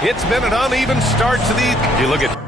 It's been an uneven start to the. You look at.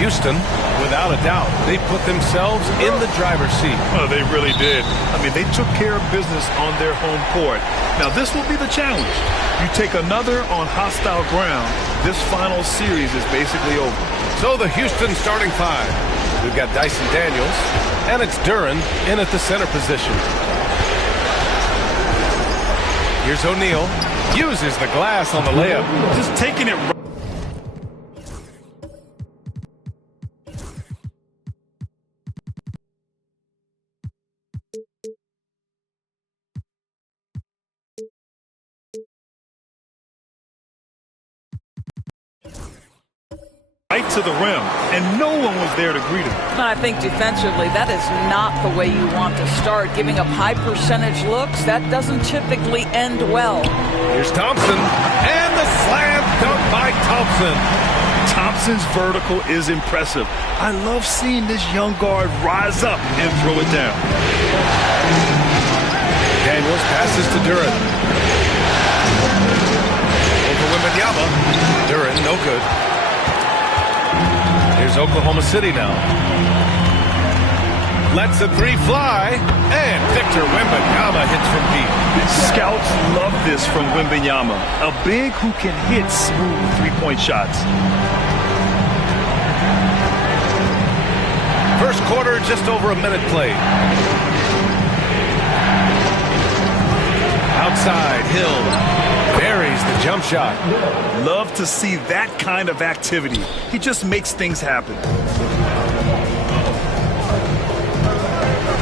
Houston, without a doubt, they put themselves in the driver's seat. Oh, they really did. I mean, they took care of business on their home court. Now, this will be the challenge. You take another on hostile ground, this final series is basically over. So the Houston starting five. We've got Dyson Daniels, and it's Duren in at the center position. Here's O'Neal. Uses the glass on the layup. Just taking it right. to the rim, and no one was there to greet him. And I think defensively, that is not the way you want to start. Giving up high percentage looks, that doesn't typically end well. Here's Thompson, and the slam dunk by Thompson. Thompson's vertical is impressive. I love seeing this young guard rise up and throw it down. Daniels passes to Duren. Over Wembanyama. Duren, no good. Here's Oklahoma City now. Lets the three fly, and Victor Wembanyama hits from deep. Scouts love this from Wembanyama, a big who can hit smooth three-point shots. First quarter, just over a minute played. Outside, Hill buries the jump shot. Love to see that kind of activity. He just makes things happen.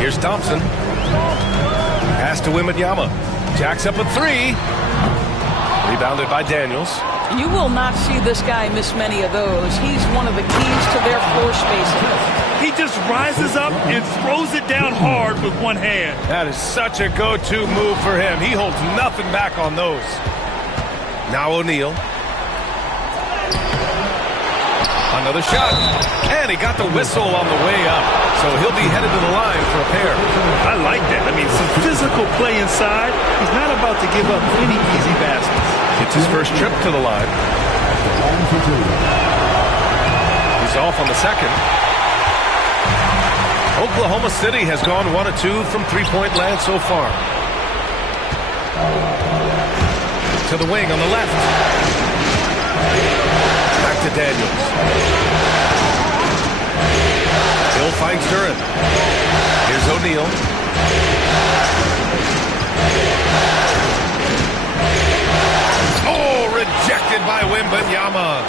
Here's Thompson. Pass to Wembanyama. Jacks up a three. Rebounded by Daniels. You will not see this guy miss many of those. He's one of the keys to their floor spacing. He just rises up and throws it down hard with one hand. That is such a go-to move for him. He holds nothing back on those. Now O'Neal. Another shot. And he got the whistle on the way up. So he'll be headed to the line for a pair. I like that. I mean, some physical play inside. He's not about to give up any easy baskets. It's his first trip to the line. He's off on the second. Oklahoma City has gone 1 of 2 from three-point land so far. To the wing on the left. Back to Daniels. Hill finds Duren. Here's O'Neal. Oh, rejected by Wembanyama.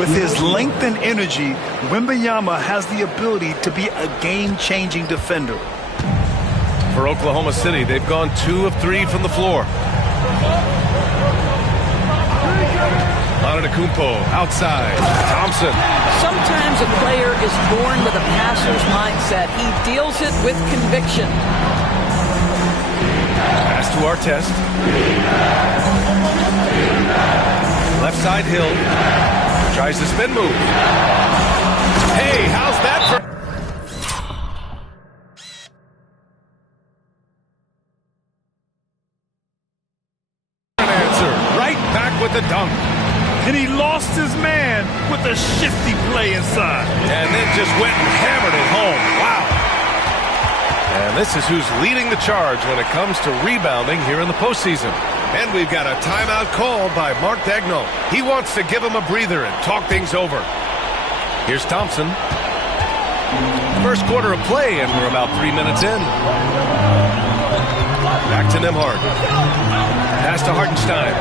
With his length and energy, Wembanyama has the ability to be a game-changing defender. For Oklahoma City, they've gone 2 of 3 from the floor. Antetokounmpo outside. Thompson. Sometimes a player is born with a passer's mindset. He deals it with conviction. Pass to Artest. Left side, Hill. Tries the spin move. Hey, how's that for... An answer. Right back with the dunk. And he lost his man with a shifty play inside. And then just went and hammered it home. Wow. And this is who's leading the charge when it comes to rebounding here in the postseason. And we've got a timeout called by Mark Daigneault. He wants to give him a breather and talk things over. Here's Thompson. First quarter of play, and we're about 3 minutes in. Back to Nembhard. Pass to Hartenstein.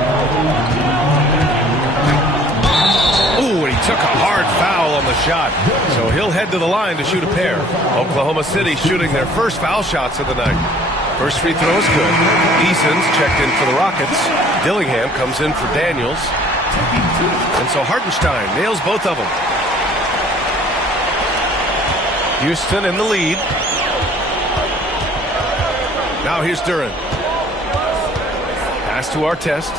Ooh, and he took a hard foul on the shot. So he'll head to the line to shoot a pair. Oklahoma City shooting their first foul shots of the night. First free throw is good. Eason's checked in for the Rockets. Dillingham comes in for Daniels. And so Hartenstein nails both of them. Houston in the lead. Now here's Duren. Pass to Artest.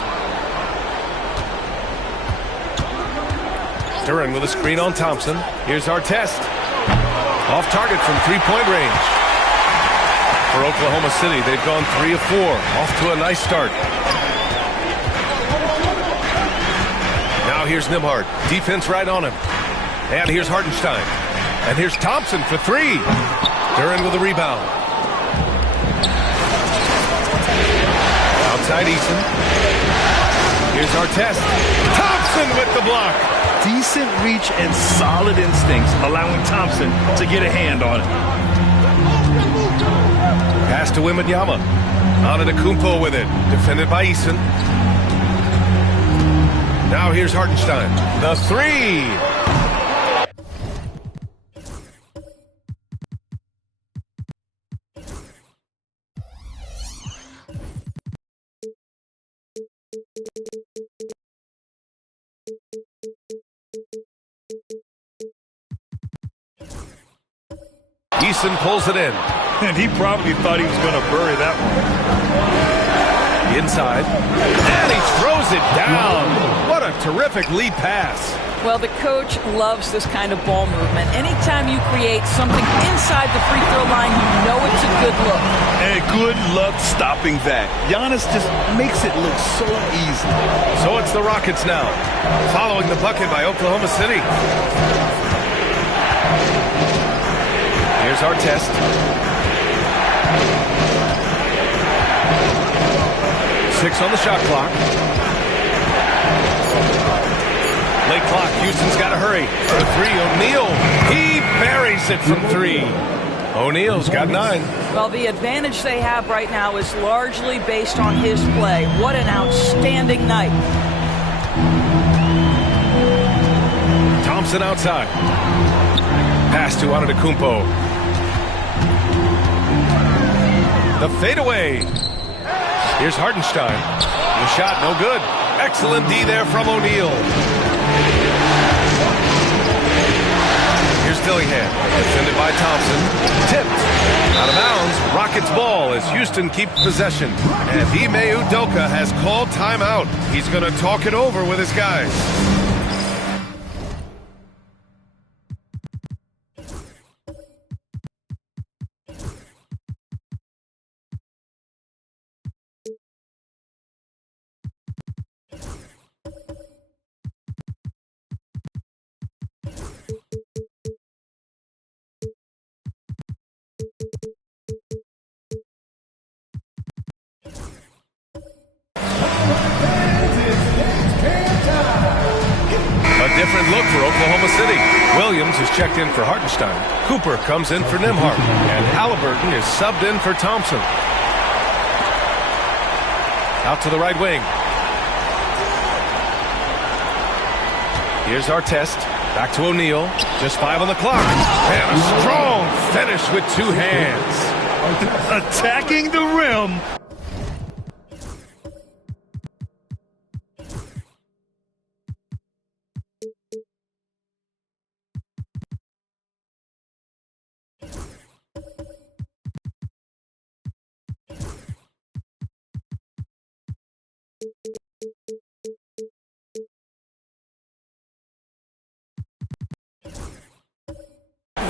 Duren with a screen on Thompson. Here's Artest. Off target from three-point range. For Oklahoma City, they've gone 3 of 4. Off to a nice start. Now here's Nembhard. Defense right on him. And here's Hartenstein. And here's Thompson for 3. Duren with a rebound. Outside Eason. Here's Artest. Thompson with the block. Decent reach and solid instincts, allowing Thompson to get a hand on it. Pass to Wembanyama. Antetokounmpo with it. Defended by Eason. Now here's Hartenstein. The 3. Eason pulls it in. And he probably thought he was going to bury that one. Inside. And he throws it down. What a terrific lead pass. Well, the coach loves this kind of ball movement. Anytime you create something inside the free throw line, you know it's a good look. And good luck stopping that. Giannis just makes it look so easy. So it's the Rockets now, following the bucket by Oklahoma City. Here's our test. Six on the shot clock. Late clock. Houston's got to hurry. For three, O'Neal. He buries it from three. O'Neal's got 9. Well, the advantage they have right now is largely based on his play. What an outstanding night. Thompson outside. Pass to Antetokounmpo. The fadeaway. Here's Hartenstein. The shot, no good. Excellent D there from O'Neal. Here's Dillingham. Defended by Thompson. Tipped. Out of bounds. Rockets ball as Houston keep possession. And Ime Udoka has called timeout. He's going to talk it over with his guys. Different look for Oklahoma City. Williams is checked in for Hartenstein. Cooper comes in for Nembhard. And Halliburton is subbed in for Thompson. Out to the right wing. Here's our test. Back to O'Neal. Just 5 on the clock. And a strong finish with 2 hands. Attacking the rim.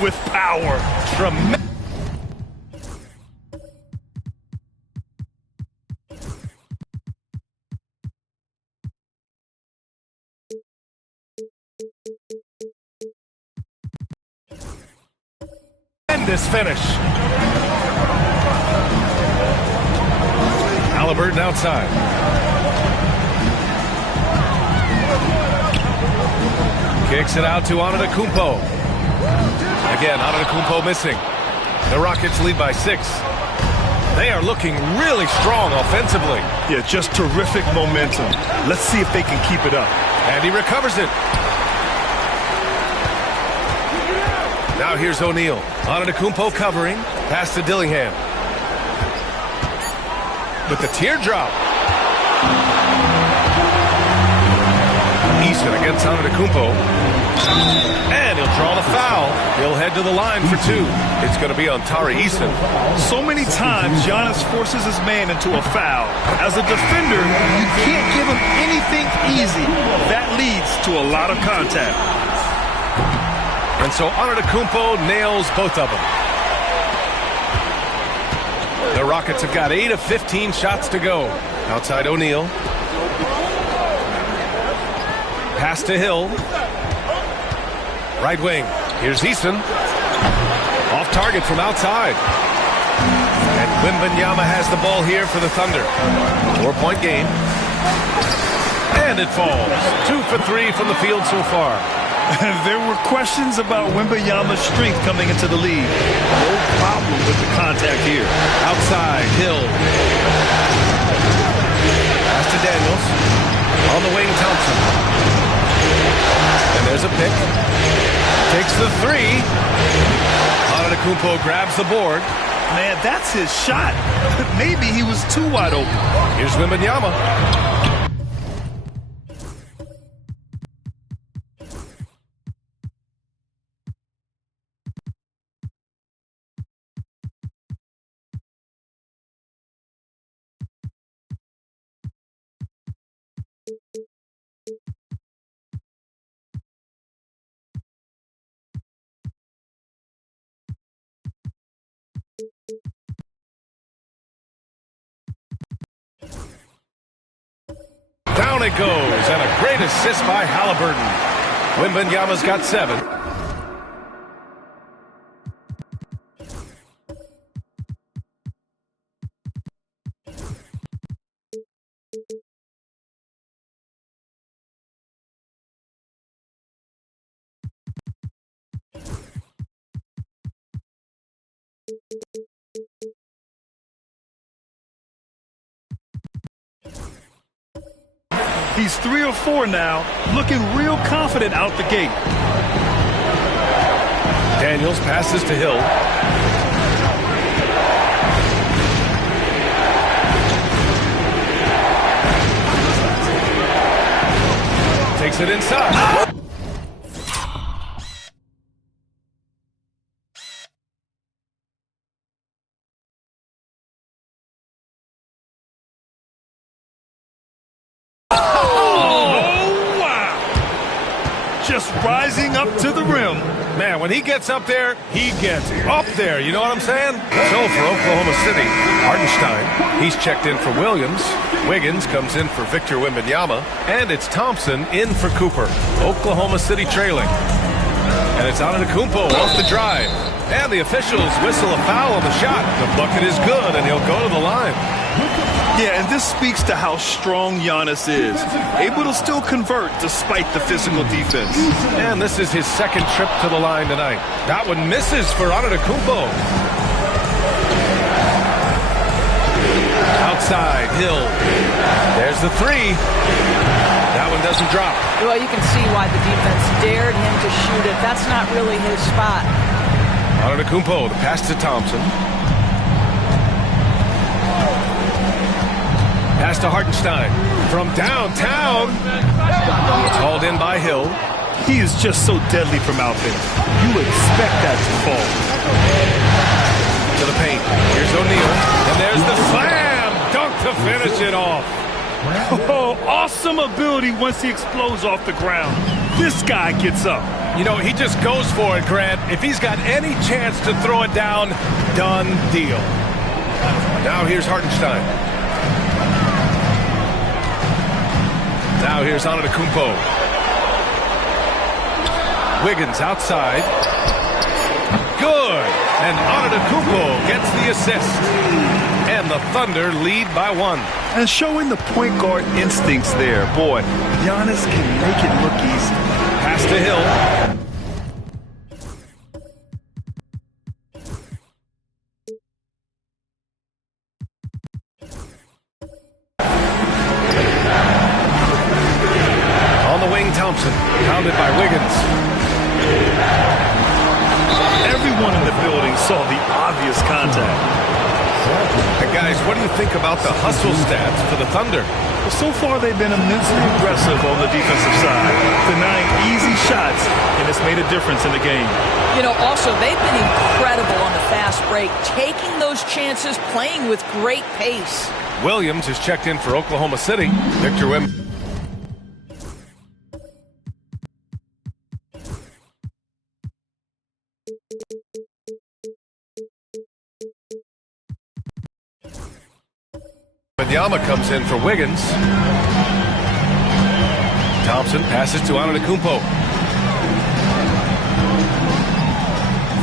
With power. Tremendous finish. Halliburton outside. Kicks it out to Antetokounmpo. Again, Antetokounmpo missing. The Rockets lead by 6. They are looking really strong offensively. Yeah, just terrific momentum. Let's see if they can keep it up. And he recovers it. Now here's O'Neal. Antetokounmpo covering. Pass to Dillingham. With the teardrop. Eason against Antetokounmpo. And he'll draw the foul. He'll head to the line for 2. It's going to be on Tari Eason. So many times, Giannis forces his man into a foul. As a defender, you can't give him anything easy. That leads to a lot of contact. And so Antetokounmpo nails both of them. The Rockets have got 8 of 15 shots to go. Outside O'Neal. Pass to Hill. Right wing. Here's Eason. Off target from outside. And Wembanyama has the ball here for the Thunder. 4-point game. And it falls. 2 for 3 from the field so far. There were questions about Wembanyama's strength coming into the league. No problem with the contact here. Outside, Hill. Pass to Daniels. On the wing, Thompson. And there's a pick. Takes the 3. Antetokounmpo grabs the board. Man, that's his shot. Maybe he was too wide open. Here's Wembanyama. it goes, and a great assist by Halliburton. Wembanyama's got 7. He's 3 or 4 now, looking real confident out the gate. Daniels passes to Hill. Takes it inside. Just rising up to the rim. Man, when he gets up there, he gets up there. You know what I'm saying? So for Oklahoma City, Hartenstein, he's checked in for Williams. Wiggins comes in for Victor Wembanyama. And it's Thompson in for Cooper. Oklahoma City trailing. And it's Antetokounmpo off the drive. And the officials whistle a foul on the shot. The bucket is good, and he'll go to the line. Yeah, and this speaks to how strong Giannis is. Able to still convert despite the physical defense. And this is his second trip to the line tonight. That one misses for Antetokounmpo. Outside, Hill. There's the 3. That one doesn't drop. Well, you can see why the defense dared him to shoot it. That's not really his spot. Antetokounmpo, the pass to Thompson. Pass to Hartenstein from downtown. Hauled in by Hill. He is just so deadly from out there. You expect that to fall. To the paint. Here's O'Neal. And there's the slam. Dunk to finish it off. Oh, awesome ability once he explodes off the ground. This guy gets up. You know, he just goes for it, Grant. If he's got any chance to throw it down, done deal. Now here's Hartenstein. Now here's Antetokounmpo. Wiggins outside. Good. And Antetokounmpo gets the assist. And the Thunder lead by 1. And showing the point guard instincts there. Boy, Giannis can make it look easy. Pass to Hill. Thompson, pounded by Wiggins. Everyone in the building saw the obvious contact. And guys, what do you think about the hustle stats for the Thunder? Well, so far they've been immensely aggressive on the defensive side, denying easy shots, and it's made a difference in the game. You know, also, they've been incredible on the fast break, taking those chances, playing with great pace. Williams is checked in for Oklahoma City. Victor Wembanyama. Wembanyama comes in for Wiggins. Thompson passes to Antetokounmpo.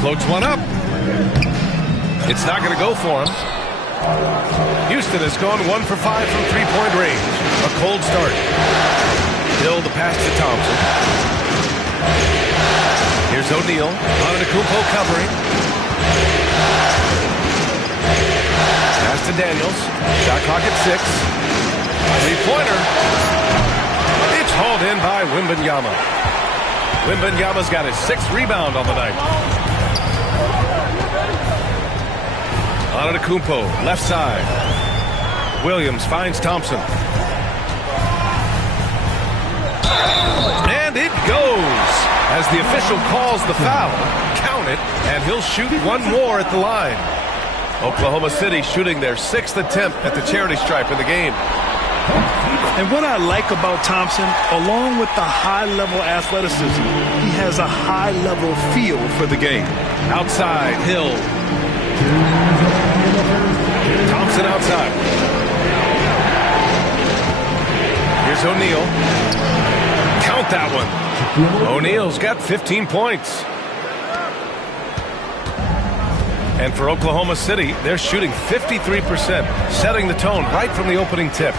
Floats one up. It's not going to go for him. Houston has gone 1 for 5 from three-point range. A cold start. Hill the pass to Thompson. Here's O'Neal. Antetokounmpo covering. Pass to Daniels. Shot clock at 6. Three-pointer. It's hauled in by Wembanyama. Wembanyama's got his 6th rebound on the night. Antetokounmpo, left side. Williams finds Thompson. And it goes. As the official calls the foul, count it, and he'll shoot one more at the line. Oklahoma City shooting their 6th attempt at the charity stripe in the game. And what I like about Thompson, along with the high-level athleticism, he has a high-level feel for the game. Outside, Hill. Thompson outside. Here's Here's O'Neal. Count that one. O'Neal's got 15 points. And for Oklahoma City, they're shooting 53%, setting the tone right from the opening tip.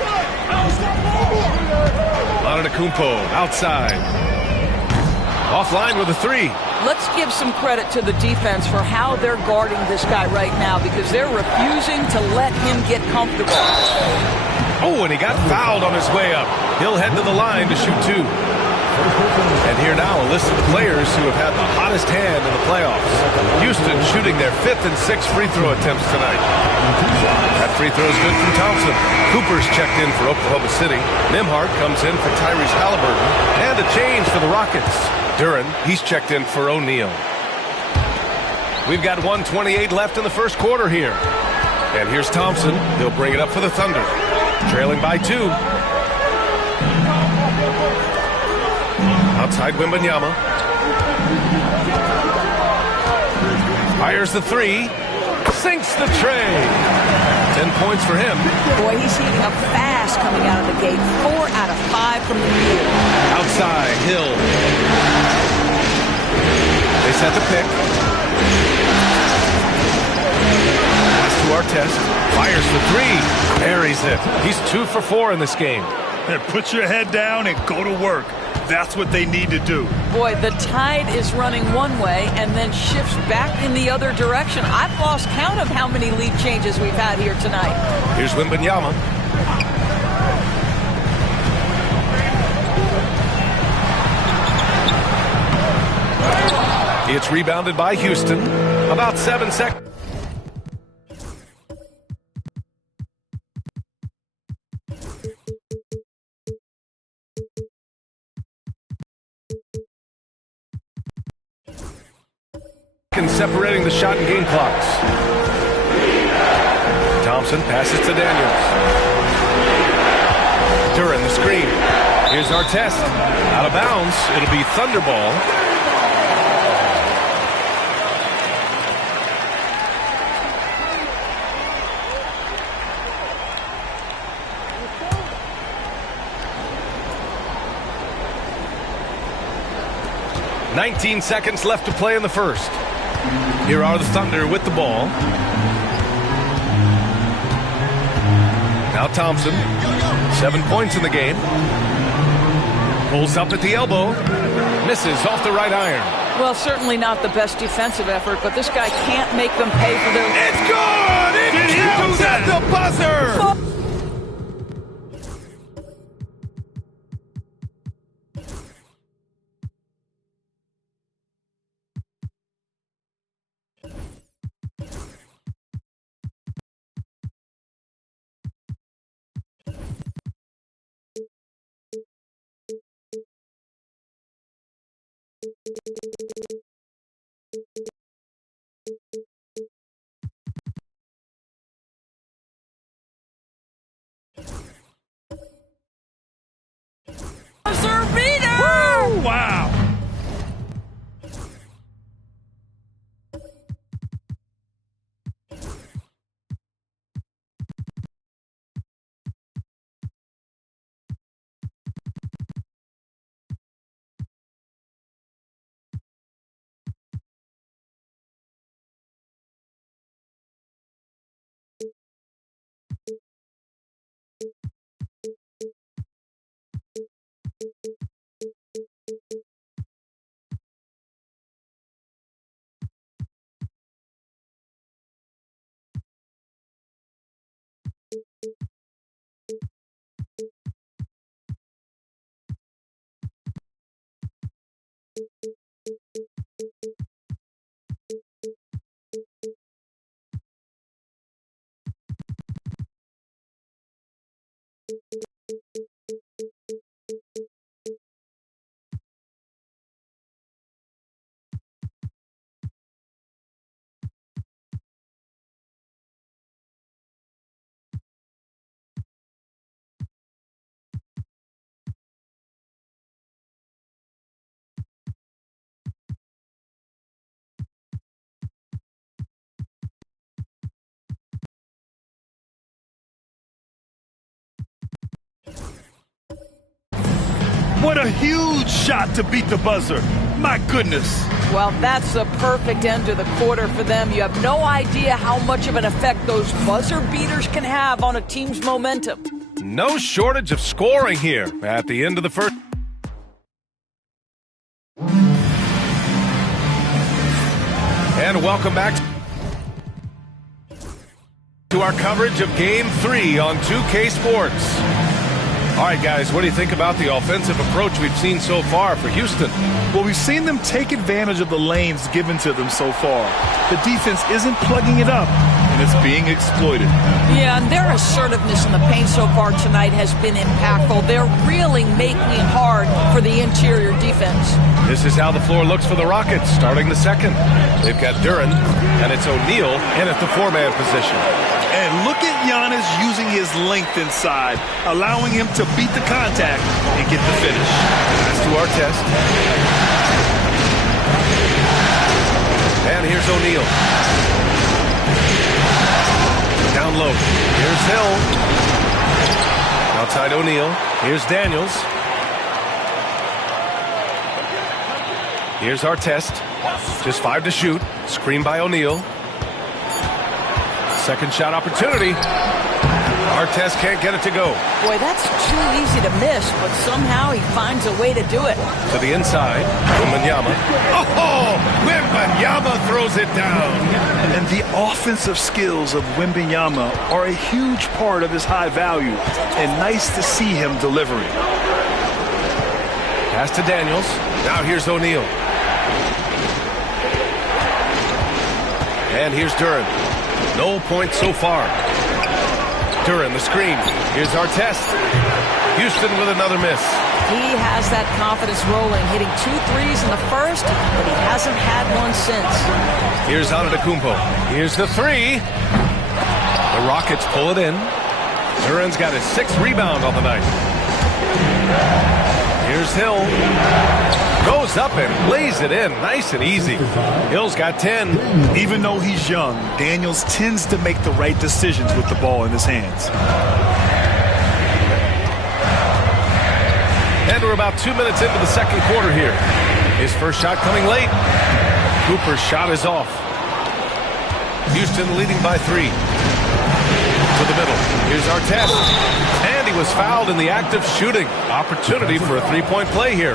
Antetokounmpo outside. Offline with a three. Let's give some credit to the defense for how they're guarding this guy right now, because they're refusing to let him get comfortable. Oh, and he got fouled on his way up. He'll head to the line to shoot two. And here now a list of the players who have had the hottest hand in the playoffs. Houston shooting their 5th and 6th free throw attempts tonight. That free throw is good from Thompson. Cooper's checked in for Oklahoma City. Nembhard comes in for Tyrese Halliburton. And a change for the Rockets. Duren, he's checked in for O'Neal. We've got 1:28 left in the first quarter here. And here's Thompson. He'll bring it up for the Thunder. Trailing by 2. Outside Wembanyama. Fires the three. Sinks the tray. 10 points for him. Boy, he's heating up fast coming out of the gate. 4 out of 5 from the field. Outside, Hill. They set the pick. Pass to Artest. Fires the three. Buries it. He's 2 for 4 in this game. And put your head down and go to work. That's what they need to do. Boy, the tide is running one way and then shifts back in the other direction. I've lost count of how many lead changes we've had here tonight. Here's Wembanyama. It's rebounded by Houston. About 7 seconds. Separating the shot and game clocks. Thompson passes to Daniels. Duren the screen. Here's Artest. Out of bounds. It'll be Thunder ball. "19 seconds left to play in the first. Here are the Thunder with the ball. Now Thompson. 7 points in the game. Pulls up at the elbow. Misses off the right iron. Well, certainly not the best defensive effort, but this guy can't make them pay for their... It's good! It counts at the buzzer! Wow. What a huge shot to beat the buzzer. My goodness. Well, that's the perfect end to the quarter for them. You have no idea how much of an effect those buzzer beaters can have on a team's momentum. No shortage of scoring here at the end of the first. And welcome back to our coverage of Game 3 on 2K Sports. All right, guys, what do you think about the offensive approach we've seen so far for Houston? Well, we've seen them take advantage of the lanes given to them so far. The defense isn't plugging it up, and it's being exploited. Yeah, and their assertiveness in the paint so far tonight has been impactful. They're really making it hard for the interior defense. This is how the floor looks for the Rockets starting the second. They've got Duren, and it's O'Neal in at the four-man position. And look at Giannis using his length inside, allowing him to beat the contact and get the finish. Pass to Artest. And here's O'Neal. Down low. Here's Hill. Outside O'Neal. Here's Daniels. Here's Artest. Just 5 to shoot. Screen by O'Neal. Second shot opportunity. Artest can't get it to go. Boy, that's too easy to miss, but somehow he finds a way to do it. To the inside, Wembanyama. Oh, Wembanyama throws it down. And the offensive skills of Wembanyama are a huge part of his high value, and nice to see him delivering. Pass to Daniels. Now here's O'Neal. And here's Duren. No points so far. Duren, the screen. Here's Artest. Houston with another miss. He has that confidence rolling, hitting 2 threes in the first, but he hasn't had one since. Here's Antetokounmpo. Here's the three. The Rockets pull it in. Duren's got his 6th rebound on the night. Here's Hill. Goes up and lays it in nice and easy. Hill's got 10. Even though he's young, Daniels tends to make the right decisions with the ball in his hands. And we're about 2 minutes into the second quarter here. His first shot coming late. Cooper's shot is off. Houston leading by 3. To the middle. Here's Artest. And he was fouled in the act of shooting. Opportunity for a three-point play here.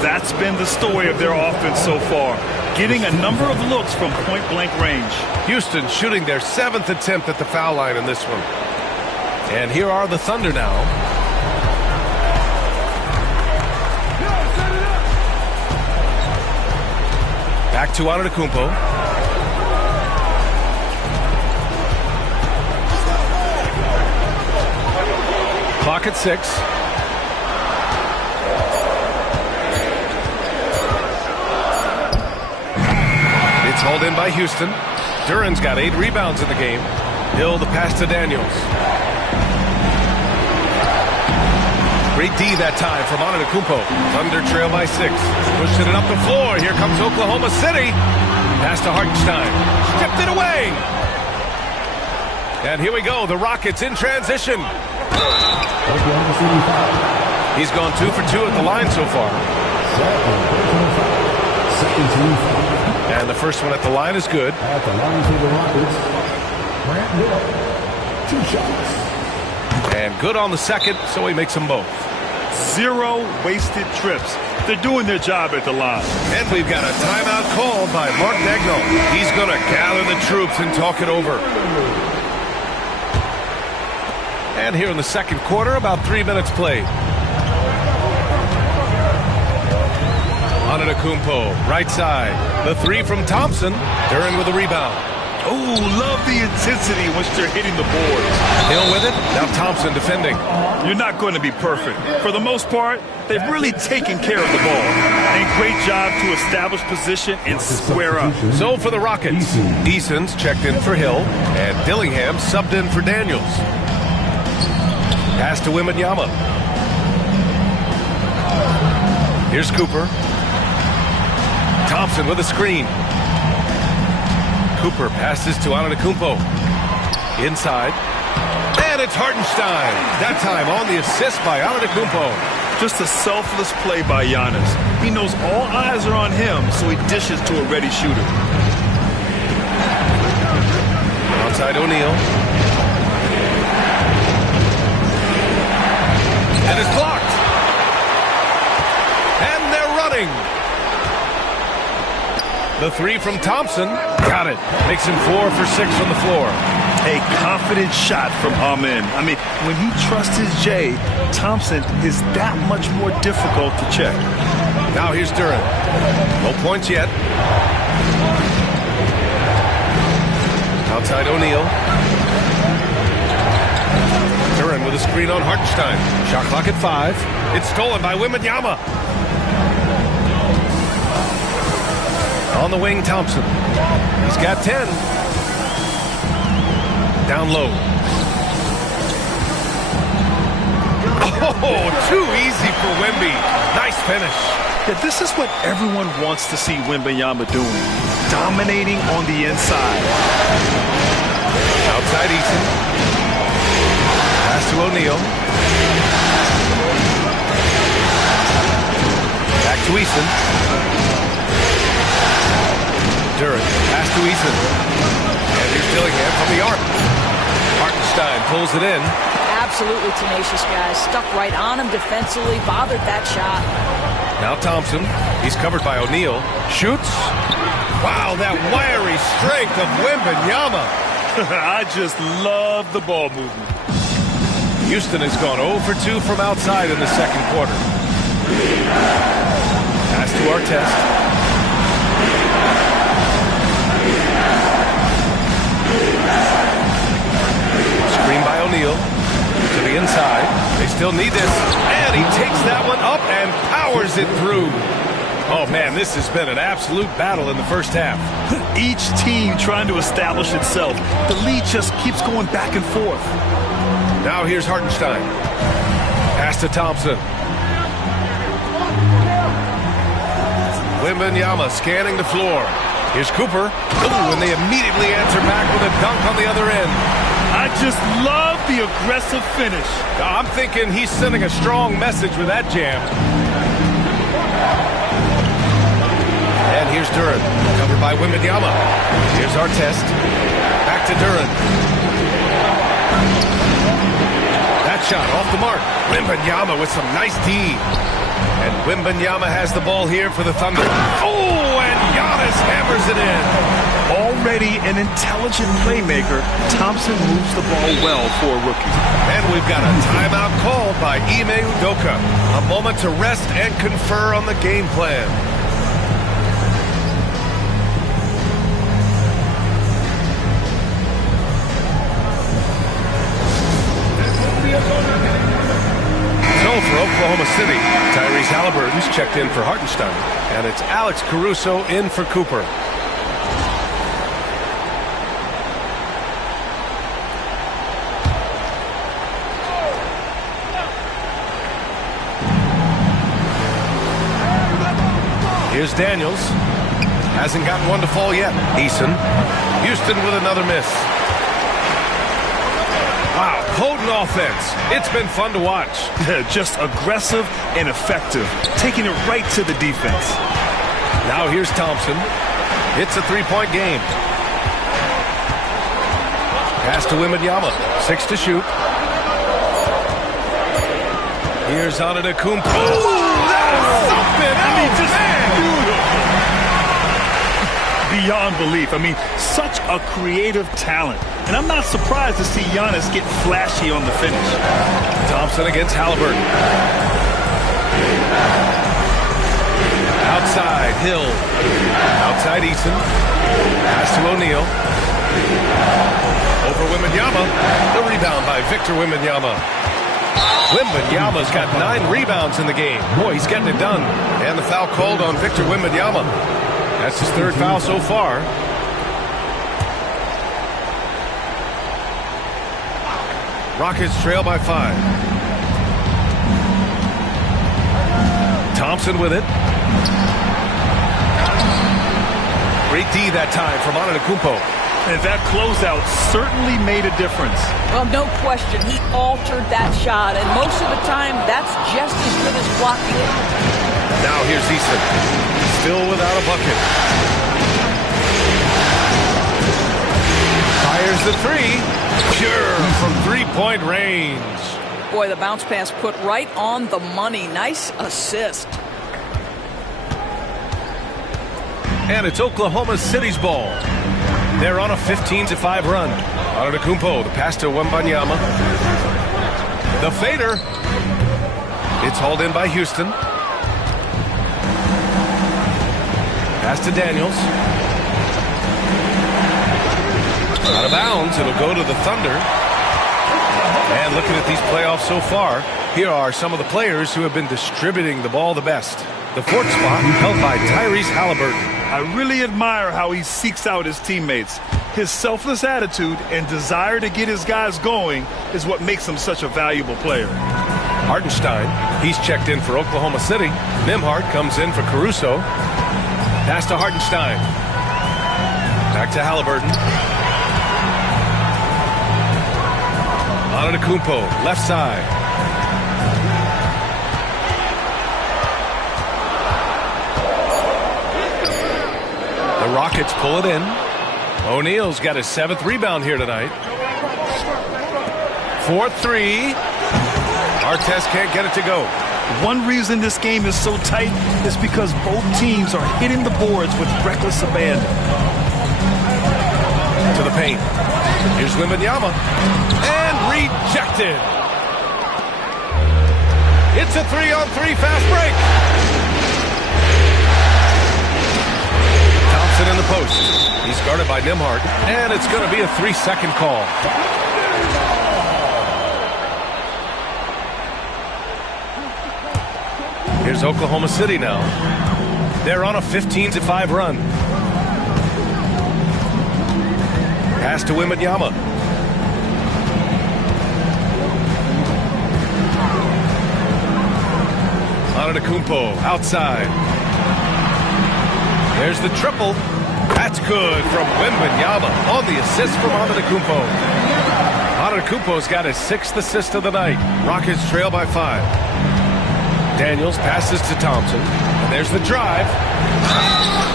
That's been the story of their offense so far. Getting a number of looks from point-blank range. Houston shooting their 7th attempt at the foul line in this one. And here are the Thunder now. Back to Antetokounmpo. Clock at 6. It's hauled in by Houston. Duren's got 8 rebounds in the game. Hill the pass to Daniels. Great D that time from Antetokounmpo. Thunder trail by 6. Pushing it up the floor. Here comes Oklahoma City. Pass to Hartenstein. Stripped it away. And here we go. The Rockets in transition. He's gone 2 for 2 at the line so far. And the first one at the line is good. At the line for the Rockets, Grant Hill, 2 shots. And good on the second, so he makes them both. 0 wasted trips. They're doing their job at the line. And we've got a timeout called by Mark Daigneault. He's going to gather the troops and talk it over. And here in the second quarter, about 3 minutes played. Antetokounmpo, right side. The 3 from Thompson. Duren with a rebound. Oh, love the intensity in which they're hitting the boards. Hill with it. Now Thompson defending. You're not going to be perfect. For the most part, they've really taken care of the ball. And great job to establish position and square up. So for the Rockets, Eason's checked in for Hill, and Dillingham subbed in for Daniels. Pass to Wembanyama. Here's Cooper. Thompson with a screen. Cooper passes to Antetokounmpo. Inside. And it's Hartenstein. That time on the assist by Antetokounmpo. Just a selfless play by Giannis. He knows all eyes are on him, so he dishes to a ready shooter. Outside O'Neal. And it's blocked. And they're running. The three from Thompson. Got it. Makes him 4 for 6 from the floor. A confident shot from Amen. I mean, when he trusts his J, Thompson is that much more difficult to check. Now here's Duren. No points yet. Outside O'Neal. Duren with a screen on Hartenstein. Shot clock at 5. It's stolen by Wembanyama. On the wing, Thompson. He's got 10. Down low. Oh, too easy for Wemby. Nice finish. Yeah, this is what everyone wants to see Wembanyama doing. Dominating on the inside. Outside Eason. Pass to O'Neal. Back to Eason. Duren. Pass to Eason. And here's Dillingham from the arc. Hartenstein pulls it in. Absolutely tenacious, guys. Stuck right on him defensively, bothered that shot. Now Thompson. He's covered by O'Neal. Shoots. Wow, that wiry strength of Wembanyama. I just love the ball movement. Houston has gone 0 for 2 from outside in the second quarter. Pass to Artest. Screen by O'Neal. To the inside. They still need this. And he takes that one up and powers it through. Oh, man, this has been an absolute battle in the first half. Each team trying to establish itself. The lead just keeps going back and forth. Now here's Hartenstein. Pass to Thompson. Wembanyama scanning the floor. Here's Cooper. Ooh, and they immediately answer back with a dunk on the other end. I just love the aggressive finish. I'm thinking he's sending a strong message with that jam. And here's Duren, covered by Wembanyama. Here's Artest. Back to Duren. That shot off the mark. Wembanyama with some nice D. And Wembanyama has the ball here for the Thunder. Oh, and Giannis hammers it in. Already an intelligent playmaker, Thompson moves the ball well for a rookie. And we've got a timeout called by Ime Udoka. A moment to rest and confer on the game plan. So for Oklahoma City, Tyrese Halliburton's checked in for Hartenstein. And it's Alex Caruso in for Cooper. Here's Daniels. Hasn't gotten one to fall yet. Eason. Houston with another miss. Wow, potent offense. It's been fun to watch. Just aggressive and effective. Taking it right to the defense. Now here's Thompson. It's a three-point game. Pass to Wembanyama. 6 to shoot. Here's Antetokounmpo. Oh, that's something. I mean, just beautiful. Beyond belief. I mean, such a creative talent. And I'm not surprised to see Giannis get flashy on the finish. Thompson against Halliburton. Outside, Hill. Outside, Eason. Pass to O'Neal. Over Wembanyama. The rebound by Victor Wembanyama. Wembanyama's got 9 rebounds in the game. Boy, he's getting it done. And the foul called on Victor Wembanyama. That's his 3rd foul so far. Rockets trail by 5. Thompson with it. Great D that time from Antetokounmpo. And that closeout certainly made a difference. Well, no question. He altered that shot, and most of the time, that's just as good as blocking it. Now here's Eason. Still without a bucket. Fires the three. Pure from three-point range. Boy, the bounce pass put right on the money. Nice assist. And it's Oklahoma City's ball. They're on a 15-5 run. Antetokounmpo, the pass to Wembanyama. The fader. It's hauled in by Houston. Pass to Daniels. Out of bounds. It'll go to the Thunder. And looking at these playoffs so far, here are some of the players who have been distributing the ball the best. The fourth spot held by Tyrese Halliburton. I really admire how he seeks out his teammates. His selfless attitude and desire to get his guys going is what makes him such a valuable player. Hartenstein, he's checked in for Oklahoma City. Nembhard comes in for Caruso. Pass to Hartenstein. Back to Halliburton. Antetokounmpo, left side. The Rockets pull it in. O'Neal's got his 7th rebound here tonight. 4-3. Artest can't get it to go. One reason this game is so tight is because both teams are hitting the boards with reckless abandon. To the paint. Here's Wembanyama. And rejected. It's a 3-on-3 fast break. Thompson in the post. He's guarded by Nembhard. And it's going to be a 3-second call. Here's Oklahoma City now. They're on a 15-5 run. Pass to Wembanyama. Antetokounmpo outside. There's the triple. That's good from Wembanyama on the assist from Antetokounmpo. Antetokounmpo's got his 6th assist of the night. Rockets trail by 5. Daniels passes to Thompson. And there's the drive.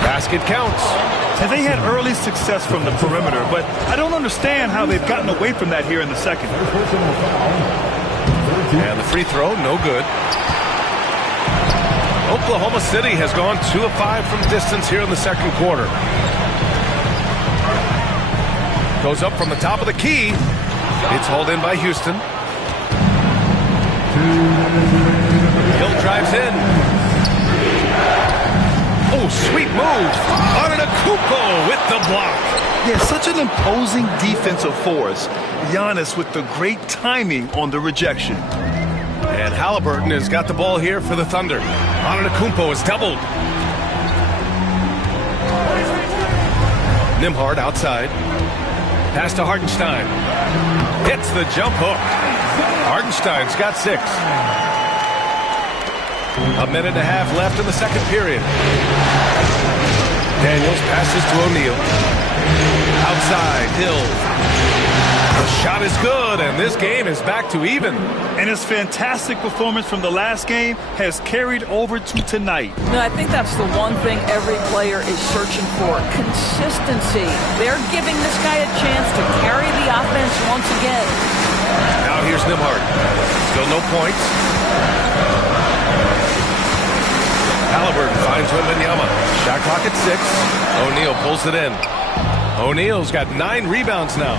Basket counts. And they had early success from the perimeter, but I don't understand how they've gotten away from that here in the second. And the free throw, no good. Oklahoma City has gone 2 of 5 from distance here in the second quarter. Goes up from the top of the key. It's hauled in by Houston. Hill drives in. Oh, sweet move. Antetokounmpo with the block. Yeah, such an imposing defensive force. Giannis with the great timing on the rejection. And Halliburton has got the ball here for the Thunder. Antetokounmpo is doubled. Nembhard outside. Pass to Hartenstein. Hits the jump hook. Hartenstein's got 6. A minute and a half left in the second period. Daniels passes to O'Neal. Outside, Hill. The shot is good, and this game is back to even. And his fantastic performance from the last game has carried over to tonight. No, I think that's the one thing every player is searching for. Consistency. They're giving this guy a chance to carry the offense once again. Now here's Nembhard. Still no points. Halliburton finds Wembanyama. Shot clock at 6. O'Neal pulls it in. O'Neal's got 9 rebounds now.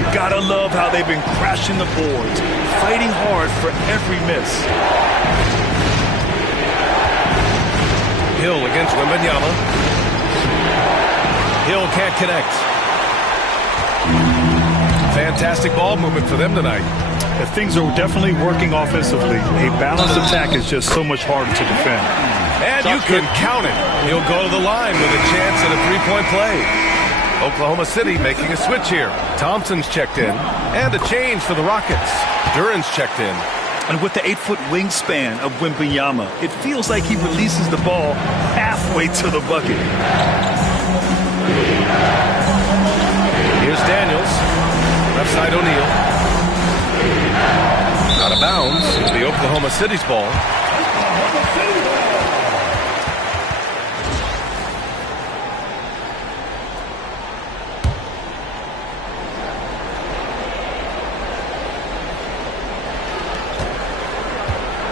You gotta love how they've been crashing the boards, fighting hard for every miss. Hill against Wembanyama. Hill can't connect. Fantastic ball movement for them tonight. Things are definitely working offensively. A balanced attack is just so much harder to defend. And you can count it. He'll go to the line with a chance at a 3-point play. Oklahoma City making a switch here. Thompson's checked in. And a change for the Rockets. Duran's checked in. And with the 8-foot wingspan of Wembanyama, it feels like he releases the ball halfway to the bucket. Oklahoma City's ball.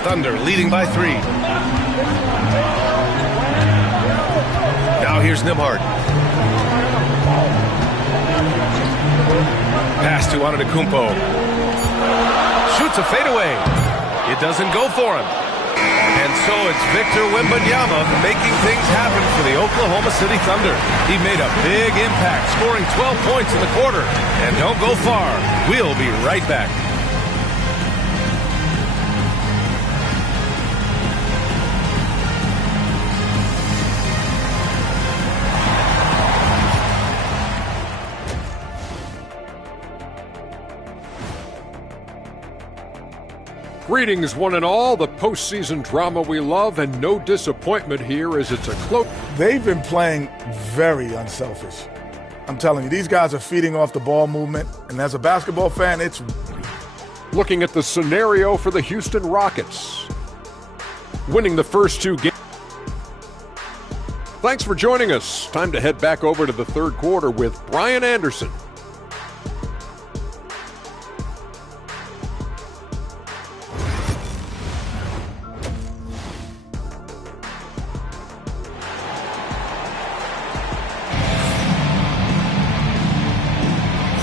Thunder leading by 3. Now here's Nembhard. Pass to Antetokounmpo. Shoots a fadeaway. It doesn't go for him. And so it's Victor Wembanyama making things happen for the Oklahoma City Thunder. He made a big impact, scoring 12 points in the quarter. And don't go far. We'll be right back. Greetings, one and all. The postseason drama we love, and no disappointment here as it's a close. They've been playing very unselfish. I'm telling you, these guys are feeding off the ball movement, and as a basketball fan, it's... Looking at the scenario for the Houston Rockets, winning the first 2 games. Thanks for joining us. Time to head back over to the third quarter with Brian Anderson.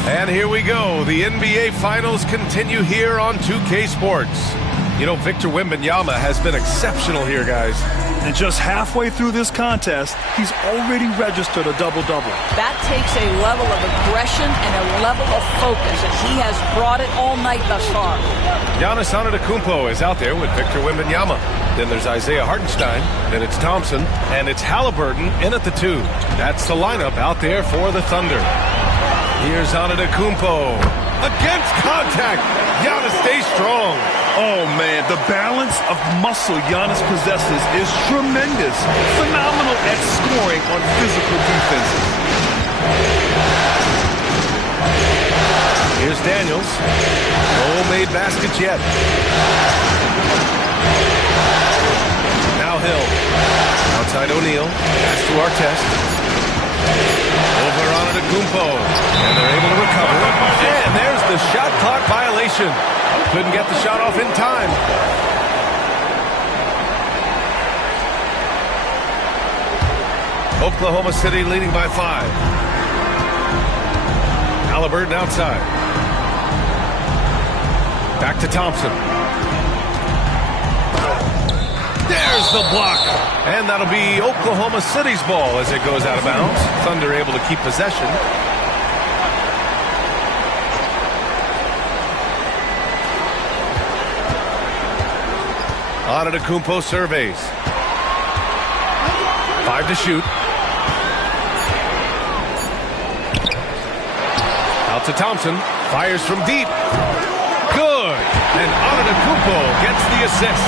And here we go. The NBA Finals continue here on 2K Sports. You know, Victor Wembanyama has been exceptional here, guys. And just halfway through this contest, he's already registered a double-double. That takes a level of aggression and a level of focus, and he has brought it all night thus far. Giannis Antetokounmpo is out there with Victor Wembanyama. Then there's Isaiah Hartenstein, then it's Thompson, and it's Halliburton in at the 2. That's the lineup out there for the Thunder. Here's Antetokounmpo. Against contact. Giannis stays strong. Oh, man, the balance of muscle Giannis possesses is tremendous. Phenomenal at scoring on physical defenses. Here's Daniels. No made baskets yet. Now Hill. Outside O'Neal. Pass to Artest. Over Antetokounmpo. And they're able to recover. And there's the shot clock violation. Couldn't get the shot off in time. Oklahoma City leading by 5. Halliburton outside. Back to Thompson. There's the block. And that'll be Oklahoma City's ball as it goes out of bounds. Thunder able to keep possession. Antetokounmpo surveys. 5 to shoot. Out to Thompson. Fires from deep. Good. And Antetokounmpo gets the assist.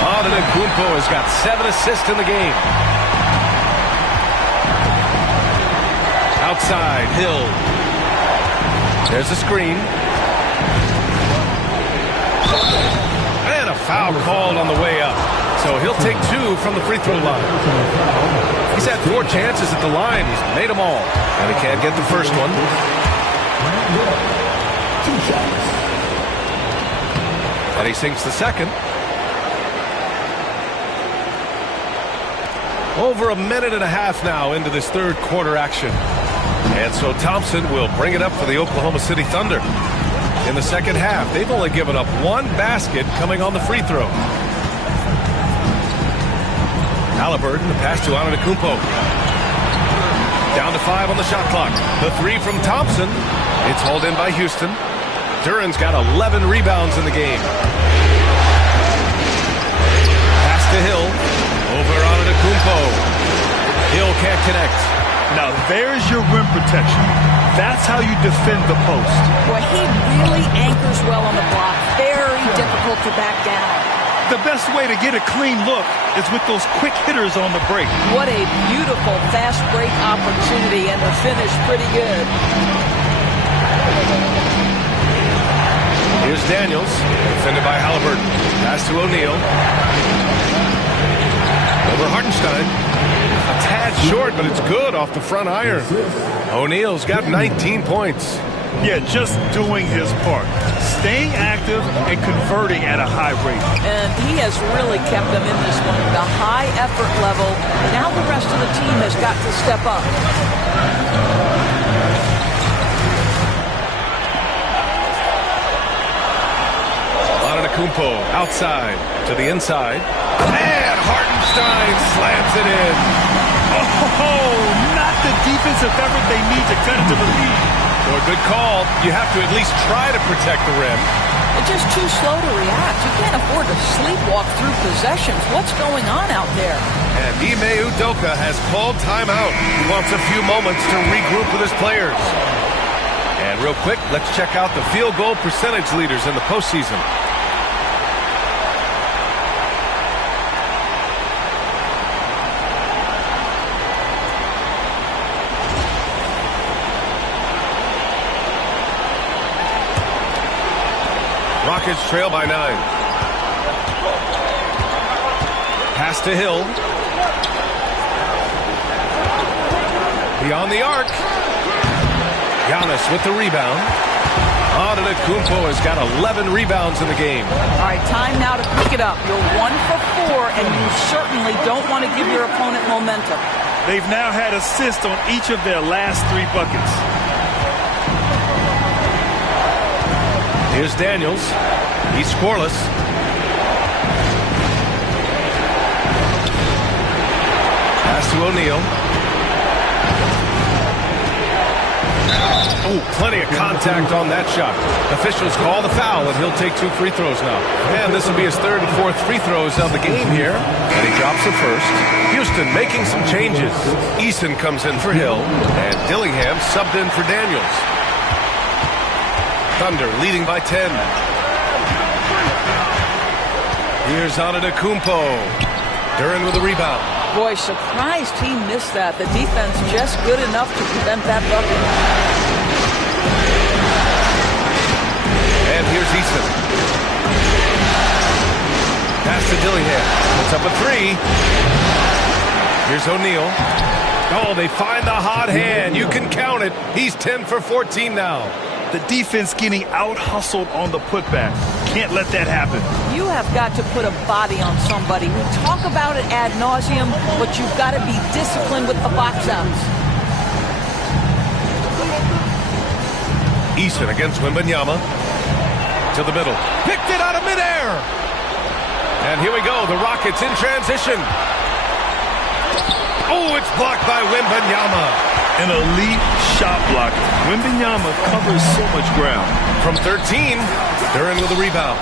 Antetokounmpo has got 7 assists in the game. Outside, Hill. There's a screen. And a foul called on the way up. So he'll take 2 from the free throw line. He's had 4 chances at the line. He's made them all. And he can't get the first one. 2 shots. And he sinks the second. Over a minute and a half now into this third quarter action. And so Thompson will bring it up for the Oklahoma City Thunder. In the second half, they've only given up 1 basket coming on the free throw. Halliburton, the pass to Antetokounmpo. Down to 5 on the shot clock. The 3 from Thompson. It's hauled in by Houston. Duran's got 11 rebounds in the game. Pass to Hill. Over Antetokounmpo. Hill can't connect. Now there's your rim protection. That's how you defend the post. Boy, he really anchors well on the block. Very difficult to back down. The best way to get a clean look is with those quick hitters on the break. What a beautiful fast break opportunity, and the finish pretty good. Here's Daniels, defended by Halliburton. Pass to O'Neal. Over Hartenstein. A tad short, but it's good off the front iron. O'Neal's got 19 points. Yeah, just doing his part. Staying active and converting at a high rate. And he has really kept them in this one. The high effort level. Now the rest of the team has got to step up. Antetokounmpo outside to the inside. And Hartenstein slams it in. Oh, not the defensive effort they need to cut into the lead. Well, good call. You have to at least try to protect the rim. They're just too slow to react. You can't afford to sleepwalk through possessions. What's going on out there? And Ime Udoka has called timeout. He wants a few moments to regroup with his players. And real quick, let's check out the field goal percentage leaders in the postseason. Rockets trail by 9. Pass to Hill. Beyond the arc. Giannis with the rebound. Antetokounmpo has got 11 rebounds in the game. All right, time now to pick it up. You're 1 for 4, and you certainly don't want to give your opponent momentum. They've now had assists on each of their last 3 buckets. Here's Daniels. He's scoreless. Pass to O'Neal. Oh, plenty of contact on that shot. Officials call the foul, and he'll take 2 free throws now. And this will be his 3rd and 4th free throws of the game here. And he drops the first. Houston making some changes. Eason comes in for Hill, and Dillingham subbed in for Daniels. Thunder leading by 10. Here's Antetokounmpo. Duren with the rebound. Boy, surprised he missed that. The defense just good enough to prevent that bucket. And here's Eason. Pass to Dillingham. Puts up a 3. Here's O'Neal. Oh, they find the hot hand. You can count it. He's 10 for 14 now. The defense getting out-hustled on the putback. Can't let that happen. You have got to put a body on somebody. We talk about it ad nauseum, but you've got to be disciplined with the box outs. Eason against Wembanyama. To the middle. Picked it out of midair. And here we go. The Rockets in transition. Oh, it's blocked by Wembanyama. An elite shot block. Wembanyama covers so much ground. From 13, Duren with the rebound.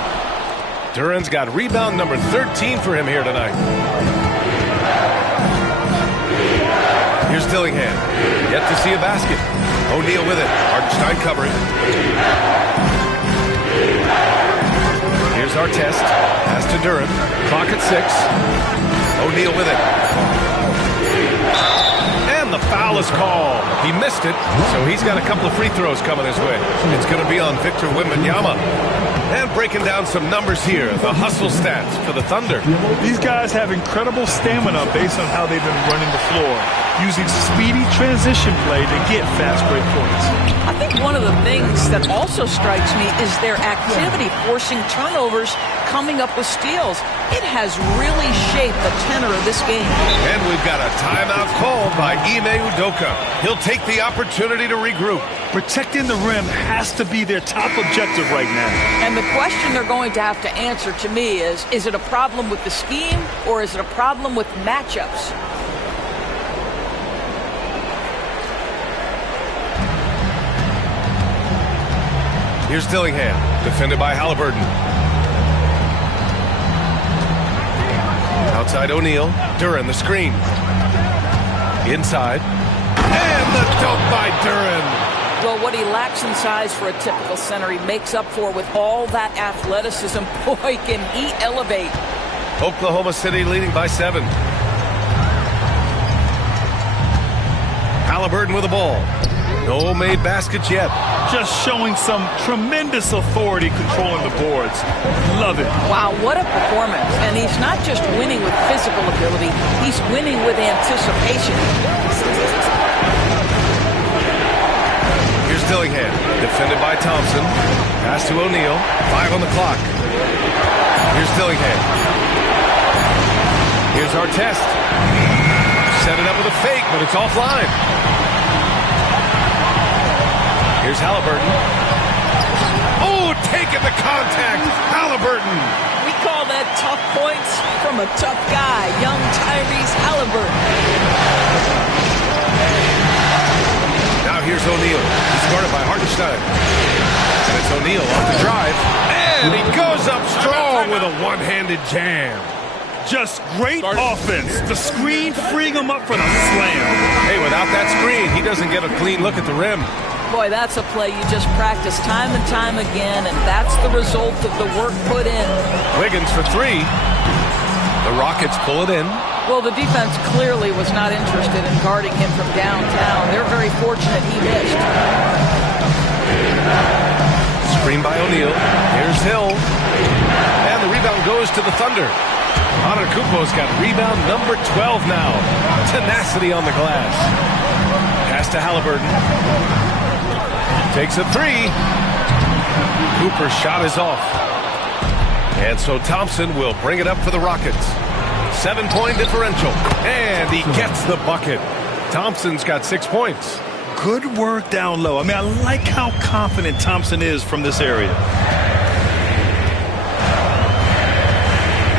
Duren's got rebound number 13 for him here tonight. Here's Dillingham. Yet to see a basket. O'Neal with it. Hartenstein covering. Here's Artest. Pass to Duren. Clock at 6. O'Neal with it. And the foul is called. He missed it, so he's got a couple of free throws coming his way. It's going to be on Victor Wembanyama. And breaking down some numbers here, the hustle stats for the Thunder. These guys have incredible stamina based on how they've been running the floor, using speedy transition play to get fast break points. I think one of the things that also strikes me is their activity, forcing turnovers, coming up with steals. It has really shaped the tenor of this game. And we've got a timeout called by Ime Udoka. He'll take the opportunity to regroup. Protecting the rim has to be their top objective right now. And the question they're going to have to answer to me is it a problem with the scheme or is it a problem with matchups? Here's Dillingham, defended by Halliburton. Outside O'Neal. Duren, the screen. Inside. And the dunk by Duren. Well, what he lacks in size for a typical center, he makes up for with all that athleticism. Boy, can he elevate. Oklahoma City leading by 7. Halliburton with the ball. No made baskets yet. Just showing some tremendous authority controlling the boards. Love it. Wow, what a performance. And he's not just winning with physical ability, he's winning with anticipation. Here's Dillingham, defended by Thompson. Pass to O'Neal, 5 on the clock. Here's Dillingham. Here's Artest. Set it up with a fake, but it's offline. Here's Halliburton. Oh, taking the contact. Halliburton. We call that tough points from a tough guy, young Tyrese Halliburton. Now here's O'Neal. He's guarded by Hartenstein. And it's O'Neal off the drive. And he goes up strong with a one-handed jam. Just great offense. The screen freeing him up for the slam. Hey, without that screen, he doesn't get a clean look at the rim. Boy, that's a play you just practice time and time again, and that's the result of the work put in. Wiggins for 3. The Rockets pull it in. Well, the defense clearly was not interested in guarding him from downtown. They're very fortunate he missed. Screen by O'Neal. Here's Hill. And the rebound goes to the Thunder. Antetokounmpo's got rebound number 12 now. Tenacity on the glass. Pass to Halliburton. Takes a 3. Cooper's shot is off. And so Thompson will bring it up for the Rockets. 7-point differential. And he gets the bucket. Thompson's got 6 points. Good work down low. I mean, I like how confident Thompson is from this area.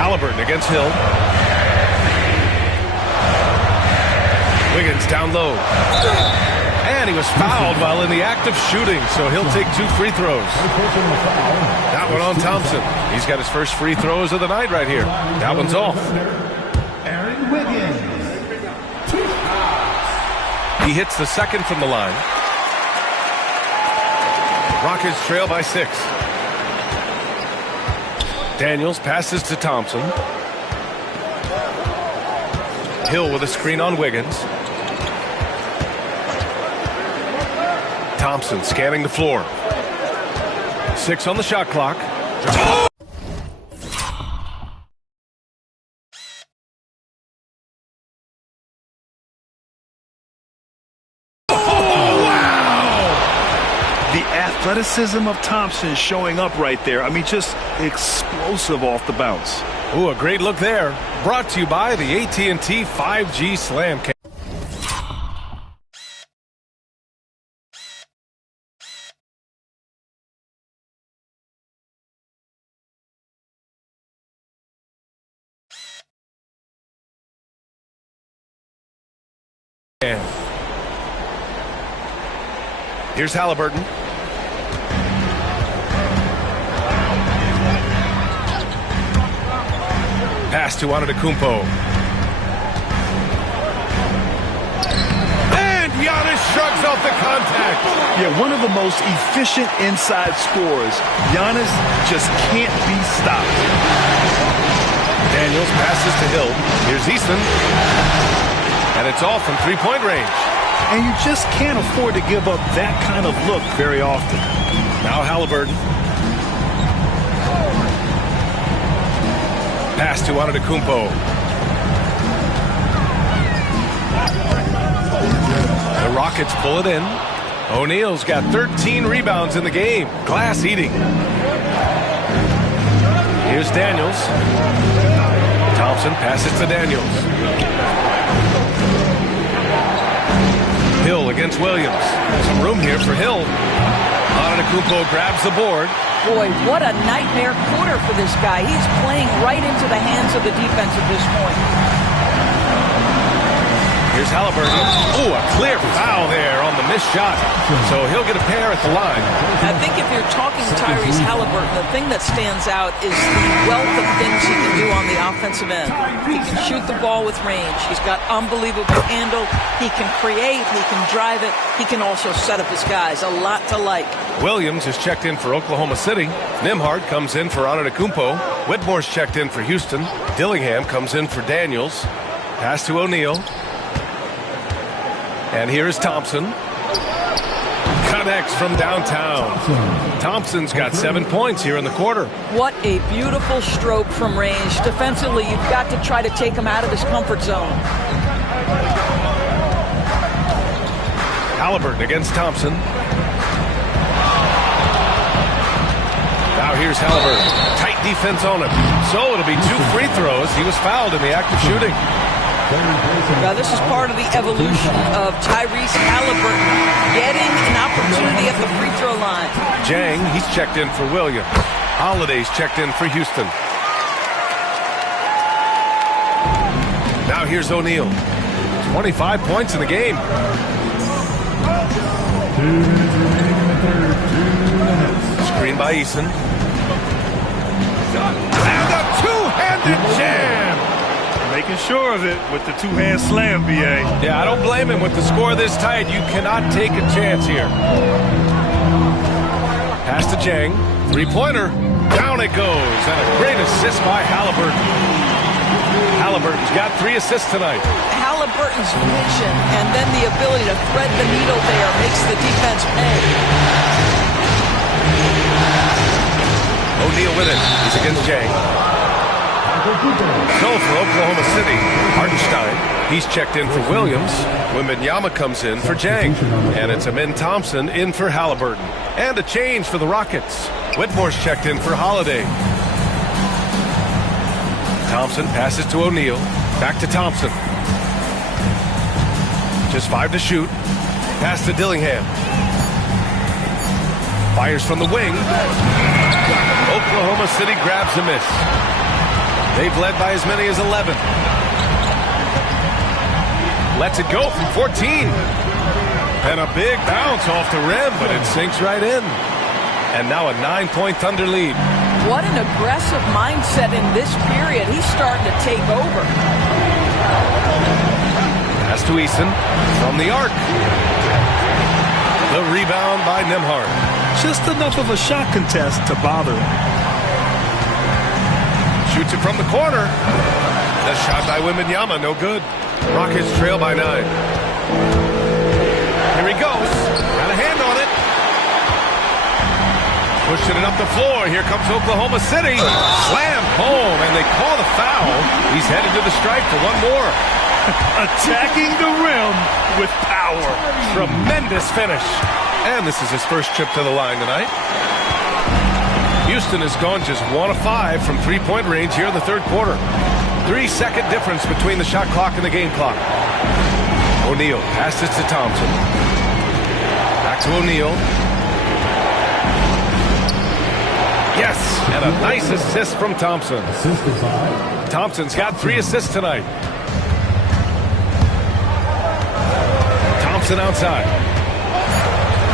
Halliburton against Hill. Wiggins down low. And he was fouled while in the act of shooting, so he'll take 2 free throws. That one on Thompson. He's got his first free throws of the night right here. That one's off. Aaron Wiggins. He hits the second from the line. Rockets trail by 6. Daniels passes to Thompson. Hill with a screen on Wiggins. Thompson scanning the floor. 6 on the shot clock. Athleticism of Thompson showing up right there. I mean, just explosive off the bounce. Ooh, a great look there. Brought to you by the AT&T 5G Slam Cam. Here's Halliburton. Pass to Antetokounmpo. And Giannis shrugs off the contact. Yeah, one of the most efficient inside scorers. Giannis just can't be stopped. Daniels passes to Hill. Here's Easton. And it's all from three-point range. And you just can't afford to give up that kind of look very often. Now Halliburton. Pass to Antetokounmpo. The Rockets pull it in. O'Neal's got 13 rebounds in the game. Glass eating. Here's Daniels. Thompson passes to Daniels. Hill against Williams. Some room here for Hill. Antetokounmpo grabs the board. Boy, what a nightmare quarter for this guy. He's playing right into the hands of the defense at this point. Here's Halliburton. Ooh, a clear foul there on the missed shot. So he'll get a pair at the line. I think if you're talking Tyrese Halliburton, the thing that stands out is the wealth of things he can do on the offensive end. He can shoot the ball with range. He's got unbelievable handle. He can create. He can drive it. He can also set up his guys. A lot to like. Williams is checked in for Oklahoma City. Nembhard comes in for Antetokounmpo. Whitmore's checked in for Houston. Dillingham comes in for Daniels. Pass to O'Neal. And here is Thompson. connects from downtown. Thompson's got 7 points here in the quarter. What a beautiful stroke from range. Defensively, you've got to try to take him out of his comfort zone. Halliburton against Thompson. Now here's Halliburton. Tight defense on him. So it'll be 2 free throws. He was fouled in the act of shooting. Now this is part of the evolution of Tyrese Halliburton getting an opportunity at the free throw line. Jang, he's checked in for Williams. Holiday's checked in for Houston. Now here's O'Neal. 25 points in the game. 2 minutes remaining in the third. 2 minutes. Screen by Eason. And a two-handed jam. Making sure of it with the two-hand slam, B.A. Yeah, I don't blame him. With the score this tight, you cannot take a chance here. Pass to Jang. Three-pointer. Down it goes. And a great assist by Halliburton. Halliburton's got 3 assists tonight. Halliburton's vision and then the ability to thread the needle there makes the defense pay. O'Neal with it. He's against Jang. So for Oklahoma City, Hartenstein, he's checked in for Williams. Wembanyama comes in for Jang. And it's Amin Thompson in for Halliburton. And a change for the Rockets. Whitmore's checked in for Holiday. Thompson passes to O'Neal. Back to Thompson. Just 5 to shoot. Pass to Dillingham. Fires from the wing. Oklahoma City grabs a miss. They've led by as many as 11. Lets it go from 14. And a big bounce off the rim, but it sinks right in. And now a 9-point Thunder lead. What an aggressive mindset in this period. He's starting to take over. Pass to Eason from the arc. The rebound by Nembhard. Just enough of a shot contest to bother him. Shoots it from the corner. The shot by Wembanyama, no good. Rockets trail by 9. Here he goes. Got a hand on it. Pushing it up the floor. Here comes Oklahoma City. Slam home, and they call the foul. He's headed to the stripe for one more. Attacking the rim with power. Tremendous finish. And this is his first trip to the line tonight. Houston has gone just 1 of 5 from three-point range here in the third quarter. 3-second difference between the shot clock and the game clock. O'Neal passes to Thompson. Back to O'Neal. Yes, and a nice assist from Thompson. Assisted by Thompson's got 3 assists tonight. Thompson outside.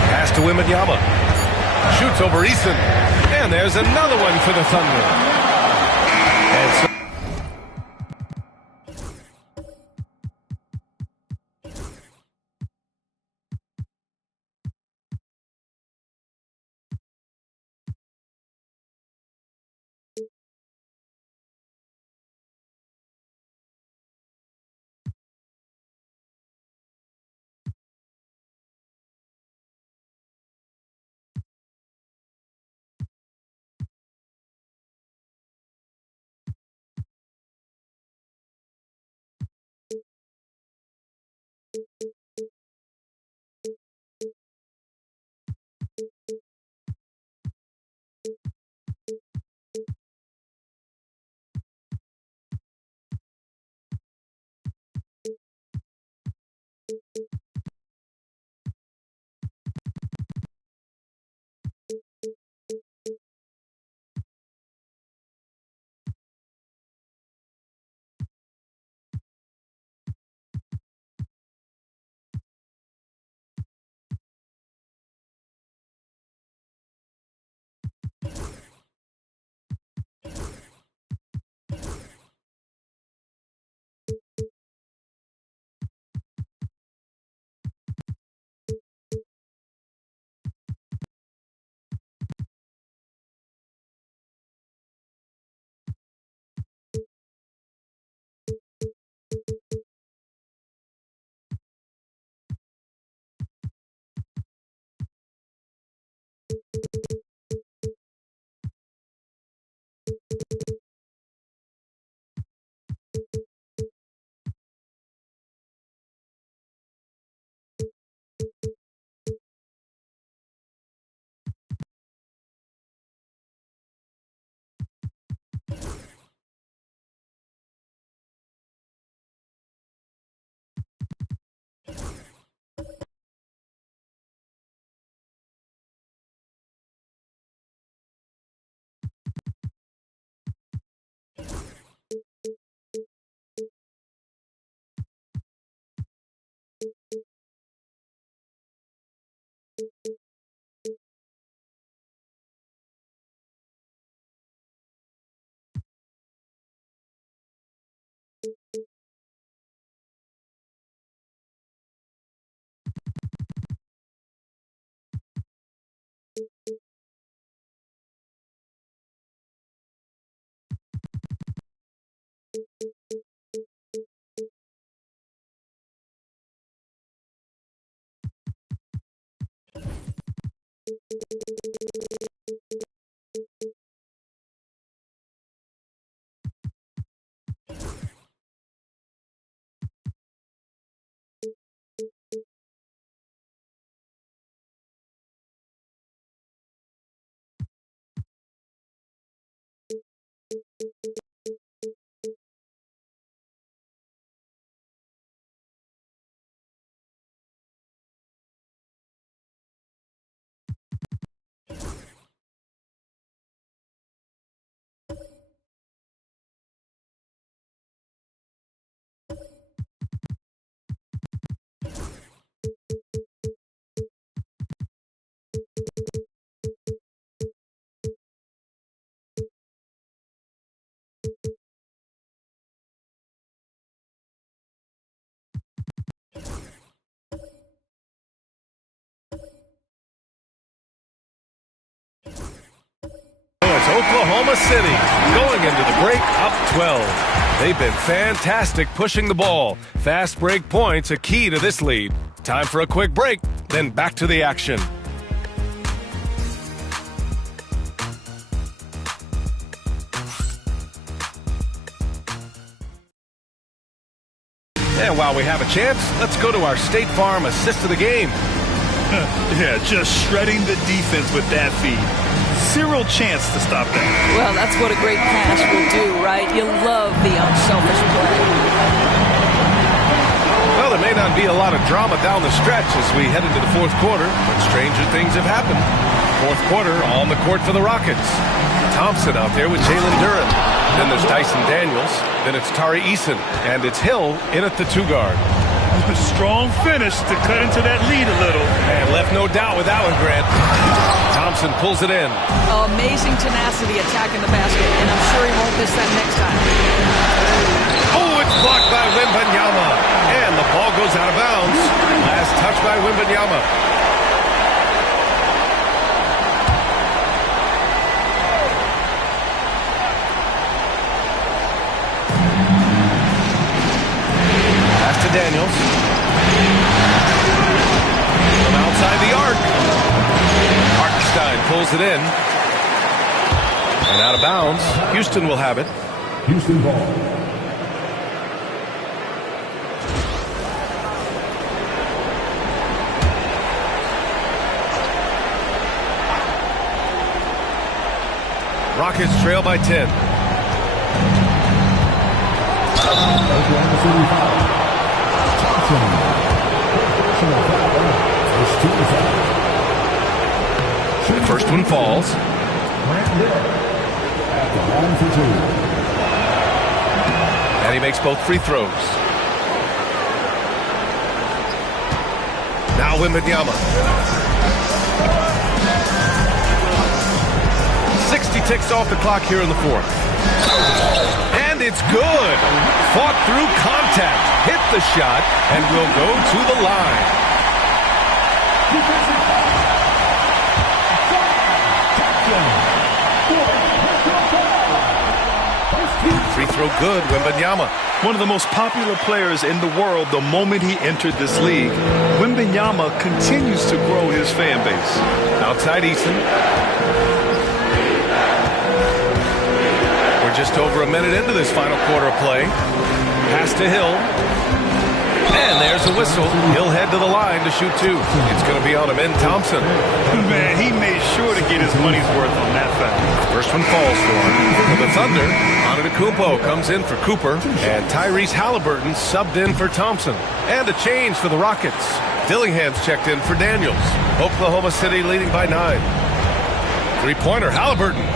Pass to Wembanyama. Shoots over Eason. And there's another one for the Thunder. And so It's Oklahoma City going into the break up 12. They've been fantastic pushing the ball. Fast break points a key to this lead. Time for a quick break, then back to the action. And while we have a chance, let's go to our State Farm assist of the game. Yeah, just shredding the defense with that feed. Zero chance to stop that. Well, that's what a great pass will do, right? You love the unselfish play. Well, there may not be a lot of drama down the stretch as we head into the fourth quarter, but stranger things have happened. Fourth quarter on the court for the Rockets. Thompson out there with Jalen Duren. Then there's Dyson Daniels. Then it's Tari Eason. And it's Hill in at the 2-guard. Strong finish to cut into that lead a little. And left no doubt with that one, Grant. Thompson pulls it in. Amazing tenacity attacking the basket, and I'm sure he won't miss that next time. Oh, it's blocked by Wembanyama. And the ball goes out of bounds. Last touch by Wembanyama. Pass to Daniels. From outside the arc. Hartenstein pulls it in. And out of bounds. Houston will have it. Houston ball. Rockets trail by 10. Oklahoma City foul. Thompson. Personal foul. First team foul. The first one falls. Grant Hill at the line for 2. And he makes both free throws. Now Wembanyama. 60 ticks off the clock here in the fourth. And it's good. Fought through contact. Hit the shot and will go to the line. Free throw good, Wembanyama. One of the most popular players in the world the moment he entered this league. Wembanyama continues to grow his fan base. Outside Eason. We're just over a minute into this final quarter of play. Pass to Hill. And there's a whistle. He'll head to the line to shoot 2. It's going to be on Amen Thompson. Man, he made sure to get his money's worth on that foul. First one falls for him. For the Thunder, Antetokounmpo comes in for Cooper, and Tyrese Halliburton subbed in for Thompson. And a change for the Rockets. Dillingham's checked in for Daniels. Oklahoma City leading by 9. Three-pointer, Halliburton.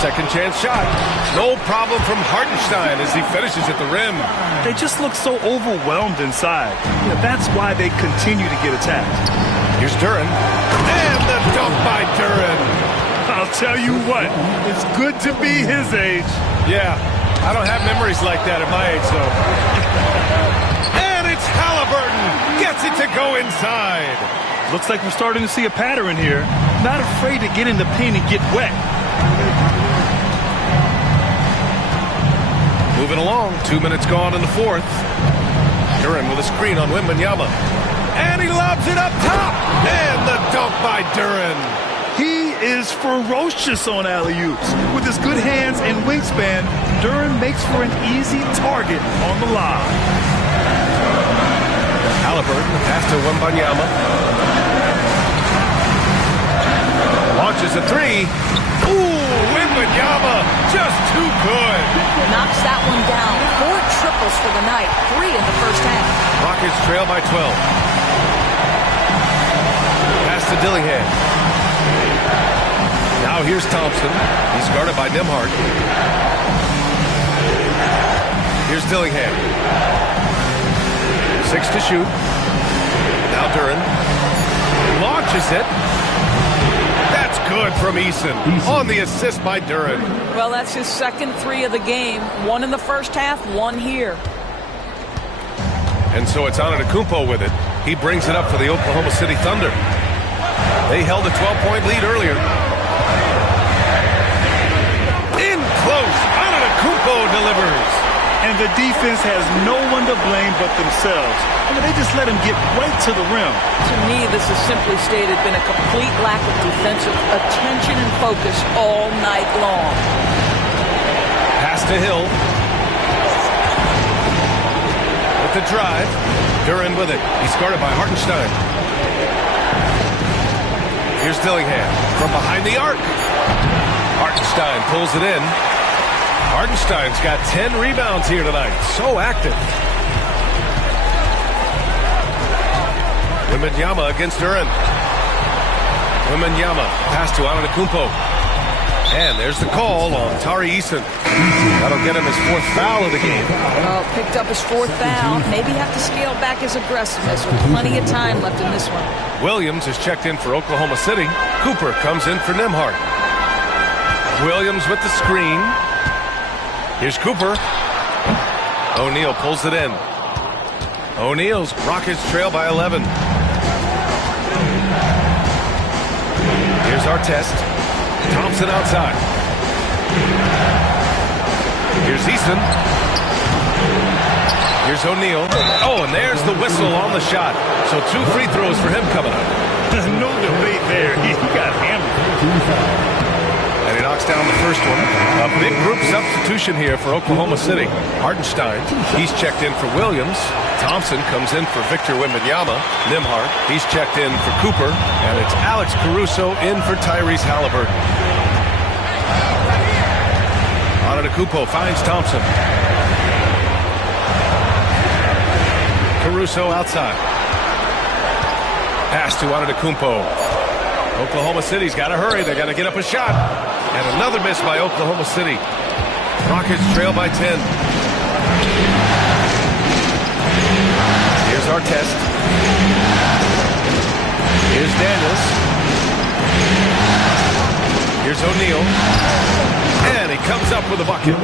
Second chance shot. No problem from Hartenstein as he finishes at the rim. They just look so overwhelmed inside. Yeah, that's why they continue to get attacked. Here's Duren. And the dunk by Duren. I'll tell you what, it's good to be his age. Yeah, I don't have memories like that at my age, though. And it's Halliburton. Gets it to go inside. Looks like we're starting to see a pattern here. Not afraid to get in the paint and get wet. Moving along, 2 minutes gone in the fourth. Duren with a screen on Wembanyama. And he lobs it up top. And the dunk by Duren. He is ferocious on alley-oops. With his good hands and wingspan, Duren makes for an easy target on the lob. Halliburton, pass to Wembanyama. Launches a three. Ooh, Wembanyama, just too good. Knocks that one down. 4 triples for the night. 3 in the first half. Rockets trail by 12. Pass to Dillingham. Now here's Thompson. He's guarded by Nembhard. Here's Dillingham. 6 to shoot. Now Duren. Launches it. That's good from Eason. On the assist by Duren. Well, that's his second 3 of the game. 1 in the first half, 1 here. And so it's Antetokounmpo with it. He brings it up for the Oklahoma City Thunder. They held a 12-point lead earlier. In close, Antetokounmpo delivers. And the defense has no one to blame but themselves. I mean, they just let him get right to the rim. To me, this has simply stated been a complete lack of defensive attention and focus all night long. Pass to Hill. With the drive. Duren with it. He's guarded by Hartenstein. Here's Dillingham from behind the arc. Hartenstein pulls it in. Hartenstein's got 10 rebounds here tonight. So active. Wembanyama against Duren. Wembanyama pass to Antetokounmpo. And there's the call on Tari Eason. That'll get him his 4th foul of the game. Well, picked up his 4th foul. Maybe have to scale back his aggressiveness with plenty of time left in this one. Williams is checked in for Oklahoma City. Cooper comes in for Nembhard. Williams with the screen. Here's Cooper. O'Neal pulls it in. O'Neal's Rockets trail by 11. Here's Artest. Thompson outside. Here's Eason. Here's O'Neal. Oh, and there's the whistle on the shot. So 2 free throws for him coming up. No debate there. He got hammered. And he knocks down the first one. A big group substitution here for Oklahoma City. Hartenstein, he's checked in for Williams. Thompson comes in for Victor Wembanyama. Nembhard, he's checked in for Cooper. And it's Alex Caruso in for Tyrese Halliburton. Antetokounmpo finds Thompson. Caruso outside. Pass to Antetokounmpo. Oklahoma City's got to hurry. They got to get up a shot. And another miss by Oklahoma City. Rockets trail by 10. Here's Artest. Here's Daniels. Here's O'Neal. And he comes up with a bucket.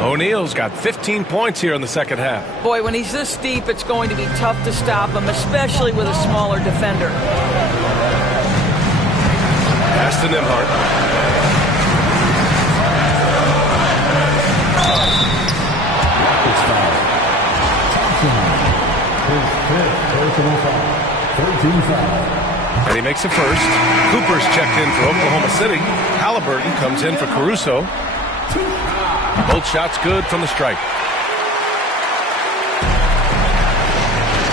O'Neal's got 15 points here in the second half. Boy, when he's this deep, it's going to be tough to stop him, especially with a smaller defender. Pass to Nembhard. Rockets foul. Thompson. His 5th personal foul. 13 foul. And he makes it first. Cooper's checked in for Oklahoma City. Halliburton comes in for Caruso. Both shots good from the stripe.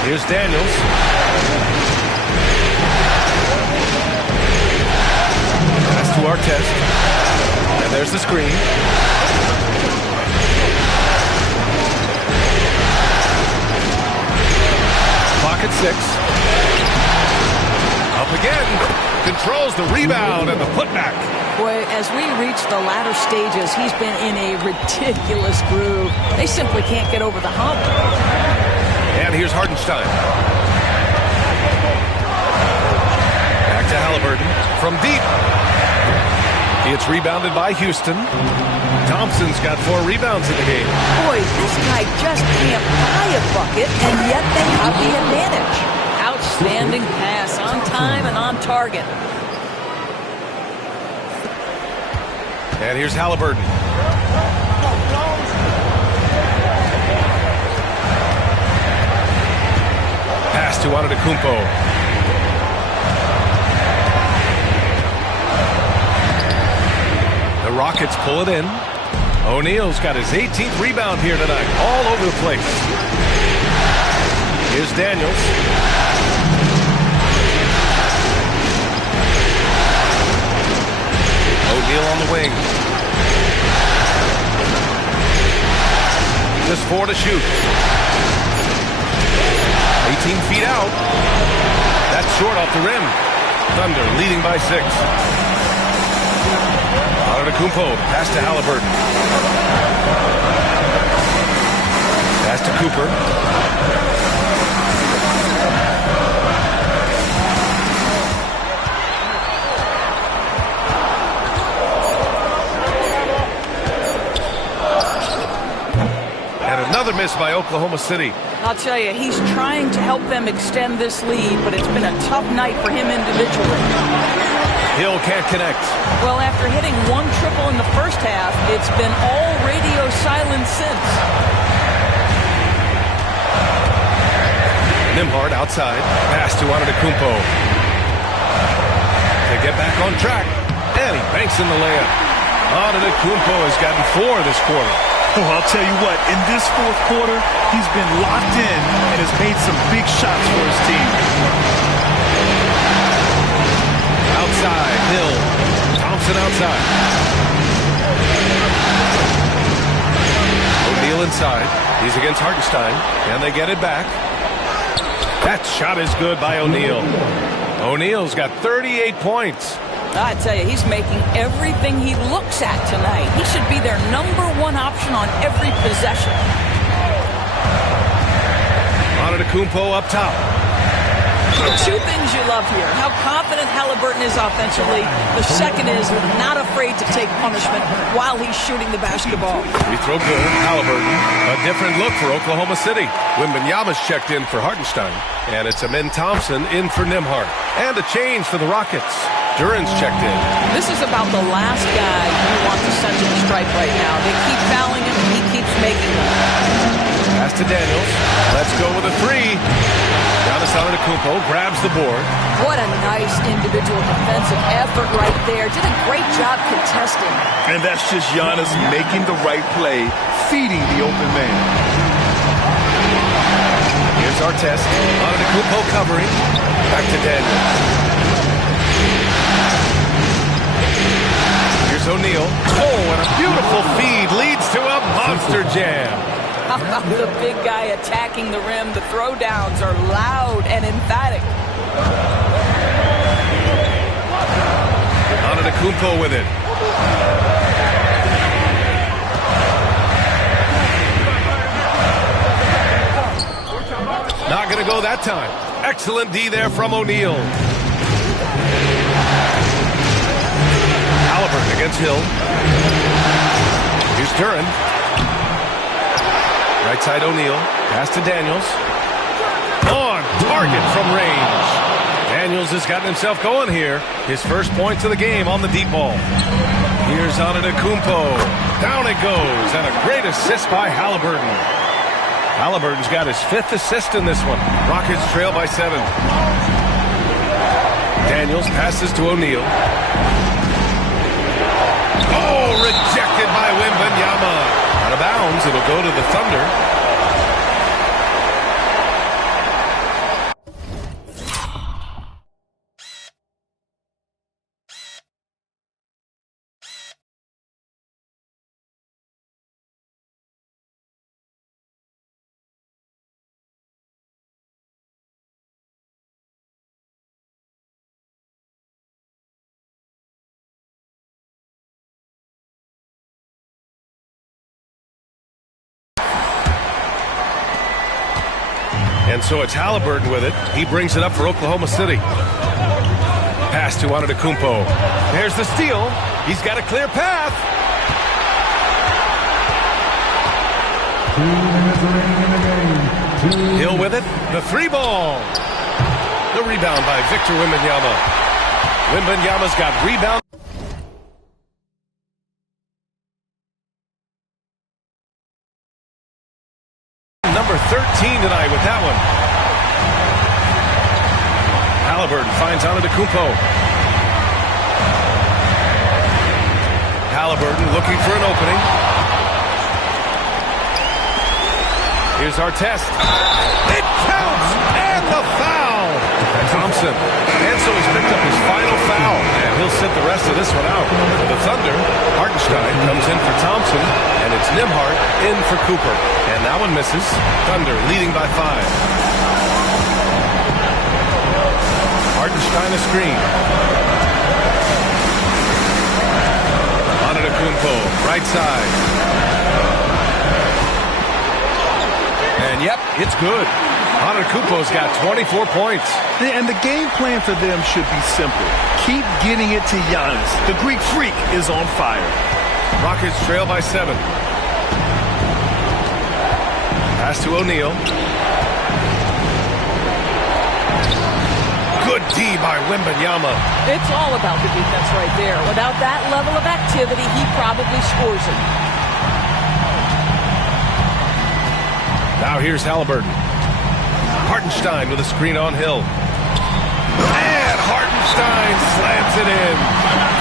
Here's Daniels. Pass to Artest. And there's the screen. Clock at 6. Up again. Controls the rebound and the putback. Boy, as we reach the latter stages, he's been in a ridiculous groove. They simply can't get over the hump. And here's Hartenstein. Halliburton from deep. It's rebounded by Houston. Thompson's got 4 rebounds in the game. Boy, this guy just can't buy a bucket, and yet they have the advantage. Outstanding pass, on time and on target. And here's Halliburton. Pass to Antetokounmpo. The Rockets pull it in. O'Neal's got his 18th rebound here tonight. All over the place. Here's Daniels. O'Neal on the wing. Just 4 to shoot. 18 feet out. That's short off the rim. Thunder leading by 6. Antetokounmpo, pass to Halliburton. Pass to Cooper. And another miss by Oklahoma City. I'll tell you, he's trying to help them extend this lead, but it's been a tough night for him individually. Hill can't connect. Well, after hitting 1 triple in the first half, it's been all radio silence since. Nembhard outside. Pass to Antetokounmpo. They get back on track. And he banks in the layup. Antetokounmpo has gotten 4 this quarter. Oh, I'll tell you what, in this fourth quarter, he's been locked in and has made some big shots for his team. Outside, Hill. Thompson outside. O'Neal inside. He's against Hartenstein, and they get it back. That shot is good by O'Neal. O'Neal's got 38 points. I tell you, he's making everything he looks at tonight. He should be their #1 option on every possession. Antetokounmpo up top. 2 things you love here. How confident Halliburton is offensively. The second is not afraid to take punishment while he's shooting the basketball. Free throw good. Halliburton. A different look for Oklahoma City. Wembanyama's checked in for Hartenstein. And it's Amen Thompson in for Nembhard. And a change for the Rockets. Duran's checked in. This is about the last guy you want to send to the stripe right now. They keep fouling him, and he keeps making them. Pass to Daniels. Let's go with a 3. Giannis Antetokounmpo grabs the board. What a nice individual defensive effort right there. Did a great job contesting. And that's just Giannis making the right play, feeding the open man. Here's Artest. Antetokounmpo covering. Back to Daniels. Here's O'Neal. Oh, and a beautiful feed leads to a monster jam. The big guy attacking the rim. The throwdowns are loud and emphatic. Antetokounmpo with it. Not going to go that time. Excellent D there from O'Neal. Halliburton against Hill. Here's Duran. Right side O'Neal. Pass to Daniels. On target from range. Daniels has gotten himself going here. His first points of the game on the deep ball. Here's Antetokounmpo. Down it goes. And a great assist by Halliburton. Halliburton's got his 5th assist in this one. Rockets trail by 7. Daniels passes to O'Neal. Oh, rejected by Wembanyama. Out of bounds, it'll go to the Thunder. And so it's Halliburton with it. He brings it up for Oklahoma City. Pass to Antetokounmpo. There's the steal. He's got a clear path. 2 minutes remaining in the game. Hill with it. The three ball. The rebound by Victor Wembanyama. Wembanyama's got rebound. Number 13 tonight with that one. Halliburton finds Antetokounmpo. Halliburton looking for an opening. Here's Artest. It counts! And the foul! Thompson. And so he's picked up his final foul. And he'll sit the rest of this one out. For the Thunder, Hartenstein comes in for Thompson. And it's Nembhard in for Cooper. And that one misses. Thunder leading by 5. Hartenstein a screen. Antetokounmpo, right side. And yep, it's good. Antetokounmpo's got 24 points. And the game plan for them should be simple. Keep getting it to Giannis. The Greek Freak is on fire. Rockets trail by 7. Pass to O'Neal. Good D by Wembanyama. It's all about the defense right there. Without that level of activity, he probably scores it. Now here's Halliburton. Hartenstein with a screen on Hill. And Hartenstein slams it in.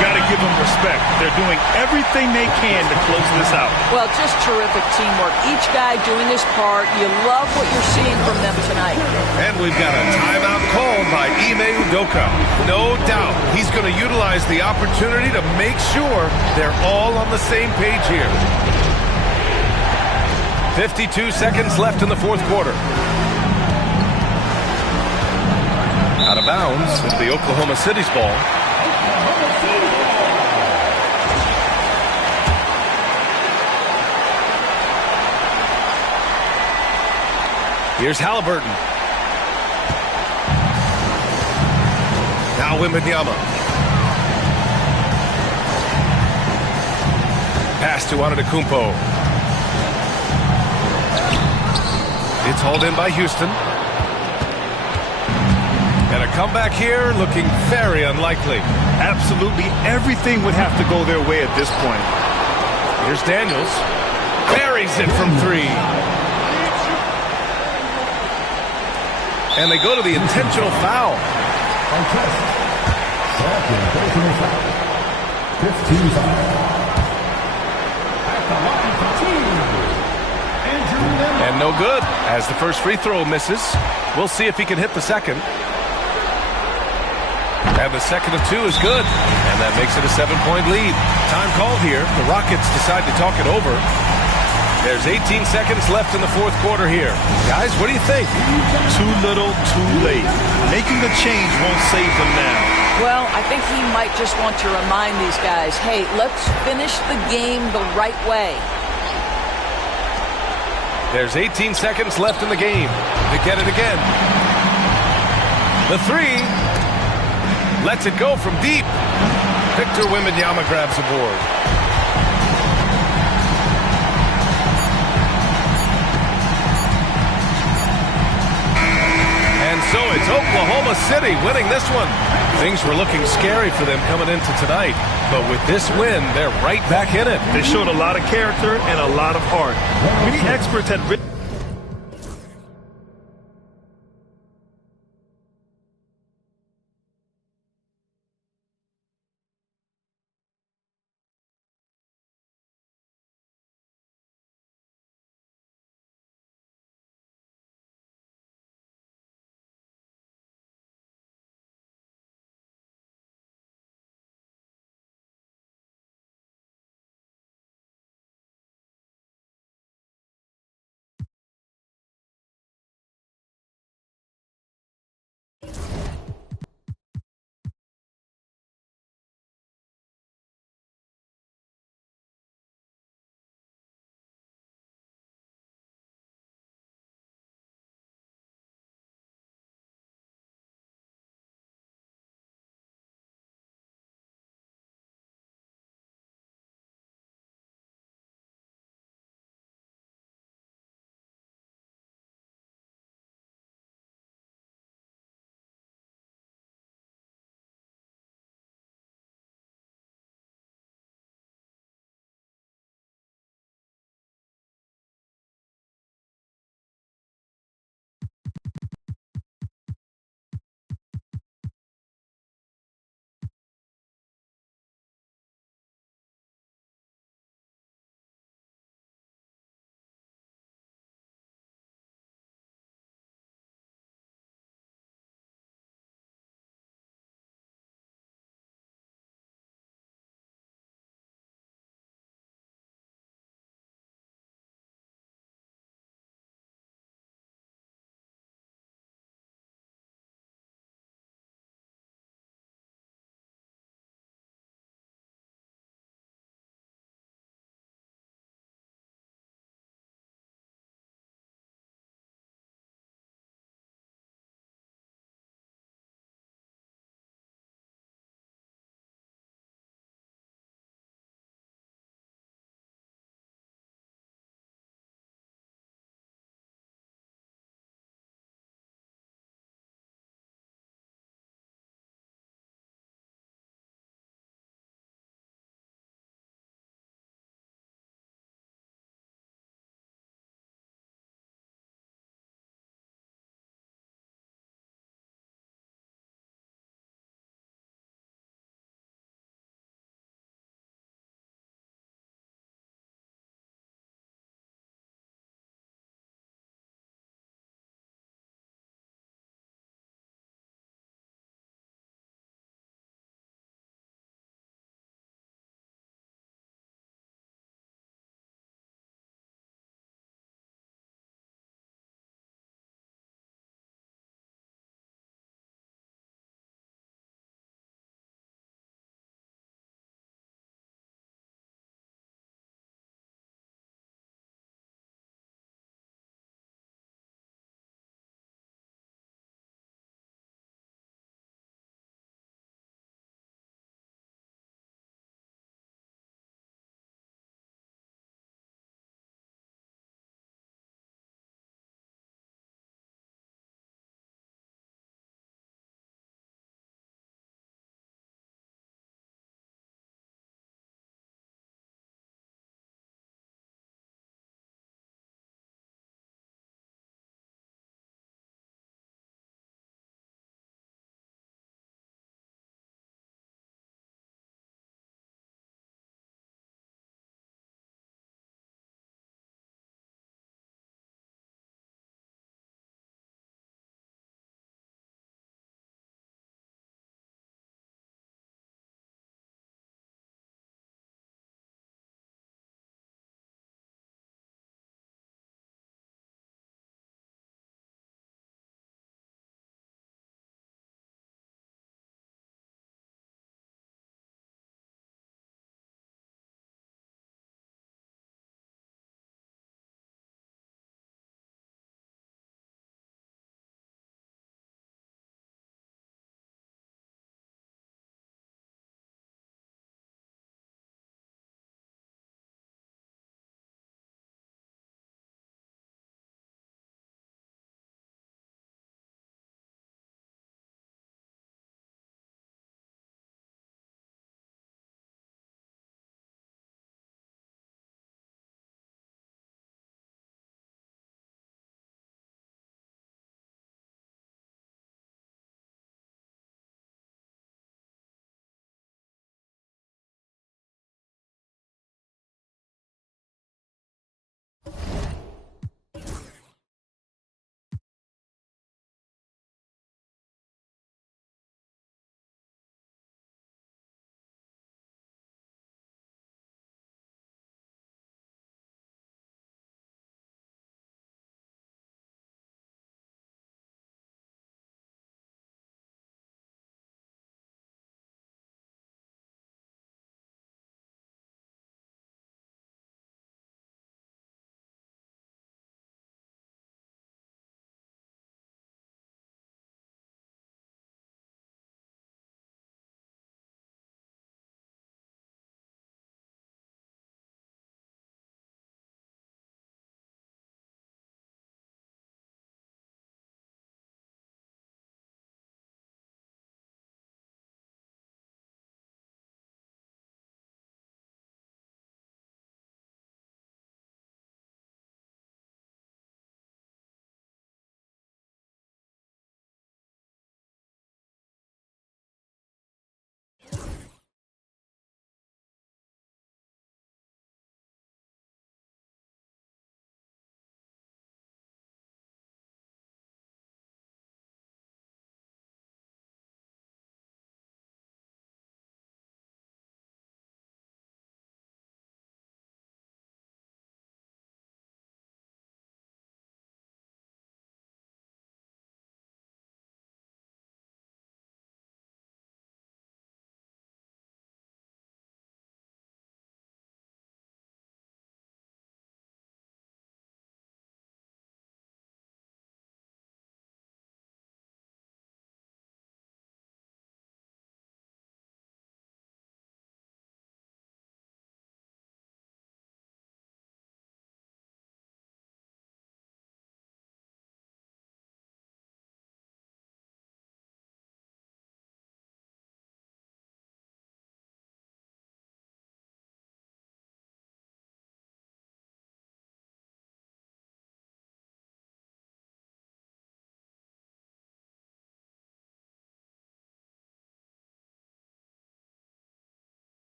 Got to give them respect. They're doing everything they can to close this out. Well, just terrific teamwork. Each guy doing his part. You love what you're seeing from them tonight. And we've got a timeout called by Ime Udoka. No doubt he's going to utilize the opportunity to make sure they're all on the same page here. 52 seconds left in the fourth quarter. Out of bounds is the Oklahoma City's ball. Here's Halliburton. Now Wembanyama. Pass to Antetokounmpo. It's hauled in by Houston. And a comeback here looking very unlikely. Absolutely everything would have to go their way at this point. Here's Daniels. Buries it from 3. And they go to the intentional foul. Artest. Second personal foul. 15 foul. At the line for 2. Andrew Nembhard. And no good, as the first free throw misses. We'll see if he can hit the second. And the second of 2 is good. And that makes it a 7-point lead. Time called here. The Rockets decide to talk it over. There's 18 seconds left in the fourth quarter here. Guys, what do you think? Too little, too late. Making the change won't save them now. Well, I think he might just want to remind these guys, hey, let's finish the game the right way. There's 18 seconds left in the game. They get it again. The 3. Lets it go from deep. Victor Wembanyama grabs the board. And so it's Oklahoma City winning this one. Things were looking scary for them coming into tonight. But with this win, they're right back in it. They showed a lot of character and a lot of heart. Many experts had written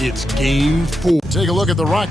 It's game 4. Take a look at the right.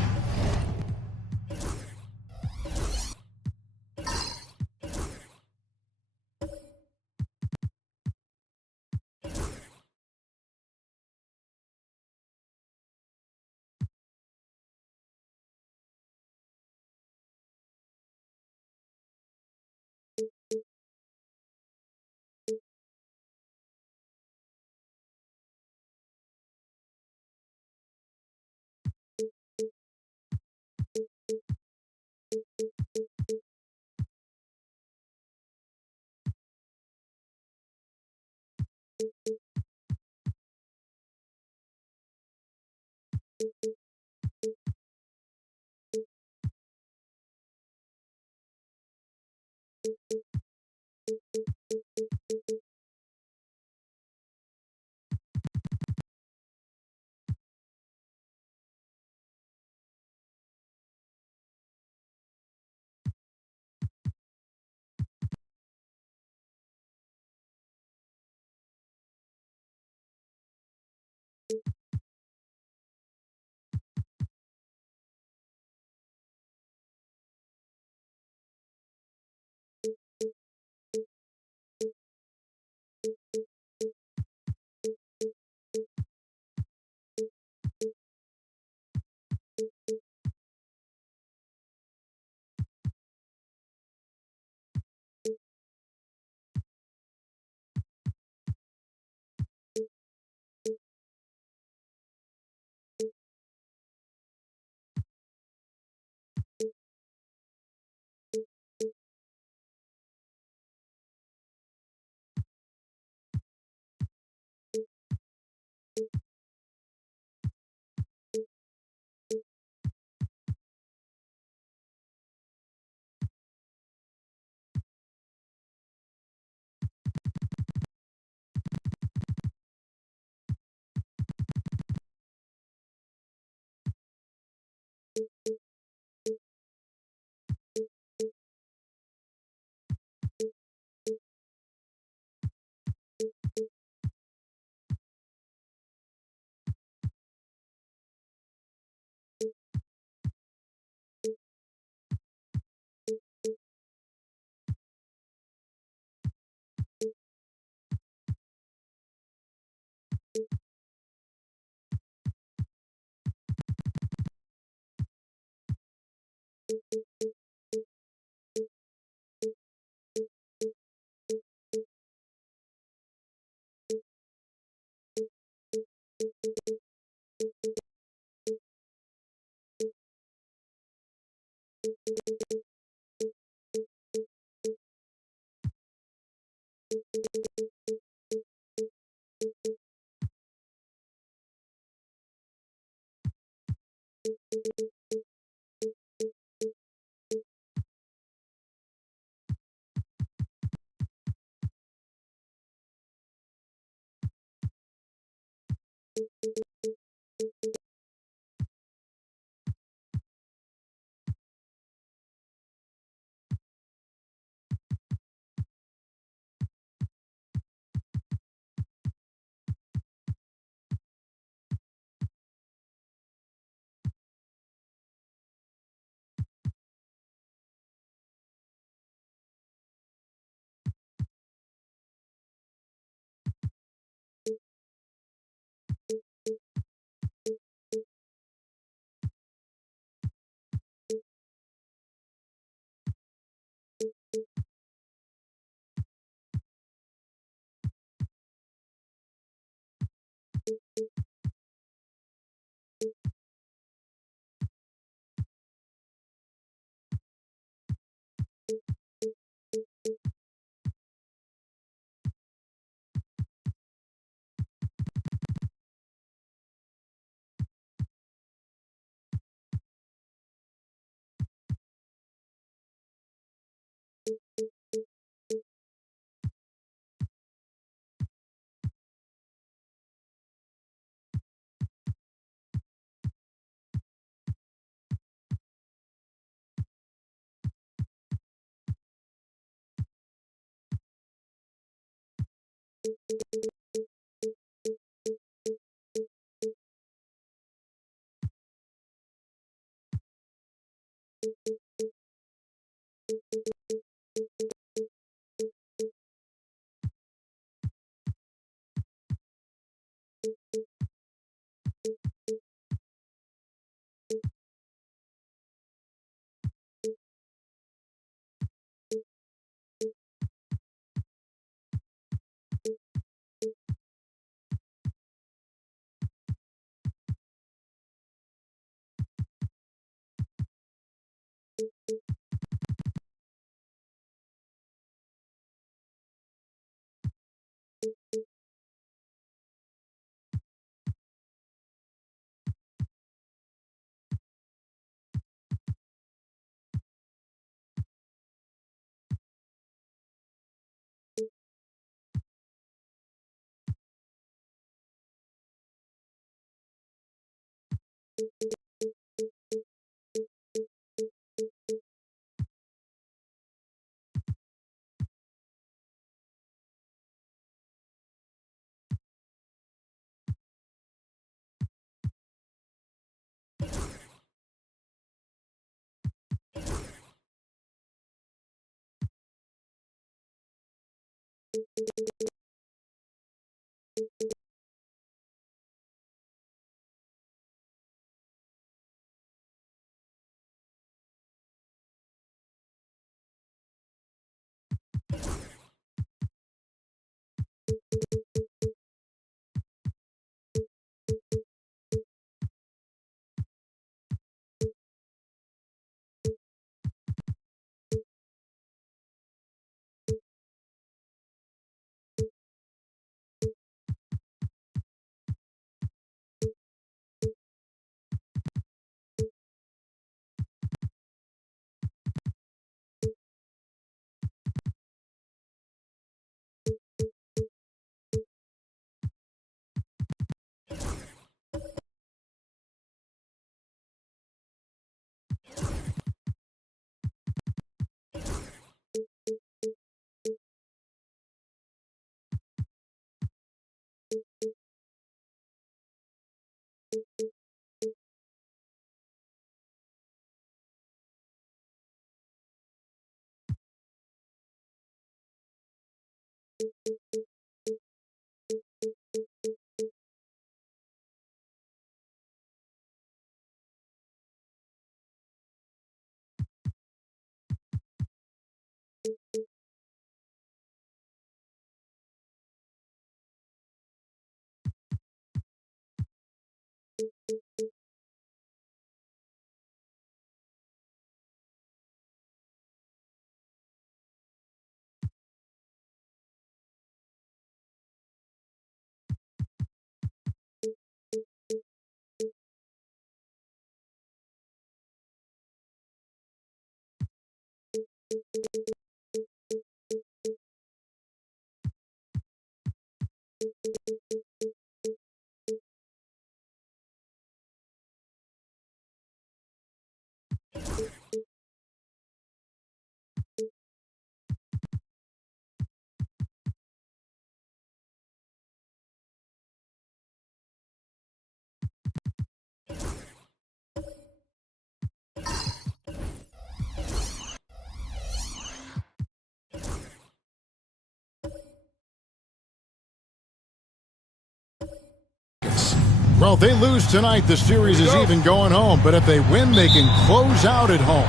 Well, if they lose tonight, the series is even going home. But if they win, they can close out at home.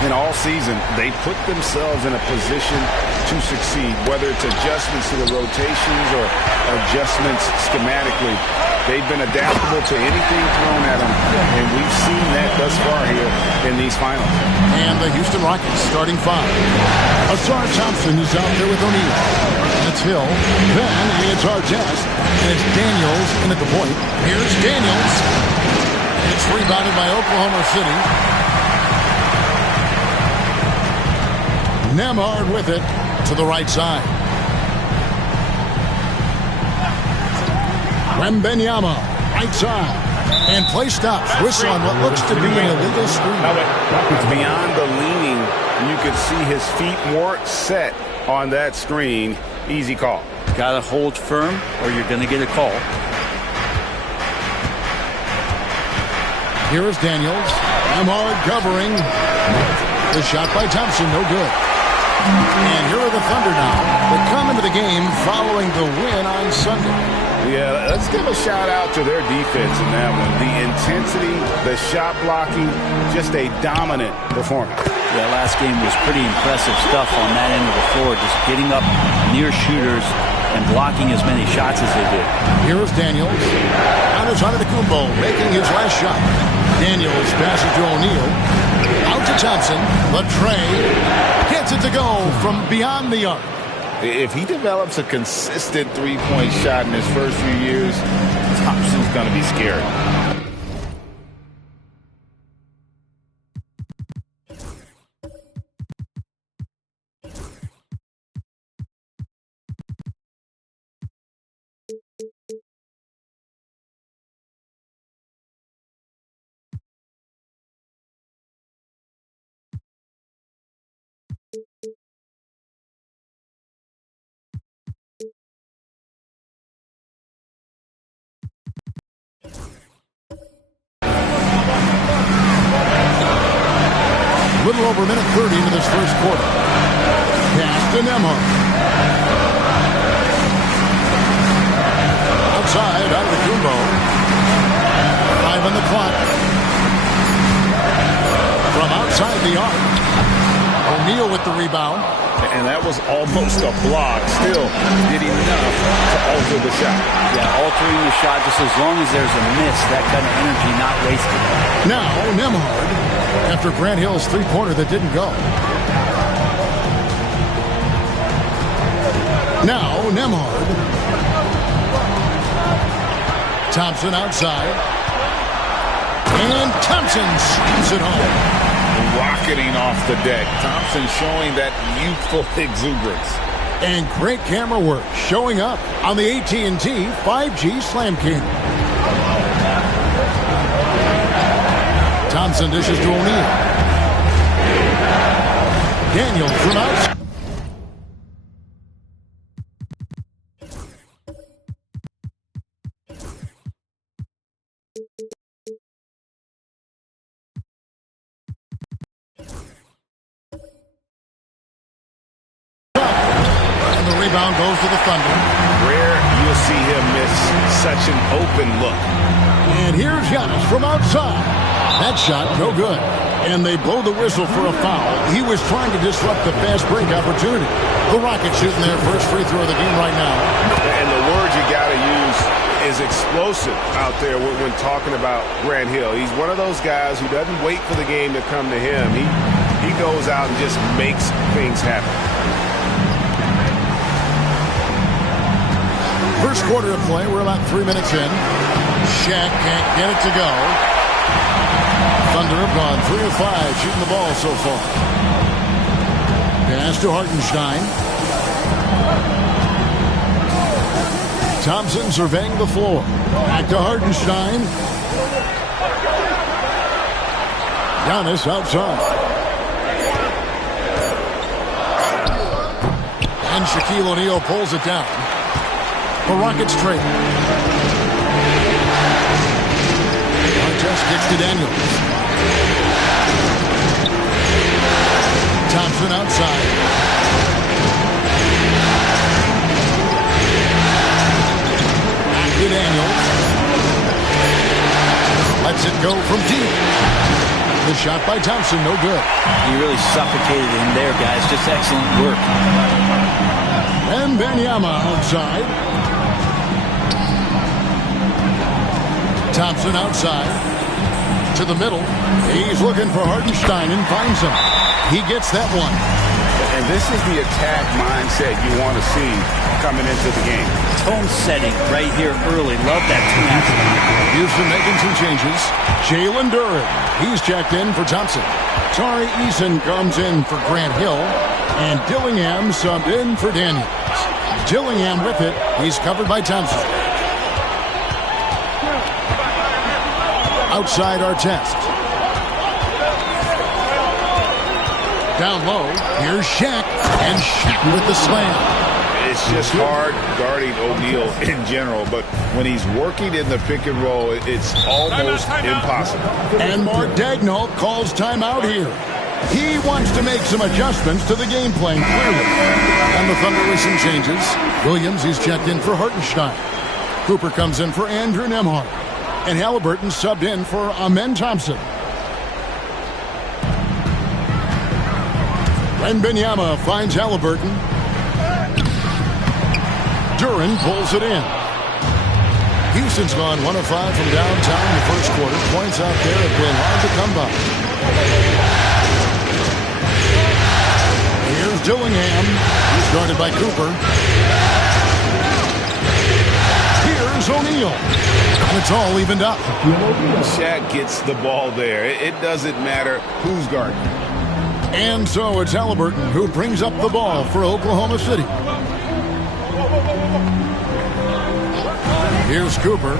And all season, they put themselves in a position to succeed, whether it's adjustments to the rotations or adjustments schematically. They've been adaptable to anything thrown at them, and we've seen that thus far here in these finals. And the Houston Rockets starting five. Ausar Thompson is out there with O'Neal. That's Hill. Then it's Artest. And it's Daniels in at the point. Here's Daniels. It's rebounded by Oklahoma City. Nembhard with it to the right side. Wembanyama, right side. And play stops. Whistle on what looks to be an illegal screen. Beyond the leaning, you could see his feet weren't set on that screen. Easy call. Got to hold firm or you're going to get a call. Here is Daniels. Nembhard covering. The shot by Thompson, no good. And here are the Thunder now. They come into the game following the win on Sunday. Yeah, let's give a shout out to their defense in that one. The intensity, the shot blocking, just a dominant performance. Yeah, last game was pretty impressive stuff on that end of the floor, just getting up near shooters and blocking as many shots as they did. Here's Daniels. On his Antetokounmpo, making his last shot. Daniels passes to O'Neal. Out to Thompson. Latray gets it to go from beyond the arc. If he develops a consistent three-point shot in his first few years, Thompson's going to be scary. A little over a minute 30 into this first quarter. Pass to Nembhard. Outside, out of the Kumbo. 5 on the clock. From outside the arc. O'Neal with the rebound. And that was almost a block. Still did enough to alter the shot. Yeah, altering the shot just as long as there's a miss, that kind of energy not wasted. Now, Nembhard, after Grant Hill's three-pointer that didn't go. Now, Nembhard. Thompson outside. And Thompson slams it home. Rocketing off the deck. Thompson showing that youthful exuberance. And great camera work showing up on the AT&T 5G Slam King. Thompson dishes to O'Neal. Daniels from outside. rebound goes to the Thunder. Rare you'll see him miss such an open look. And here's Giannis from outside. That shot, no good. And they blow the whistle for a foul. He was trying to disrupt the fast break opportunity. The Rockets shooting their first free throw of the game right now. And the word you got to use is explosive out there when talking about Grant Hill. He's one of those guys who doesn't wait for the game to come to him. He goes out and just makes things happen. First quarter of play, we're about 3 minutes in. Shaq can't get it to go. Thunder have gone 3 of 5 shooting the ball so far. Pass to Hartenstein. Thompson surveying the floor. Back to Hartenstein. Giannis outside. And Shaquille O'Neal pulls it down. The Rockets trade. Artest kicks to Daniels. Thompson outside. Back to Daniels. Lets it go from deep. The shot by Thompson, no good. He really suffocated him there, guys. Just excellent work. And Wembanyama outside. Thompson outside. To the middle. He's looking for Hartenstein and finds him. He gets that one. And this is the attack mindset you want to see coming into the game. Tone setting right here early. Love that tenacity. Houston making some changes. Jalen Duren. He's checked in for Thompson. Tari Eason comes in for Grant Hill. And Dillingham subbed in for Daniels. Dillingham with it. He's covered by Thompson. Outside Artest. Down low. Here's Shaq. And Shaq with the slam. It's just hard guarding O'Neal in general, but when he's working in the pick and roll, it's almost impossible. And Mark Daigneault calls timeout here. He wants to make some adjustments to the game plan, clearly. And the Thunder with some changes. Williams, he's checked in for Hartenstein. Cooper comes in for Andrew Nembhard. And Halliburton subbed in for Amen Thompson. Wembanyama finds Halliburton. Duren pulls it in. Houston's gone 1 of 5 from downtown in the first quarter. Points out there have been hard to come by. Here's Dillingham. He's guarded by Cooper. Here's O'Neal. And it's all evened up. Shaq gets the ball there. It doesn't matter who's guarding. And so it's Halliburton who brings up the ball for Oklahoma City. Here's Cooper.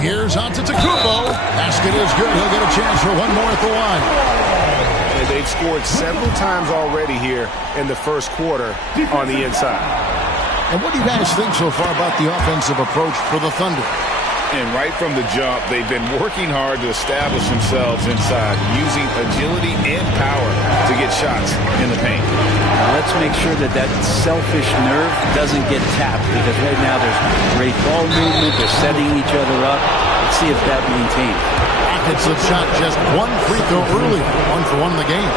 Here's Antetokounmpo. Basket is good. He'll get a chance for one more at the line. And they've scored several times already here in the first quarter on the inside. And what do you guys think so far about the offensive approach for the Thunder? And right from the jump, they've been working hard to establish themselves inside, using agility and power to get shots in the paint. Let's make sure that selfish nerve doesn't get tapped, because right now there's great ball movement. They're setting each other up. Let's see if that maintains. Rockets have shot just one free throw early. 1 for 1 in the game.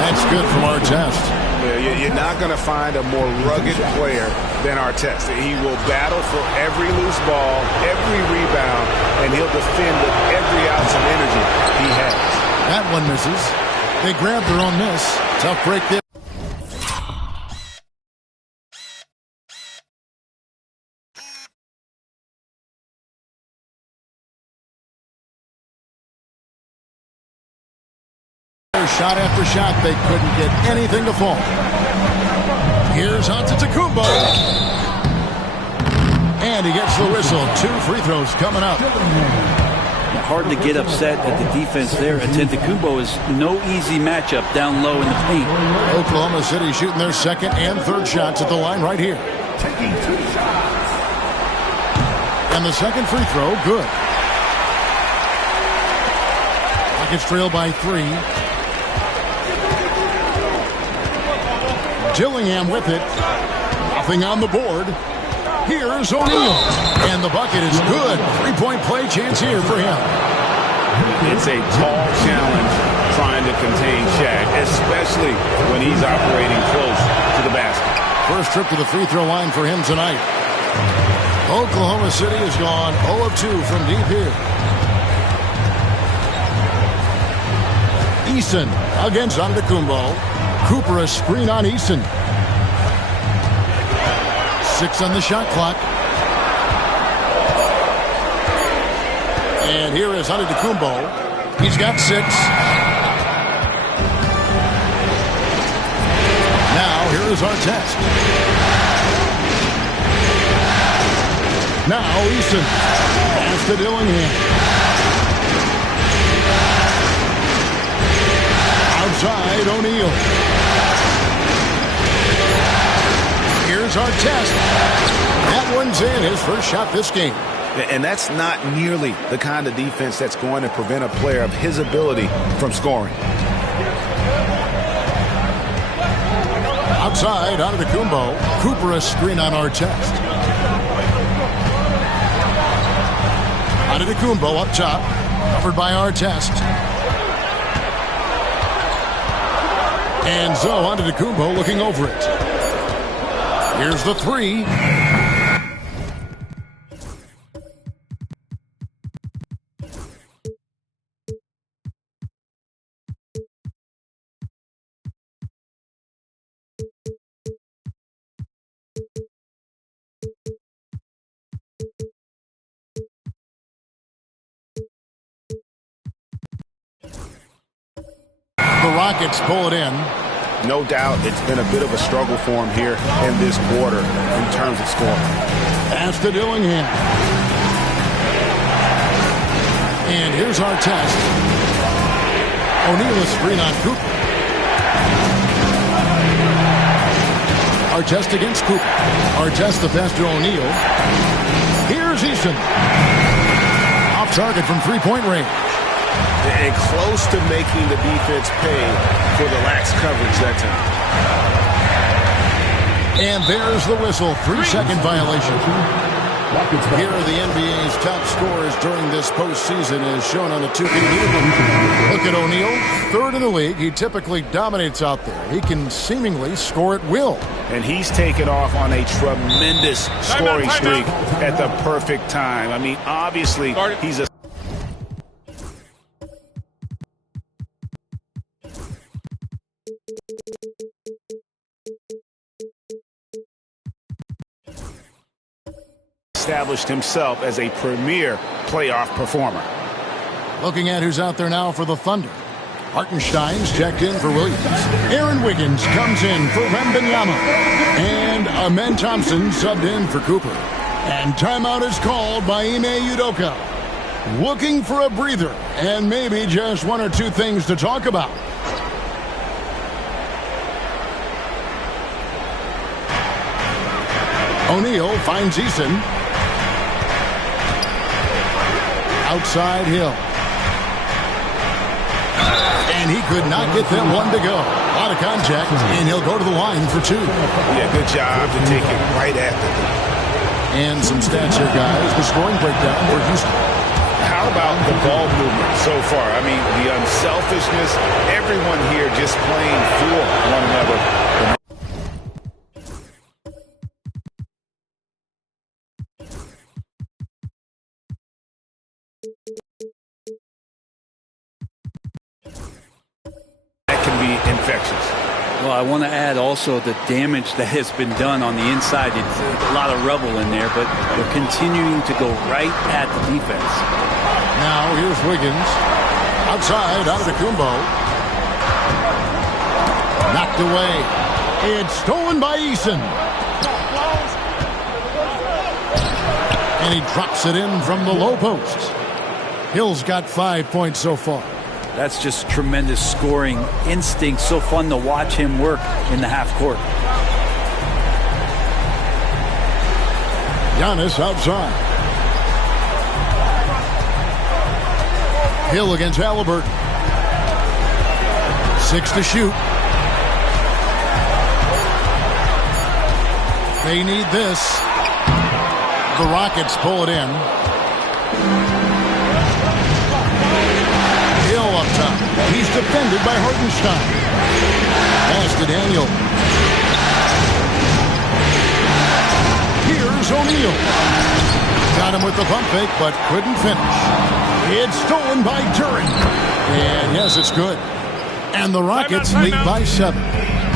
That's good from Artest. You're not going to find a more rugged player than Artest. He will battle for every loose ball, every rebound, and he'll defend with every ounce of energy he has. That one misses. They grab their own miss. Tough break there. Shot after shot, they couldn't get anything to fall. Here's Antetokounmpo. And he gets the whistle. 2 free throws coming up. Hard to get upset at the defense there. Antetokounmpo is no easy matchup down low in the paint. Oklahoma City shooting their second and third shots at the line right here. Taking 2 shots. And the second free throw, good. Rockets trail by 3. Dillingham with it. Nothing on the board. Here's O'Neal. And the bucket is good. 3-point play chance here for him. It's a tall challenge trying to contain Shaq, especially when he's operating close to the basket. First trip to the free throw line for him tonight. Oklahoma City has gone 0 of 2 from deep here. Eason against Antetokounmpo. Cooper a screen on Eason. 6 on the shot clock. And here is Antetokounmpo. He's got 6. Now here is Artest. Now Eason. Pass to Dillingham. Outside O'Neal. Here's Artest. That one's in. His first shot this game. And that's not nearly the kind of defense that's going to prevent a player of his ability from scoring. Outside, Antetokounmpo. Cooper a screen on Artest. Antetokounmpo up top. Covered by Artest. And so Antetokounmpo looking over it. Here's the 3. The Rockets pull it in. No doubt it's been a bit of a struggle for him here in this quarter in terms of scoring. Pass to Dillingham. And here's Artest. O'Neal is screen on Cooper. Artest against Cooper. Artest the pass to O'Neal. Here's Eason. Off target from 3-point range. And close to making the defense pay for the lax coverage that time. And there's the whistle. 3-second violation. Here are the NBA's top scorers during this postseason as shown on the 2K leaderboard. Look at O'Neal, 3rd in the league. He typically dominates out there. He can seemingly score at will. And he's taken off on a tremendous scoring streak at the perfect time. I mean, obviously, he's a established himself as a premier playoff performer. Looking at who's out there now for the Thunder. Hartenstein's checked in for Williams. Aaron Wiggins comes in for Wembanyama. And Amen Thompson subbed in for Cooper. And timeout is called by Ime Udoka. Looking for a breather and maybe just 1 or 2 things to talk about. O'Neal finds Eason. Outside Hill. And he could not get them one to go. A lot of contact, and he'll go to the line for 2. Yeah, good job to take it right after them. And some stats here, guys. The scoring breakdown for Houston. How about the ball movement so far? I mean, the unselfishness, everyone here just playing for one another. Infectious. Well, I want to add also the damage that has been done on the inside. It's a lot of rubble in there, but they're continuing to go right at the defense. Now here's Wiggins. Outside, Antetokounmpo. Knocked away. It's stolen by Eason. And he drops it in from the low post. Hill's got 5 points so far. That's just tremendous scoring instinct. So fun to watch him work in the half court. Giannis outside. Hill against Halliburton. 6 to shoot. They need this. The Rockets pull it in. Hill up top. He's defended by Hartenstein. Pass to Daniel. Here's O'Neal. Got him with the pump fake, but couldn't finish. It's stolen by Duren. And yes, it's good. And the Rockets lead by 7.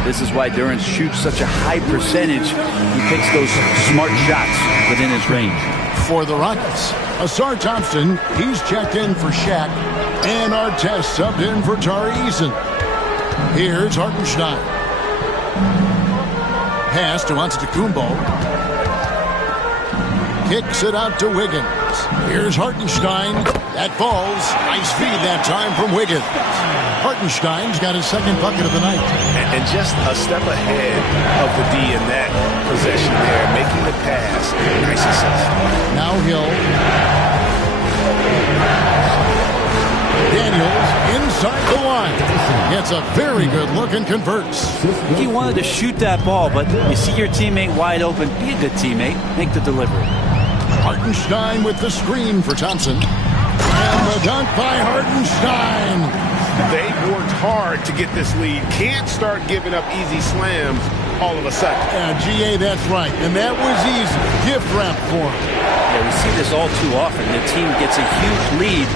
This is why Duren shoots such a high percentage. He picks those smart shots within his range. For the Rockets, Ausar Thompson, he's checked in for Shaq. And Artest subbed in for Tari Eason. Here's Hartenstein. Pass to Antetokounmpo. Kicks it out to Wiggins. Here's Hartenstein. That falls. Nice feed that time from Wiggins. Hartenstein's got his second bucket of the night. And just a step ahead of the D in that possession there, making the pass. Nice assist. Now Hill. Daniels inside the line. Gets a very good look and converts. He wanted to shoot that ball, but you see your teammate wide open. Be a good teammate. Make the delivery. Hartenstein with the screen for Thompson. And the dunk by Hartenstein. They've worked hard to get this lead. Can't start giving up easy slams all of a sudden. GA, that's right. And that was easy. Gift wrap for him. Yeah, we see this all too often. The team gets a huge lead,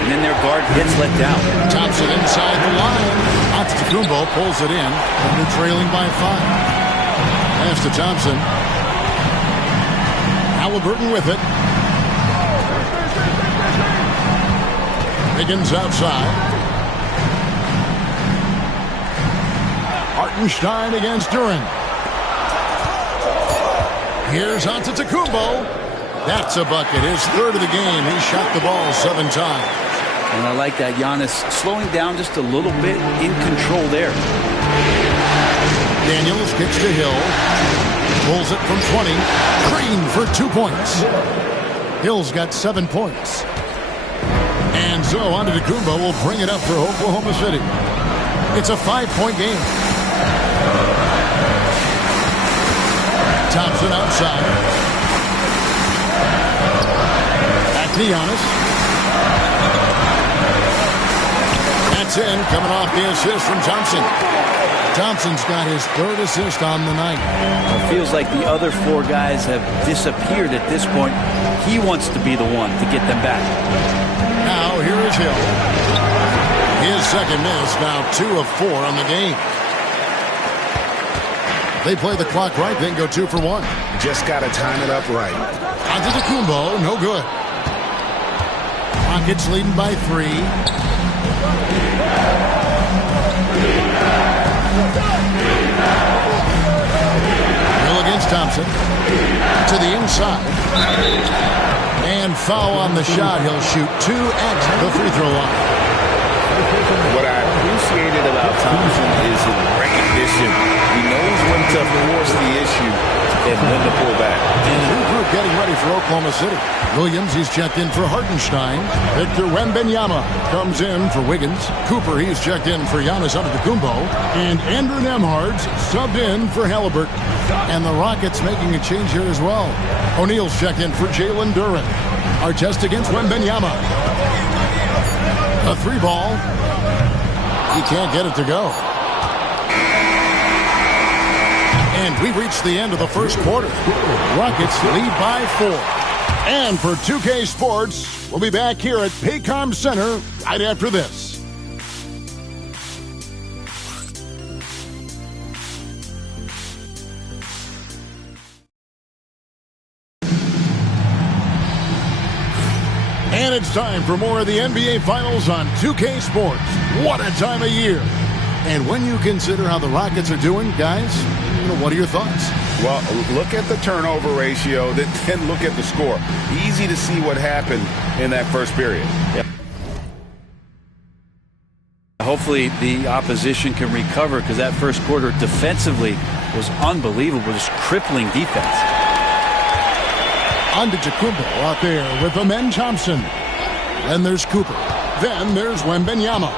and then their guard gets let down. Thompson inside the line. Antetokounmpo pulls it in, and they're trailing by 5. Pass to Thompson. Halliburton with it. Wiggins outside. Hartenstein against Duren. Here's Antetokounmpo. That's a bucket. His third of the game. He shot the ball 7 times. And I like that. Giannis slowing down just a little bit, in control there. Daniels kicks to Hill. Pulls it from 20. Green for 2 points. Hill's got 7 points. And so Antetokounmpo will bring it up for Oklahoma City. It's a 5-point game. Thompson outside. Back to Giannis. That's in, coming off the assist from Thompson. Thompson's got his 3rd assist on the night. It feels like the other 4 guys have disappeared at this point. He wants to be the one to get them back. Now here is Hill. His second miss, now 2 of 4 on the game. They play the clock right, then go 2 for 1. Just got to time it up right. Antetokounmpo, no good. Rockets leading by 3. Hill against Thompson. To the inside. And foul on the shot. He'll shoot 2 at the free throw line. What I appreciated about Thompson is his recognition. He knows when to force the issue and when to pull back. And a new group getting ready for Oklahoma City. Williams, he's checked in for Hartenstein. Victor Wembanyama comes in for Wiggins. Cooper, he's checked in for Giannis Antetokounmpo. And Andrew Nembhard's subbed in for Halliburton. And the Rockets making a change here as well. O'Neal's checked in for Jalen Duren. Artest against Wembanyama. A 3-ball. He can't get it to go. And we reached the end of the first quarter. Rockets lead by 4. And for 2K Sports, we'll be back here at Paycom Center right after this. And it's time for more of the NBA Finals on 2K Sports. What a time of year. And when you consider how the Rockets are doing, guys, what are your thoughts? Well, look at the turnover ratio, then look at the score. Easy to see what happened in that first period. Yep. Hopefully the opposition can recover, because that first quarter defensively was unbelievable, just crippling defense. Antetokounmpo out there with Amen Thompson. Then there's Cooper. Then there's Wembanyama.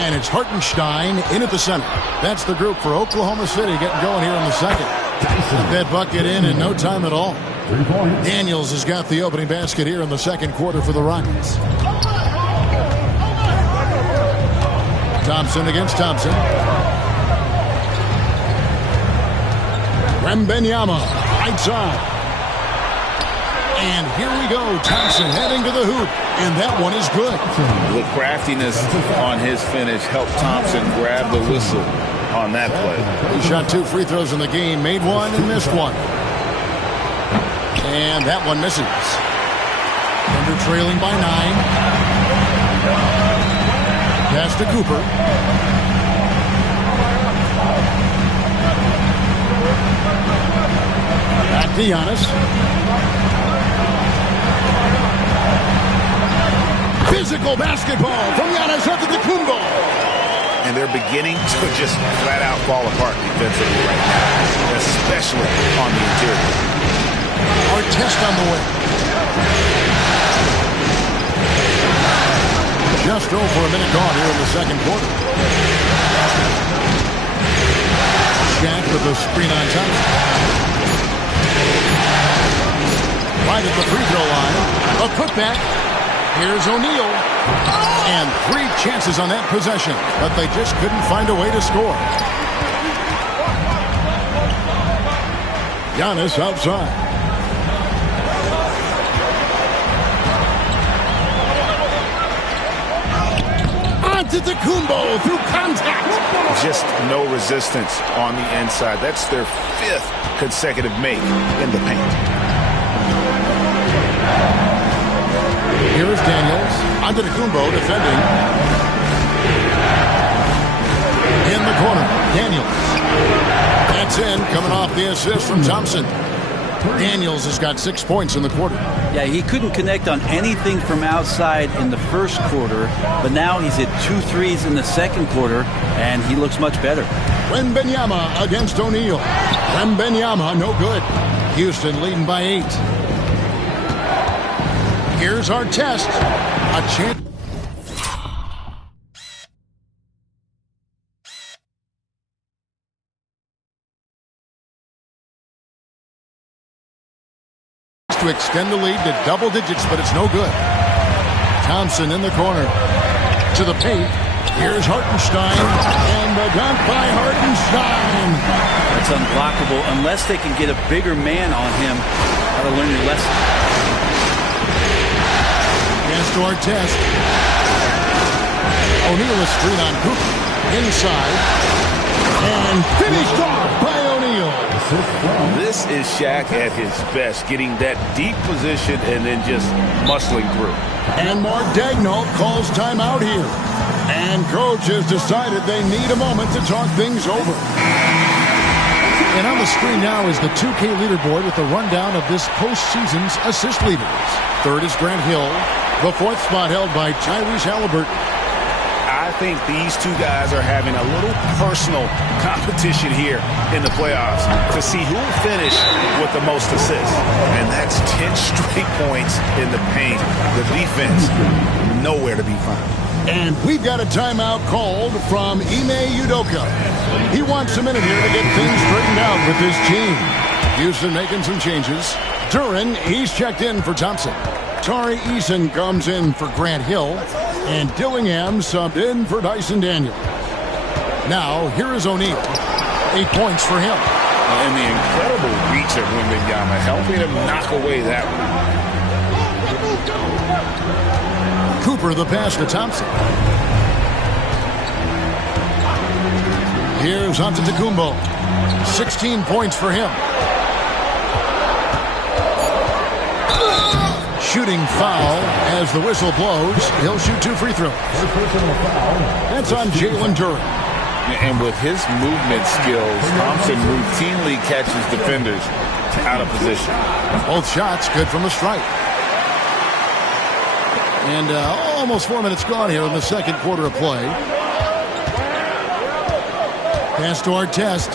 And it's Hartenstein in at the center. That's the group for Oklahoma City getting going here in the second. That bucket in no time at all. 3 points. Daniels has got the opening basket here in the second quarter for the Rockets. Thompson against Thompson. Wembanyama, right side. And here we go. Thompson heading to the hoop. And that one is good. The craftiness on his finish helped Thompson grab the whistle on that play. He shot 2 free throws in the game, made one and missed one. And that one misses. Thunder trailing by 9. Pass to Cooper. Back to Giannis. Physical basketball from Giannis Antetokounmpo. And they're beginning to just flat out fall apart defensively right now, especially on the interior. Our test on the way. Just over a minute gone here in the second quarter. Shaq with the screen on Thompson. Right at the free throw line. A putback. Here's O'Neal. And 3 chances on that possession, but they just couldn't find a way to score. Giannis outside. Antetokounmpo through contact. Just no resistance on the inside. That's their 5th consecutive make in the paint. Here is Daniels. Antetokounmpo defending. In the corner, Daniels. That's in, coming off the assist from Thompson. Daniels has got 6 points in the quarter. Yeah, he couldn't connect on anything from outside in the first quarter, but now he's hit 2 threes in the second quarter, and he looks much better. Wembanyama against O'Neal. Wembanyama, no good. Houston leading by 8. Here's our test. A chance to extend the lead to double digits, but it's no good. Thompson in the corner. To the paint. Here's Hartenstein. And the dunk by Hartenstein. That's unblockable unless they can get a bigger man on him. Got to learn your lesson. Against our test. O'Neal is screen on Cooper. Inside. And finished off by O'Neal. This is Shaq at his best, getting that deep position and then just muscling through. And Mark Daigneault calls timeout here. And coach has decided they need a moment to talk things over. And on the screen now is the 2K leaderboard with a rundown of this postseason's assist leaders. Third is Grant Hill. The 4th spot held by Tyrese Halliburton. I think these two guys are having a little personal competition here in the playoffs to see who will finish with the most assists. And that's 10 straight points in the paint. The defense, nowhere to be found. And we've got a timeout called from Ime Udoka. He wants a minute here to get things straightened out with his team. Houston making some changes. Duren, he's checked in for Thompson. Tari Eason comes in for Grant Hill. And Dillingham subbed in for Dyson Daniels. Now, here is O'Neal. 8 points for him. And the incredible reach of Wembanyama, helping him knock away that one. Cooper the pass to Thompson. Here's Antetokounmpo. 16 points for him. Shooting foul as the whistle blows. He'll shoot 2 free throws. That's on Jalen Duren. And with his movement skills, Thompson routinely catches defenders out of position. Both shots good from the stripe. And almost 4 minutes gone here in the second quarter of play. Pass to our test.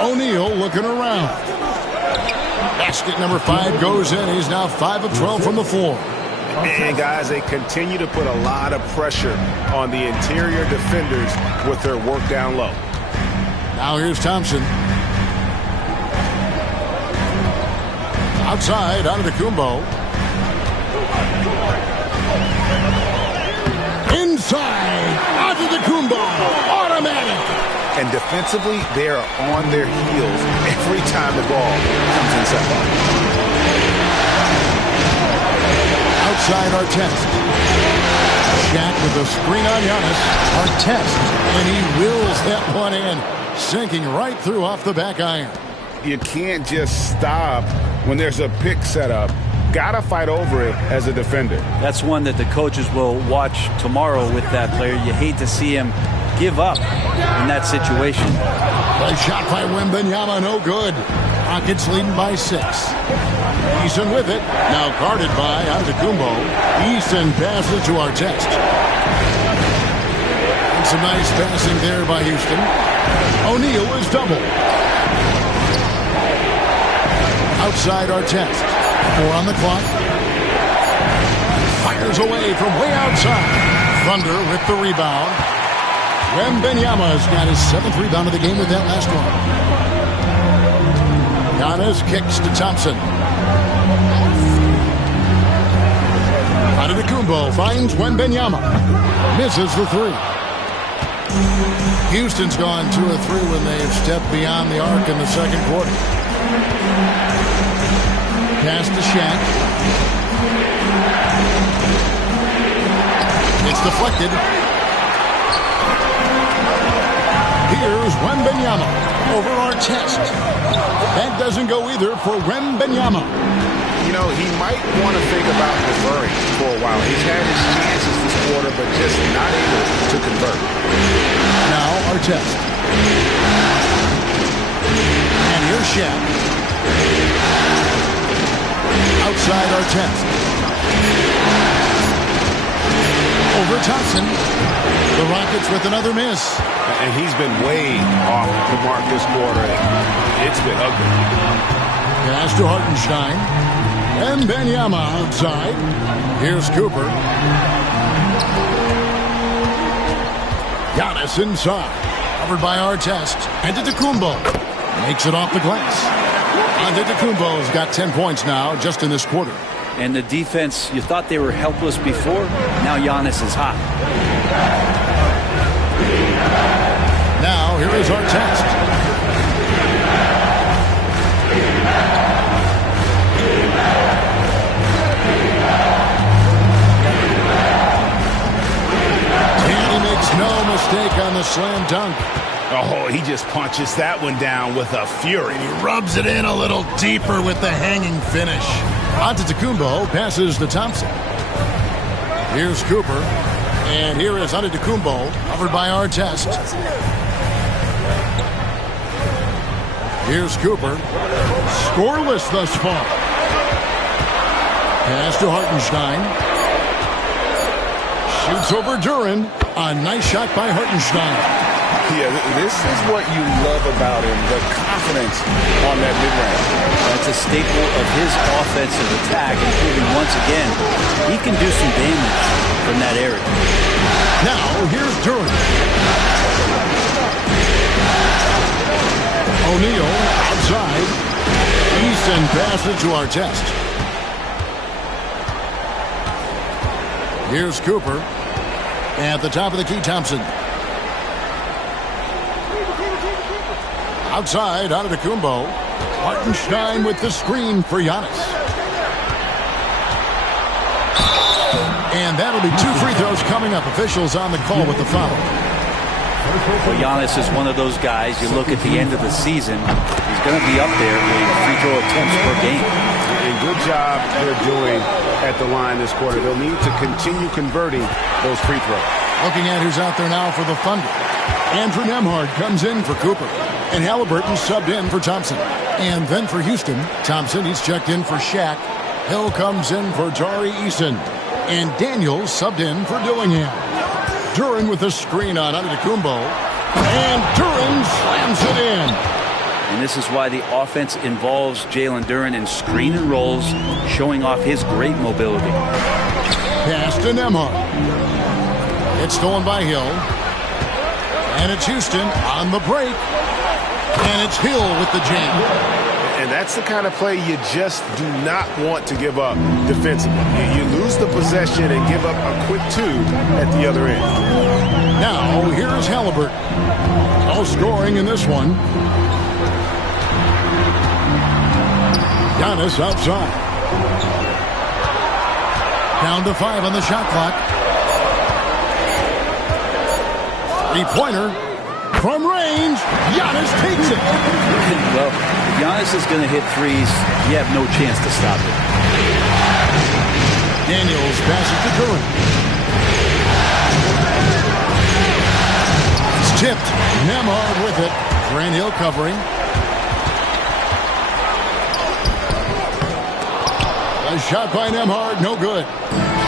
O'Neal looking around. Basket number 5 goes in. He's now 5 of 12 from the floor. And guys, they continue to put a lot of pressure on the interior defenders with their work down low. Now here's Thompson. Outside, Antetokounmpo. Inside, Antetokounmpo. Automatic. And defensively, they are on their heels every time the ball comes inside. Outside Artest. Shaq with a screen on Giannis. Artest, and he wills that one in, sinking right through off the back iron. You can't just stop when there's a pick set up. Gotta fight over it as a defender. That's one that the coaches will watch tomorrow with that player. You hate to see him give up in that situation. Nice shot by Wembanyama, no good. Rockets leading by 6. Eason with it, now guarded by Antetokounmpo. Eason passes to Artest. And some nice passing there by Houston. O'Neal is doubled. Outside Artest. 4 on the clock. Fires away from way outside. Thunder with the rebound. Wembanyama's got his 7th rebound of the game with that last one. Giannis kicks to Thompson. Antetokounmpo finds Wembanyama. Misses the 3. Houston's gone 2 of 3 when they've stepped beyond the arc in the second quarter. Pass to Shaq. It's deflected. Here's Wembanyama over Artest. That doesn't go either for Wembanyama. You know, he might want to think about deferring for a while. He's had his chances this quarter, but just not able to convert. Now Artest. And here's Shaq. Outside Artest. Over Thompson. The Rockets with another miss. And he's been way off the mark this quarter. It's been ugly. Pass to Hartenstein. And Wembanyama outside. Here's Cooper. Giannis inside. Covered by Artest. Antetokounmpo makes it off the glass. Antetokounmpo's got 10 points now just in this quarter. And the defense, you thought they were helpless before. Now Giannis is hot. Now here is Artest. And he makes no mistake on the slam dunk. Oh, he just punches that one down with a fury. He rubs it in a little deeper with the hanging finish. Antetokounmpo passes to Thompson. Here's Cooper. And here is Antetokounmpo, covered by Artest. Here's Cooper. Scoreless thus far. Pass to Hartenstein. Shoots over Duren. A nice shot by Hartenstein. Yeah, this is what you love about him, the confidence on that mid-range. That's a staple of his offensive attack, including once again, he can do some damage from that area. Now, here's Duren. O'Neal outside. Eason passes to Artest. Here's Cooper. At the top of the key, Thompson. Outside, Antetokounmpo. Hartenstein with the screen for Giannis. And that'll be 2 free throws coming up. Officials on the call with the foul. Well, Giannis is one of those guys, you look at the end of the season, he's going to be up there in free throw attempts per game. And good job they're doing at the line this quarter. They'll need to continue converting those free throws. Looking at who's out there now for the Thunder. Andrew Nembhard comes in for Cooper. And Halliburton subbed in for Thompson. And then for Houston, Thompson, he's checked in for Shaq. Hill comes in for Tari Eason. And Daniels subbed in for Dillingham. Duren with a screen on Antetokounmpo. And Duren slams it in. And this is why the offense involves Jalen Duren in screen and rolls, showing off his great mobility. Pass to Nembhard. It's stolen by Hill. And it's Houston on the break. And it's Hill with the jam. And that's the kind of play you just do not want to give up defensively. You lose the possession and give up a quick 2 at the other end. Now, here's Halliburton. No scoring in this one. Giannis outside. Down to 5 on the shot clock. Three-pointer from range. Giannis takes it. Well, if Giannis is going to hit threes, you have no chance to stop it. Daniels passes to Curry. It's tipped. Nembhard with it. Grant Hill covering. A shot by Nembhard, no good.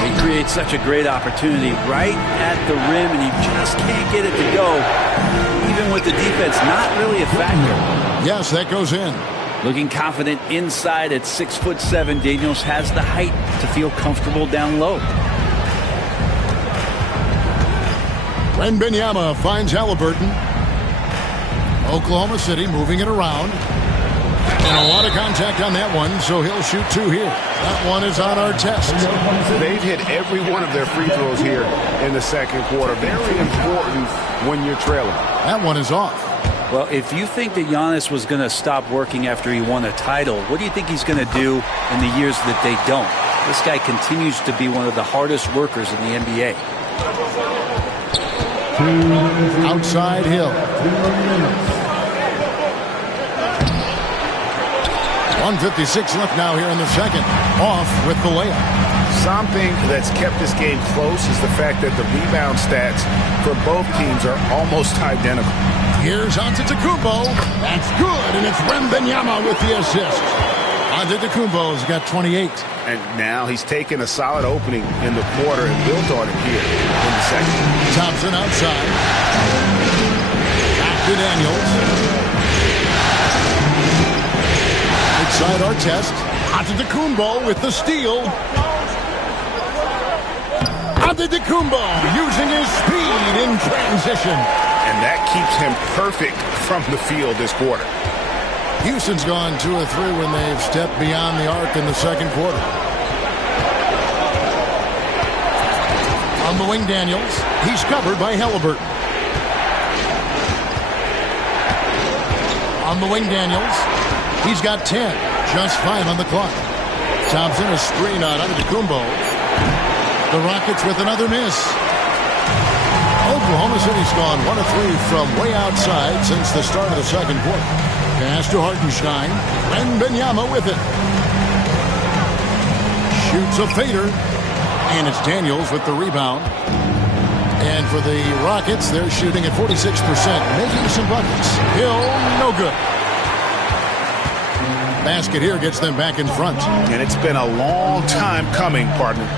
He creates such a great opportunity right at the rim, and he just can't get it to go. Even with the defense not really a factor. Yes, that goes in. Looking confident inside at 6'7", Daniels has the height to feel comfortable down low. Wembanyama finds Halliburton. Oklahoma City moving it around. And a lot of contact on that one, so he'll shoot 2 here. That one is on our test. They've hit every one of their free throws here in the second quarter. Very important when you're trailing. That one is off. Well, if you think that Giannis was going to stop working after he won a title, what do you think he's going to do in the years that they don't? This guy continues to be one of the hardest workers in the NBA. Outside Hill. 1:56 left now here in the second. Off with the layup. Something that's kept this game close is the fact that the rebound stats for both teams are almost identical. Here's Antetokounmpo. That's good, and it's Wembanyama with the assist. Antetokounmpo's got 28. And now he's taken a solid opening in the quarter and built on it here in the second. Thompson outside. Back to Daniels. Inside our test. Antetokounmpo with the steal. Antetokounmpo using his speed in transition. And that keeps him perfect from the field this quarter. Houston's gone 2 of 3 when they've stepped beyond the arc in the second quarter. On the wing, Daniels. He's covered by Halliburton. On the wing, Daniels. He's got 10. Just 5 on the clock. Thompson, a screen on Antetokounmpo. The Rockets with another miss. Oklahoma City's gone 1 of 3 from way outside since the start of the second quarter. Pass to Hartenstein. Wembanyama with it. Shoots a fader. And it's Daniels with the rebound. And for the Rockets, they're shooting at 46%, making some buckets. Hill, no good. Basket here gets them back in front. And it's been a long time coming, partner.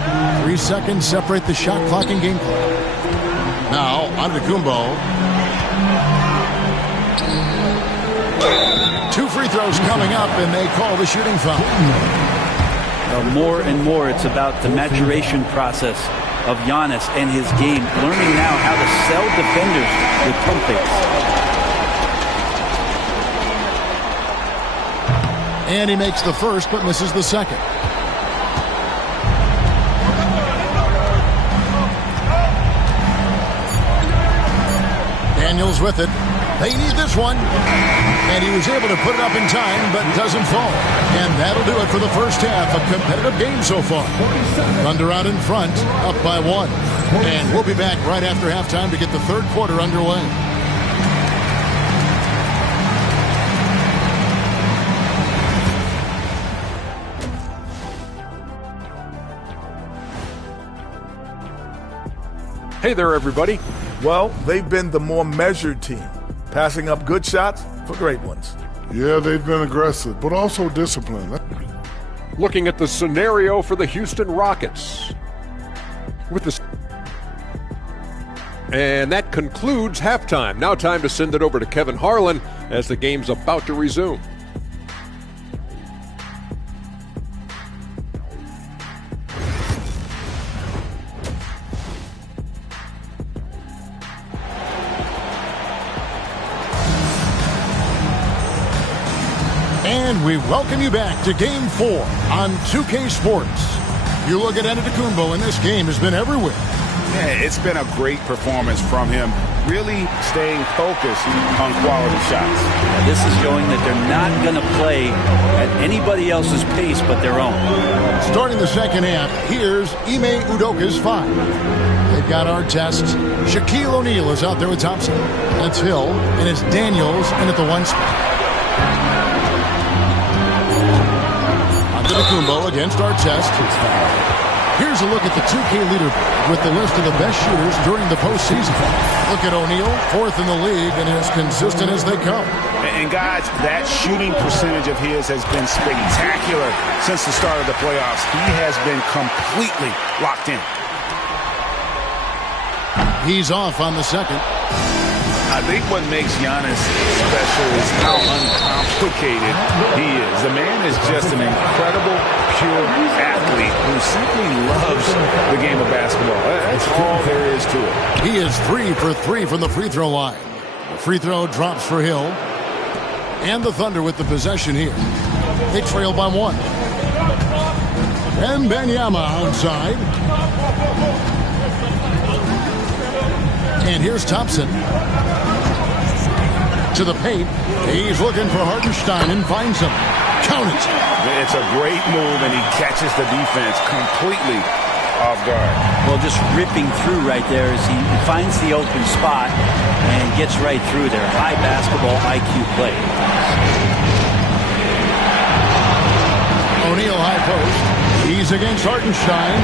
3 seconds separate the shot clock and game clock. Now, Antetokounmpo. 2 free throws coming up, and they call the shooting foul. More and more, it's about the maturation process of Giannis and his game, learning now how to sell defenders with pump fakes. And he makes the first, but misses the second. Daniels with it. They need this one. And he was able to put it up in time, but doesn't fall. And that'll do it for the first half. A competitive game so far. Thunder out in front, up by 1. And we'll be back right after halftime to get the third quarter underway. Hey there, everybody. Well, they've been the more measured team, passing up good shots for great ones. Yeah, they've been aggressive, but also disciplined. Looking at the scenario for the Houston Rockets. And that concludes halftime. Now time to send it over to Kevin Harlan as the game's about to resume. And we welcome you back to Game 4 on 2K Sports. You look at Antetokounmpo, and this game has been everywhere. Yeah, it's been a great performance from him, really staying focused on quality shots. This is showing that they're not going to play at anybody else's pace but their own. Starting the second half, here's Ime Udoka's 5. They've got Artest. Shaquille O'Neal is out there with Thompson. That's Hill, and it's Daniels in at the 1 spot. Antetokounmpo against Artest. Here's a look at the 2K leaderboard with the list of the best shooters during the postseason. Look at O'Neal, 4th in the league, and as consistent as they come. And guys, that shooting percentage of his has been spectacular since the start of the playoffs. He has been completely locked in. He's off on the second. I think what makes Giannis special is how uncomplicated he is. The man is just an incredible, pure athlete who simply loves the game of basketball. That's all there is to it. He is 3 for 3 from the free throw line. The free throw drops for Hill. And the Thunder with the possession here. They trail by 1. Wembanyama outside. And here's Thompson. To the paint. He's looking for Hartenstein and finds him. Count it. It's a great move, and he catches the defense completely off guard. Well, just ripping through right there as he finds the open spot and gets right through there. High basketball IQ play. O'Neal high post. He's against Hartenstein.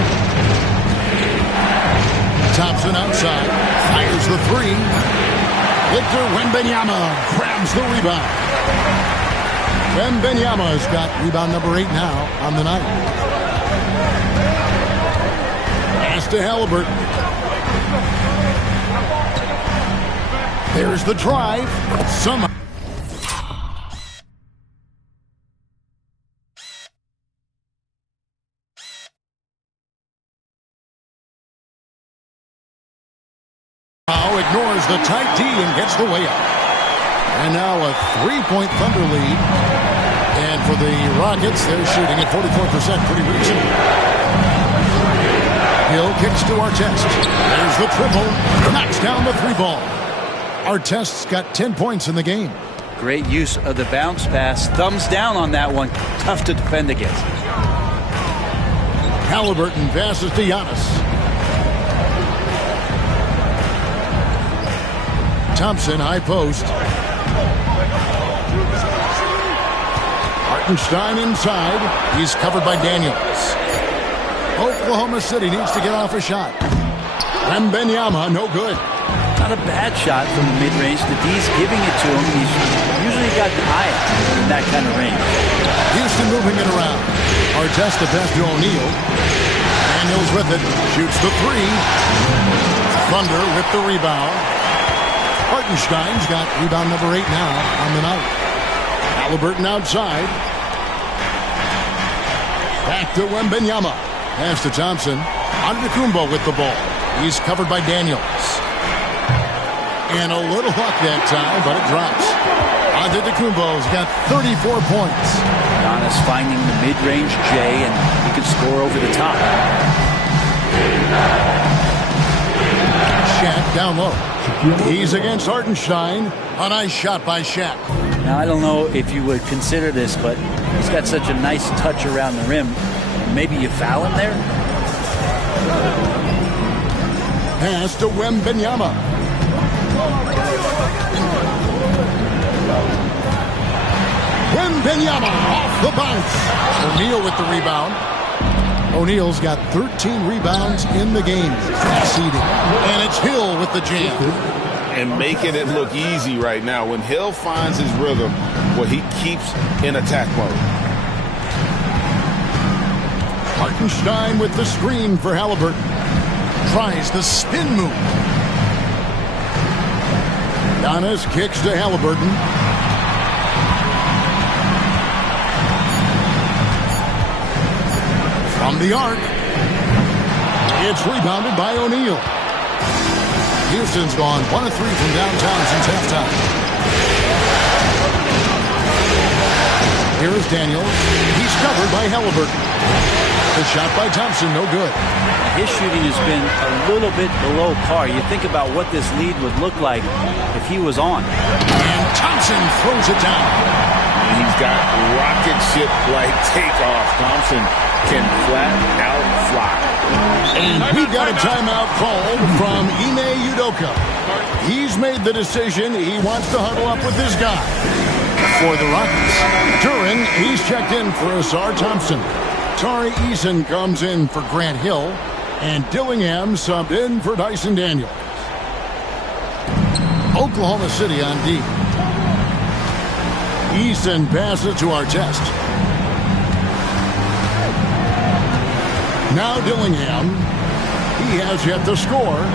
Thompson outside. Fires the 3. Victor Wembanyama grabs the rebound. Wembanyama's got rebound number 8 now on the night. Pass to Halliburton. There's the drive. Somehow. Ignores the tight D and gets the layup. And now a 3-point Thunder lead. And for the Rockets, they're shooting at 44%. Pretty reasonable. Hill kicks to Artest. There's the triple. Knocks down the 3-ball. Artest's got 10 points in the game. Great use of the bounce pass. Thumbs down on that one. Tough to defend against. Halliburton passes to Giannis. Thompson, high post. Hartenstein inside. He's covered by Daniels. Oklahoma City needs to get off a shot. Wembanyama, no good. Not a bad shot from the mid-range. The D's giving it to him. He's usually got the eye in that kind of range. Houston moving it around. Artest the pass to O'Neal. Daniels with it. Shoots the 3. Thunder with the rebound. Hartenstein's got rebound number 8 now on the night. Halliburton outside. Back to Wembanyama. Pass to Thompson. Antetokounmpo with the ball. He's covered by Daniels. And a little luck that time, but it drops. Antetokounmpo's got 34 points. Giannis finding the mid-range J, and he can score over the top. Shaq down low. He's against Hartenstein. A nice shot by Shaq. Now, I don't know if you would consider this, but he's got such a nice touch around the rim. Maybe you foul him there? Pass to Wembanyama. Wembanyama off the bounce. O'Neal with the rebound. O'Neal's got 13 rebounds in the game. Succeeding. And it's Hill with the jam. And making it look easy right now. When Hill finds his rhythm, well, he keeps in attack mode. Hartenstein with the screen for Halliburton. Tries the spin move. Giannis kicks to Halliburton. From the arc. It's rebounded by O'Neal. Houston's gone 1 of 3 from downtown since halftime. Here is Daniels. He's covered by Halliburton. The shot by Thompson, no good. His shooting has been a little bit below par. You think about what this lead would look like if he was on. And Thompson throws it down. He's got rocket ship-like takeoff. Thompson can flat out fly. And we've got a timeout called from Ime Udoka. He's made the decision. He wants to huddle up with this guy. For the Rockets, Duren, he's checked in for Asar Thompson. Tari Eason comes in for Grant Hill. And Dillingham subbed in for Dyson Daniels. Oklahoma City on D. Eason passes to Artest. Now Dillingham. He has yet to score.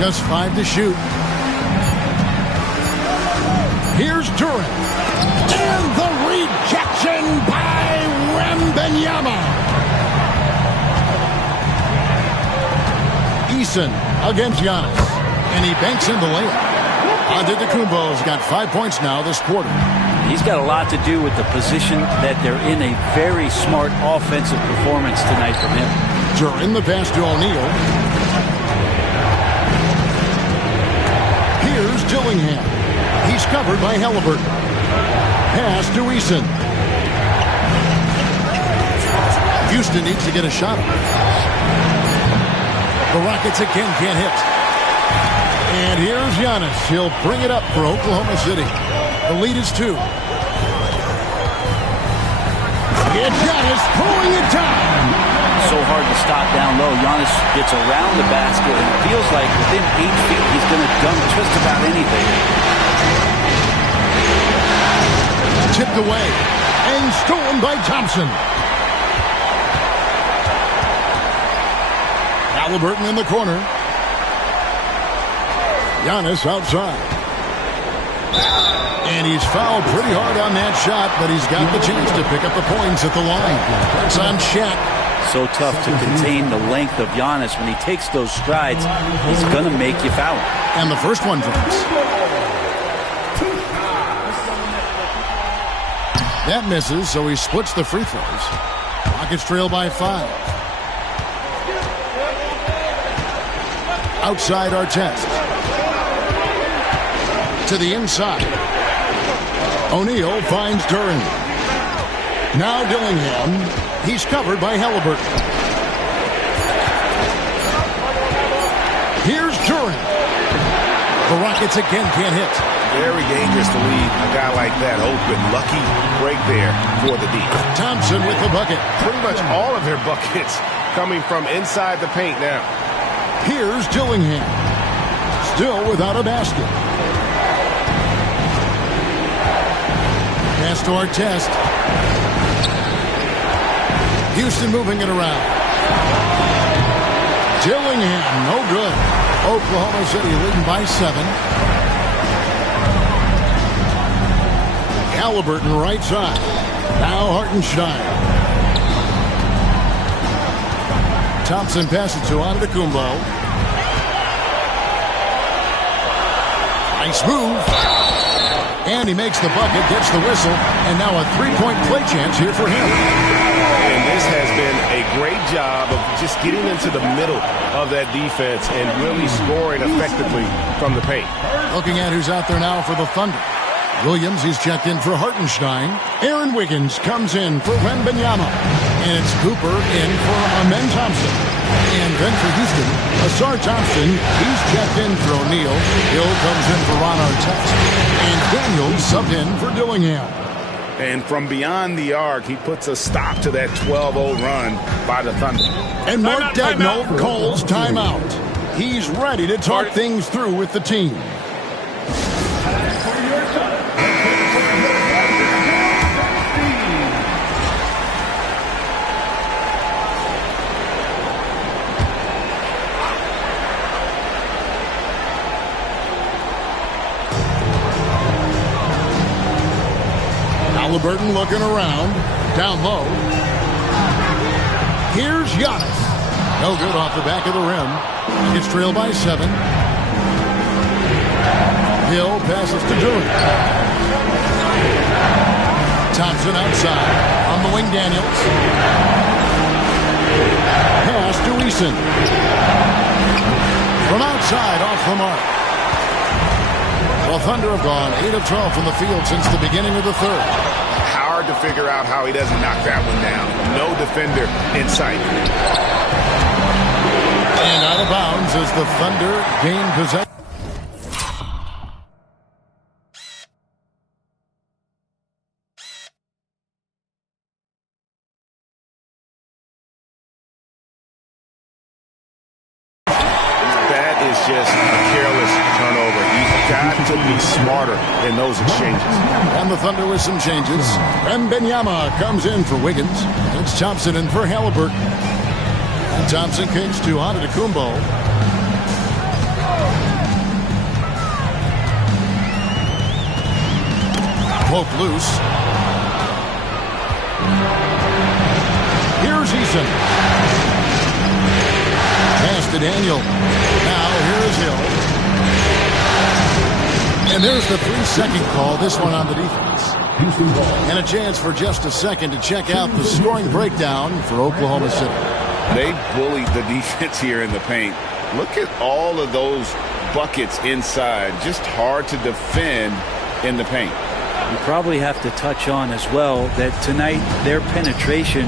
Just 5 to shoot. Here's Duren. And the rejection by Wembanyama. Eason against Giannis. And he banks in the layup. Antetokounmpo's got 5 points now this quarter. He's got a lot to do with the position that they're in. A very smart offensive performance tonight from him. Duren the pass to O'Neal. Here's Dillingham. He's covered by Halliburton. Pass to Eason. Houston needs to get a shot. The Rockets again can't hit. And here's Giannis. He'll bring it up for Oklahoma City. The lead is 2. And Giannis pulling it down. So hard to stop down low. Giannis gets around the basket and it feels like within 8 feet he's going to dunk just about anything. Tipped away and stolen by Thompson. Halliburton in the corner. Giannis outside. And he's fouled pretty hard on that shot, but he's got the chance to pick up the points at the line. It's on Shaq. So tough to contain the length of Giannis. When he takes those strides, he's going to make you foul. And the first one drops. That misses, so he splits the free throws. Rockets trail by 5. Outside Artest. To the inside. O'Neal finds Duren. Now Dillingham. He's covered by Halliburton. Here's Duren. The Rockets again can't hit. Very dangerous to leave a guy like that open. Lucky break there for the D. Thompson with the bucket. Pretty much all of their buckets coming from inside the paint now. Here's Dillingham. Still without a basket. Pass to Artest. Houston moving it around. Dillingham, no good. Oklahoma City leading by 7. Halliburton right side. Now Hartenstein. Thompson passes to Antetokounmpo. Nice move. And he makes the bucket, gets the whistle, and now a 3-point play chance here for him. And this has been a great job of just getting into the middle of that defense and really scoring effectively from the paint. Looking at who's out there now for the Thunder. Williams, he's checked in for Hartenstein. Aaron Wiggins comes in for Wembanyama. And it's Cooper in for Amen Thompson. And then for Houston, Asar Thompson, he's checked in for O'Neal. Hill comes in for Ron Artest. And Daniels subbed in for Dillingham. And from beyond the arc, he puts a stop to that 12-0 run by the Thunder. And Mark Daigneault calls timeout. He's ready to talk things through with the team. Halliburton looking around. Down low. Here's Giannis. No good off the back of the rim. Gets trailed by 7. Hill passes to Duren. Thompson outside. On the wing, Daniels. Pass to Eason. From outside, off the mark. Well, Thunder have gone 8 of 12 from the field since the beginning of the third. Hard to figure out how he doesn't knock that one down. No defender in sight. And out of bounds as the Thunder gain possession. That is just a careless turnover. You've got to be smarter in those exchanges. And the Thunder with some changes. Wembanyama comes in for Wiggins. It's Thompson in for Halliburton. And Thompson kicks to Antetokounmpo. Poke loose. Here's Eason. Pass to Daniel. Now here's Hill. And there's the 3-second call, this one on the defense. And a chance for just a second to check out the scoring breakdown for Oklahoma City. They bullied the defense here in the paint. Look at all of those buckets inside. Just hard to defend in the paint. You probably have to touch on as well that tonight their penetration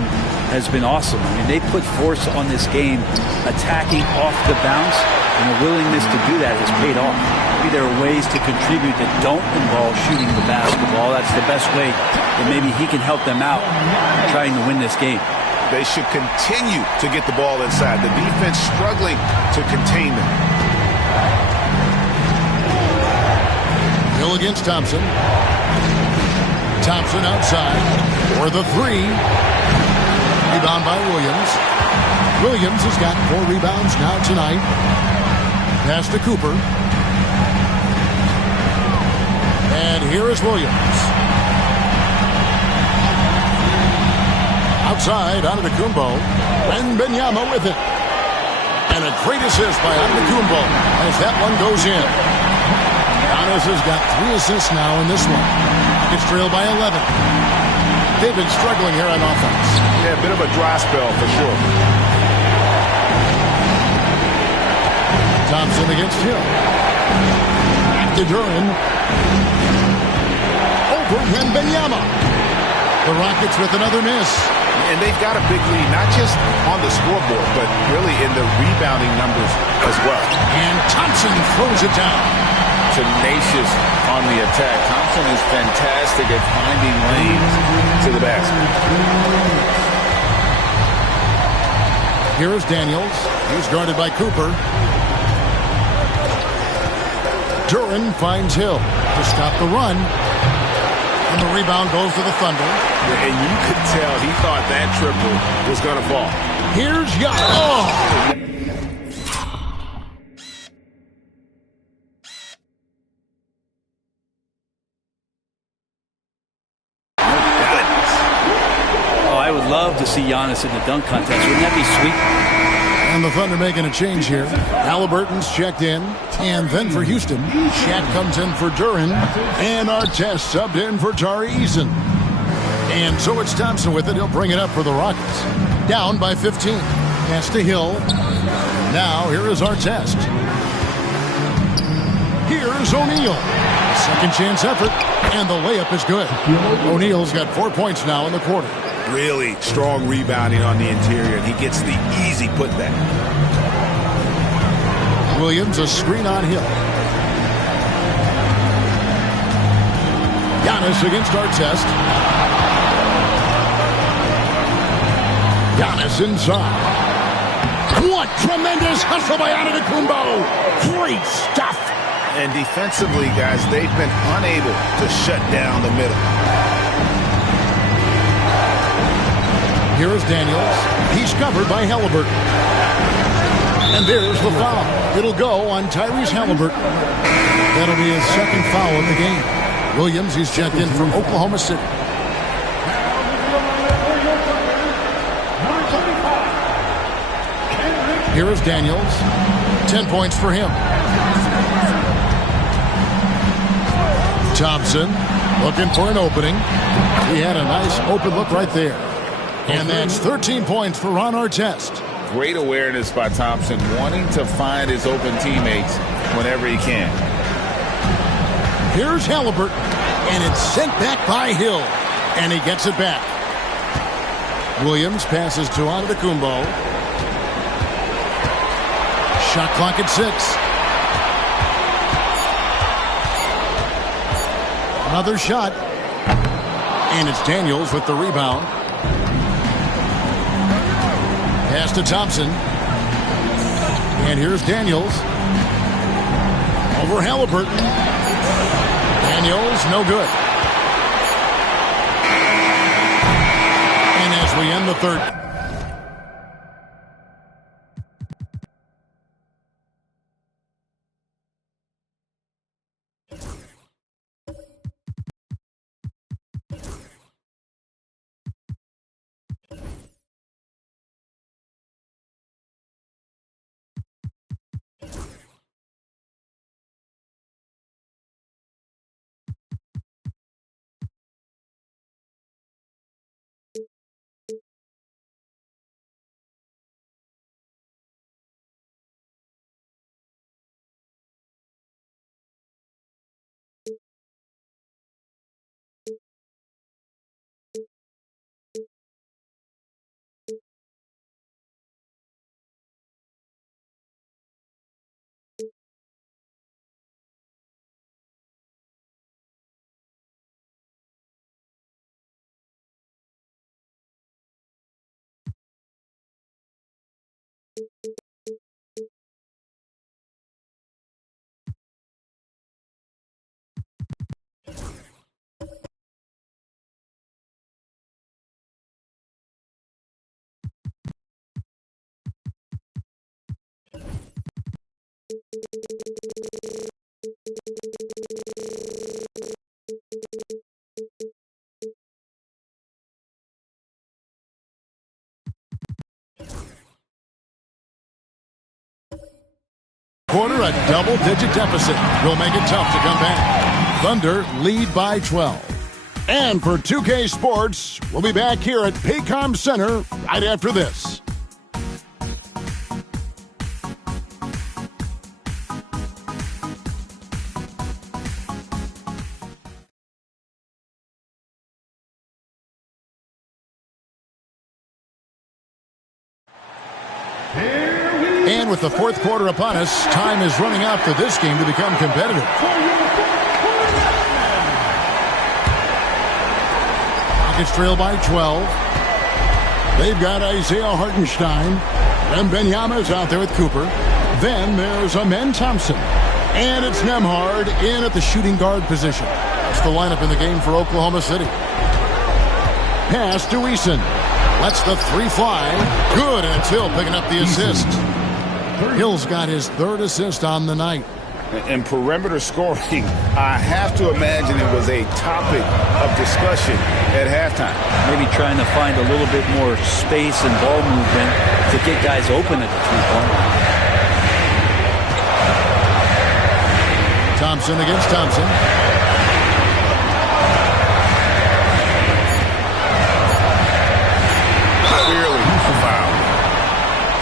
has been awesome. I mean, they put force on this game, attacking off the bounce, and a willingness to do that has paid off. Maybe there are ways to contribute that don't involve shooting the basketball. That's the best way that maybe he can help them out trying to win this game. They should continue to get the ball inside. The defense struggling to contain them. Hill against Thompson. Thompson outside for the 3. Rebound by Williams. Williams has got 4 rebounds now tonight. Pass to Cooper. And here is Williams. Outside, Antetokounmpo. Wembanyama with it. And a great assist by Antetokounmpo as that one goes in. Giannis has got 3 assists now in this one. It's trailed by 11. They've been struggling here on offense. Yeah, a bit of a dry spell for sure. Thompson against Hill. Back to Duran. Over Wembanyama. The Rockets with another miss. And they've got a big lead, not just on the scoreboard, but really in the rebounding numbers as well. And Thompson throws it down. Tenacious on the attack. Thompson is fantastic at finding lanes to the basket. Here is Daniels. He's guarded by Cooper. Duran finds Hill to stop the run. And the rebound goes to the Thunder. And you could tell he thought that triple was going to fall. Here's Young. Oh! I would love to see Giannis in the dunk contest. Wouldn't that be sweet? And the Thunder making a change here. Halliburton's checked in. And then for Houston, Shat comes in for Duran. And Artest subbed in for Tari Eason. And so it's Thompson with it. He'll bring it up for the Rockets. Down by 15. Pass to Hill. Now here is Artest. Here's O'Neal. Second chance effort. And the layup is good. O'Neal's got 4 points now in the quarter. Really strong rebounding on the interior, and he gets the easy putback. Williams, a screen on Hill. Giannis against Artest. Giannis inside. What tremendous hustle by Antetokounmpo. Great stuff. And defensively, guys, they've been unable to shut down the middle. Here is Daniels. He's covered by Halliburton. And there's the foul. It'll go on Tyrese Halliburton. That'll be his second foul of the game. Williams, he's checked in from Oklahoma City. Here is Daniels. 10 points for him. Thompson. Looking for an opening. He had a nice open look right there. And that's 13 points for Ron Artest. Great awareness by Thompson, wanting to find his open teammates whenever he can. Here's Halliburton, and it's sent back by Hill, and he gets it back. Williams passes to Antetokounmpo. Shot clock at 6. Another shot, and it's Daniels with the rebound. Pass to Thompson. And here's Daniels. Over Halliburton. Daniels, no good. And as we end the third. Quarter, a double-digit deficit will make it tough to come back. Thunder lead by 12. And for 2K Sports, we'll be back here at Paycom Center right after this. And with the fourth quarter upon us, time is running out for this game to become competitive. Rockets trail by 12. They've got Isaiah Hartenstein. Wembanyama's out there with Cooper. Then there's Amen Thompson. And it's Nembhard in at the shooting guard position. That's the lineup in the game for Oklahoma City. Pass to Eason. Lets the three fly. Good, and it's Hill picking up the assist. Hill's got his third assist on the night. In perimeter scoring, I have to imagine it was a topic of discussion at halftime. Maybe trying to find a little bit more space and ball movement to get guys open at the three-point line. Thompson against Thompson. Clearly a foul.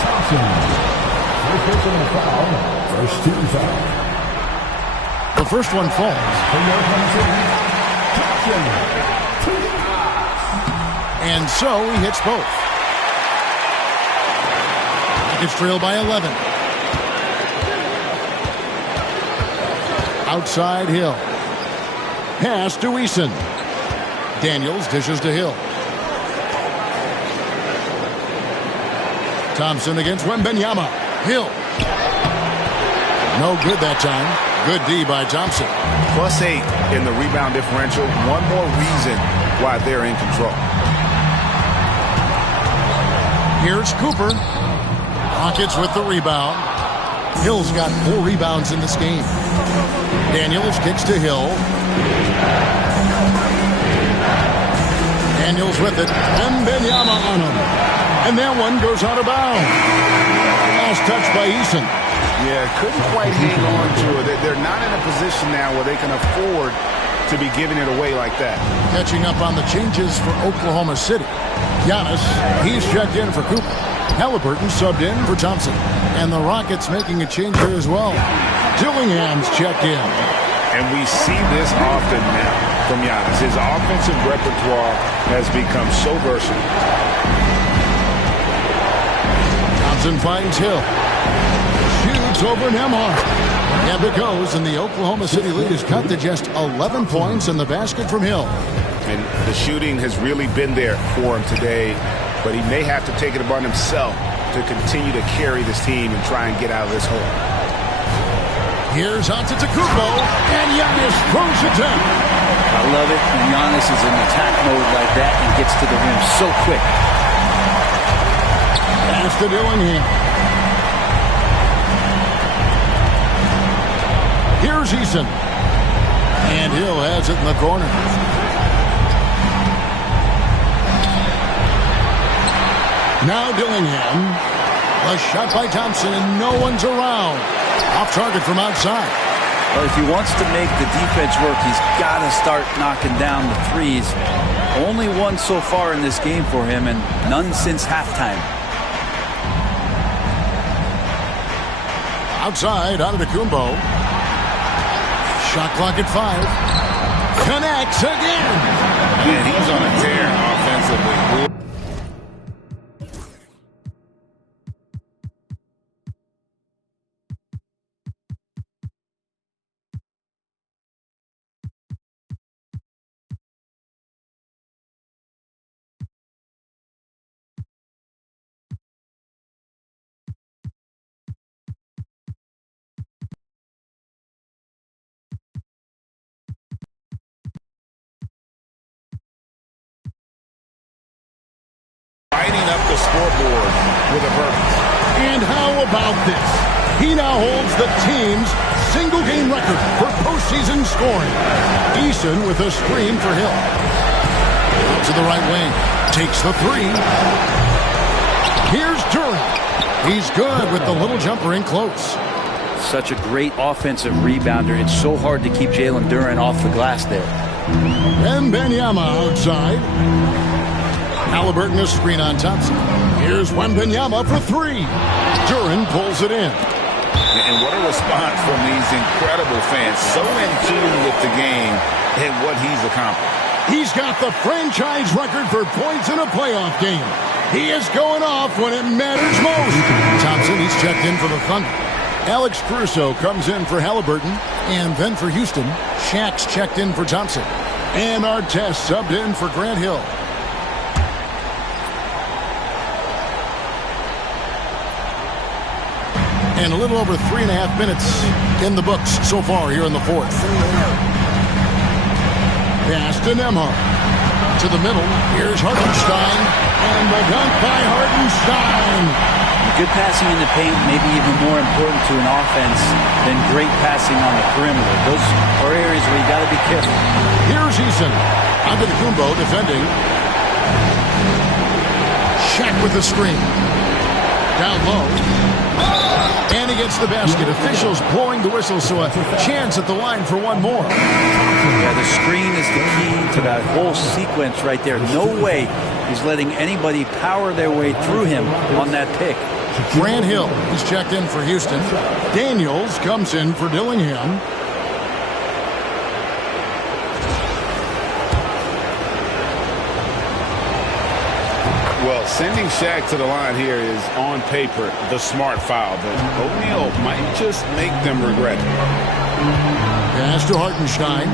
Thompson. Personal foul. First team foul. The first one falls. And so he hits both. Rockets trail by 11. Outside Hill. Pass to Eason. Daniels dishes to Hill. Thompson against Wembanyama. Hill. No good that time. Good D by Thompson. +8 in the rebound differential. One more reason why they're in control. Here's Cooper. Rockets with the rebound. Hill's got 4 rebounds in this game. Daniels kicks to Hill. Daniels with it. Wembanyama on him. And that one goes out of bounds. Last touch by Eason. Yeah, couldn't quite hang on to it. They're not in a position now where they can afford to be giving it away like that. Catching up on the changes for Oklahoma City. Giannis, he's checked in for Cooper. Halliburton subbed in for Thompson. And the Rockets making a change here as well. Dillingham's checked in. And we see this often now from Giannis. His offensive repertoire has become so versatile. Thompson finds Hill. Shoots over Nembhard. And it goes, and the Oklahoma City lead is cut to just 11 points in the basket from Hill. And the shooting has really been there for him today, but he may have to take it upon himself to continue to carry this team and try and get out of this hole. Here's Antetokounmpo, and Giannis throws it down. I love it when Giannis is in attack mode like that and gets to the rim so quick. Pass to Dillingham. Here's Eason. And Hill has it in the corner. Now Dillingham. A shot by Thompson, and no one's around. Off target from outside. Well, if he wants to make the defense work, he's got to start knocking down the threes. Only one so far in this game for him, and none since halftime. Outside, Antetokounmpo. Shot clock at 5. Connects again. And he's on a tear offensively. Lighting up the scoreboard with a purpose. And how about this? He now holds the team's single-game record for postseason scoring. Eason with a screen for Hill. Out to the right wing. Takes the 3. Here's Durant. He's good with the little jumper in close. Such a great offensive rebounder. It's so hard to keep Jalen Duren off the glass there. Wembanyama outside. Halliburton a screen on Thompson. Here's Wembanyama for 3. Duren pulls it in. And what a response from these incredible fans. So in tune with the game and what he's accomplished. He's got the franchise record for points in a playoff game. He is going off when it matters most. Thompson, he's checked in for the Thunder. Alex Caruso comes in for Halliburton. And then for Houston, Shaq's checked in for Thompson. And Artest subbed in for Grant Hill. And a little over 3.5 minutes in the books so far here in the fourth. Pass to Nembhard. To the middle. Here's Hartenstein. And the dunk by Hartenstein. Good passing in the paint may be even more important to an offense than great passing on the perimeter. Those are areas where you got to be careful. Here's Eason. Antetokounmpo defending. Shaq with the screen. Down low. And he gets the basket. Officials blowing the whistle, so a chance at the line for one more. Yeah, the screen is the key to that whole sequence right there. No way he's letting anybody power their way through him on that pick. Grant Hill, he's checked in for Houston. Daniels comes in for Dillingham. Well, sending Shaq to the line here is, on paper, the smart foul, but O'Neal might just make them regret it. Pass to Hartenstein.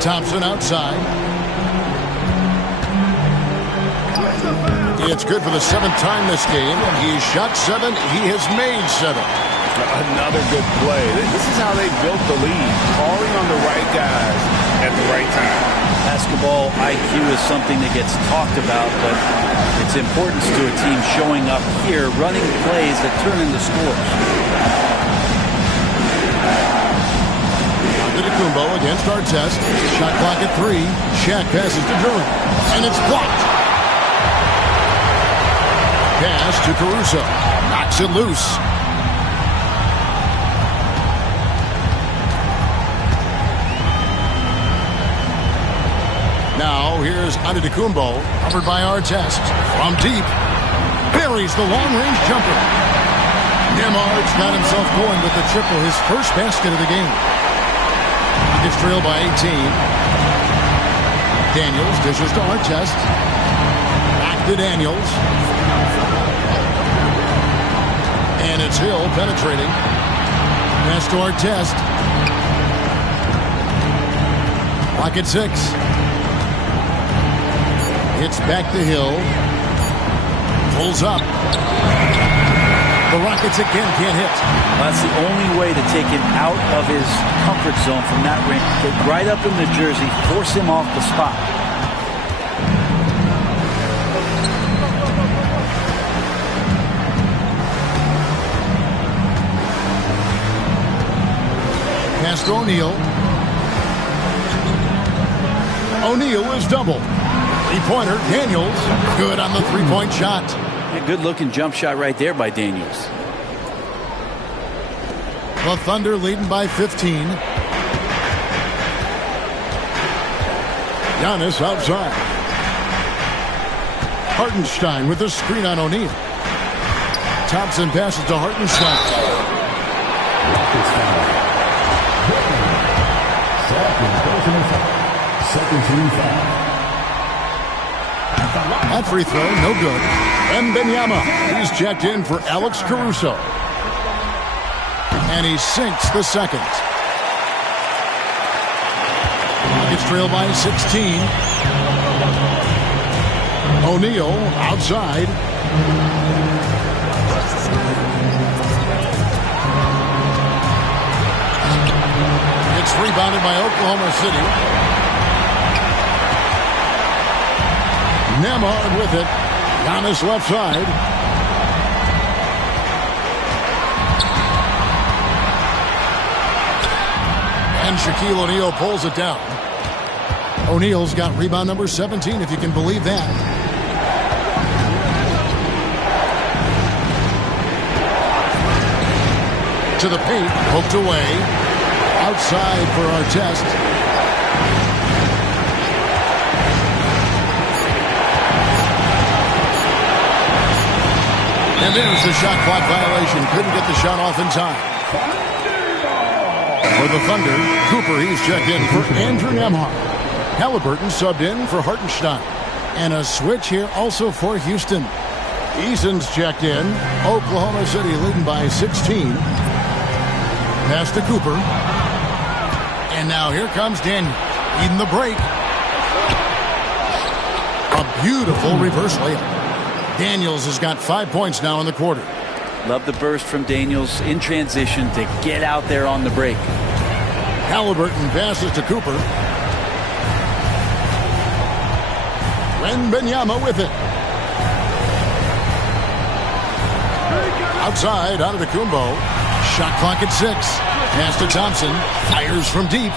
Thompson outside. It's good for the 7th time this game. He's shot 7. He has made 7. Another good play. This is how they built the lead, calling on the right guys at the right time. Basketball IQ is something that gets talked about, but its importance to a team showing up here, running plays that turn into scores. Antetokounmpo against Artest. Shot clock at 3. Shaq passes to Duren. And it's blocked. Pass to Caruso. Knocks it loose. Now here's Antetokounmpo, covered by Artest. From deep, buries the long-range jumper. Nembhard's got himself going with the triple, his first basket of the game. He gets trailed by 18. Daniels dishes to Artest. Back to Daniels. And it's Hill penetrating. Pass to Artest. Clock at 6. It's back to Hill. Pulls up. The Rockets again can't hit. That's the only way to take him out of his comfort zone from that ring. Get right up in the jersey, force him off the spot. Pass to O'Neal. O'Neal is double. Three-pointer, Daniels. Good on the three-point shot. A good-looking jump shot right there by Daniels. The Thunder leading by 15. Giannis outside. Hartenstein with the screen on O'Neal. Thompson passes to Hartenstein. Second team foul. That free throw, no good. Wembanyama, he's checked in for Alex Caruso. And he sinks the second. Gets trailed by 16. O'Neal outside. It's rebounded by Oklahoma City. Nembhard with it. Giannis left side. And Shaquille O'Neal pulls it down. O'Neal's got rebound number 17, if you can believe that. To the paint, poked away. Outside for Artest. And there's the shot clock violation. Couldn't get the shot off in time. For the Thunder, Cooper, he's checked in for Andrew Nembhard. Halliburton subbed in for Hartenstein. And a switch here also for Houston. Eason's checked in. Oklahoma City leading by 16. Pass to Cooper. And now here comes Daniel. Leading the break. A beautiful reverse layup. Daniels has got 5 points now in the quarter. Love the burst from Daniels in transition to get out there on the break. Halliburton passes to Cooper. Wembanyama with it. Outside, Antetokounmpo. Shot clock at 6. Pass to Thompson. Fires from deep.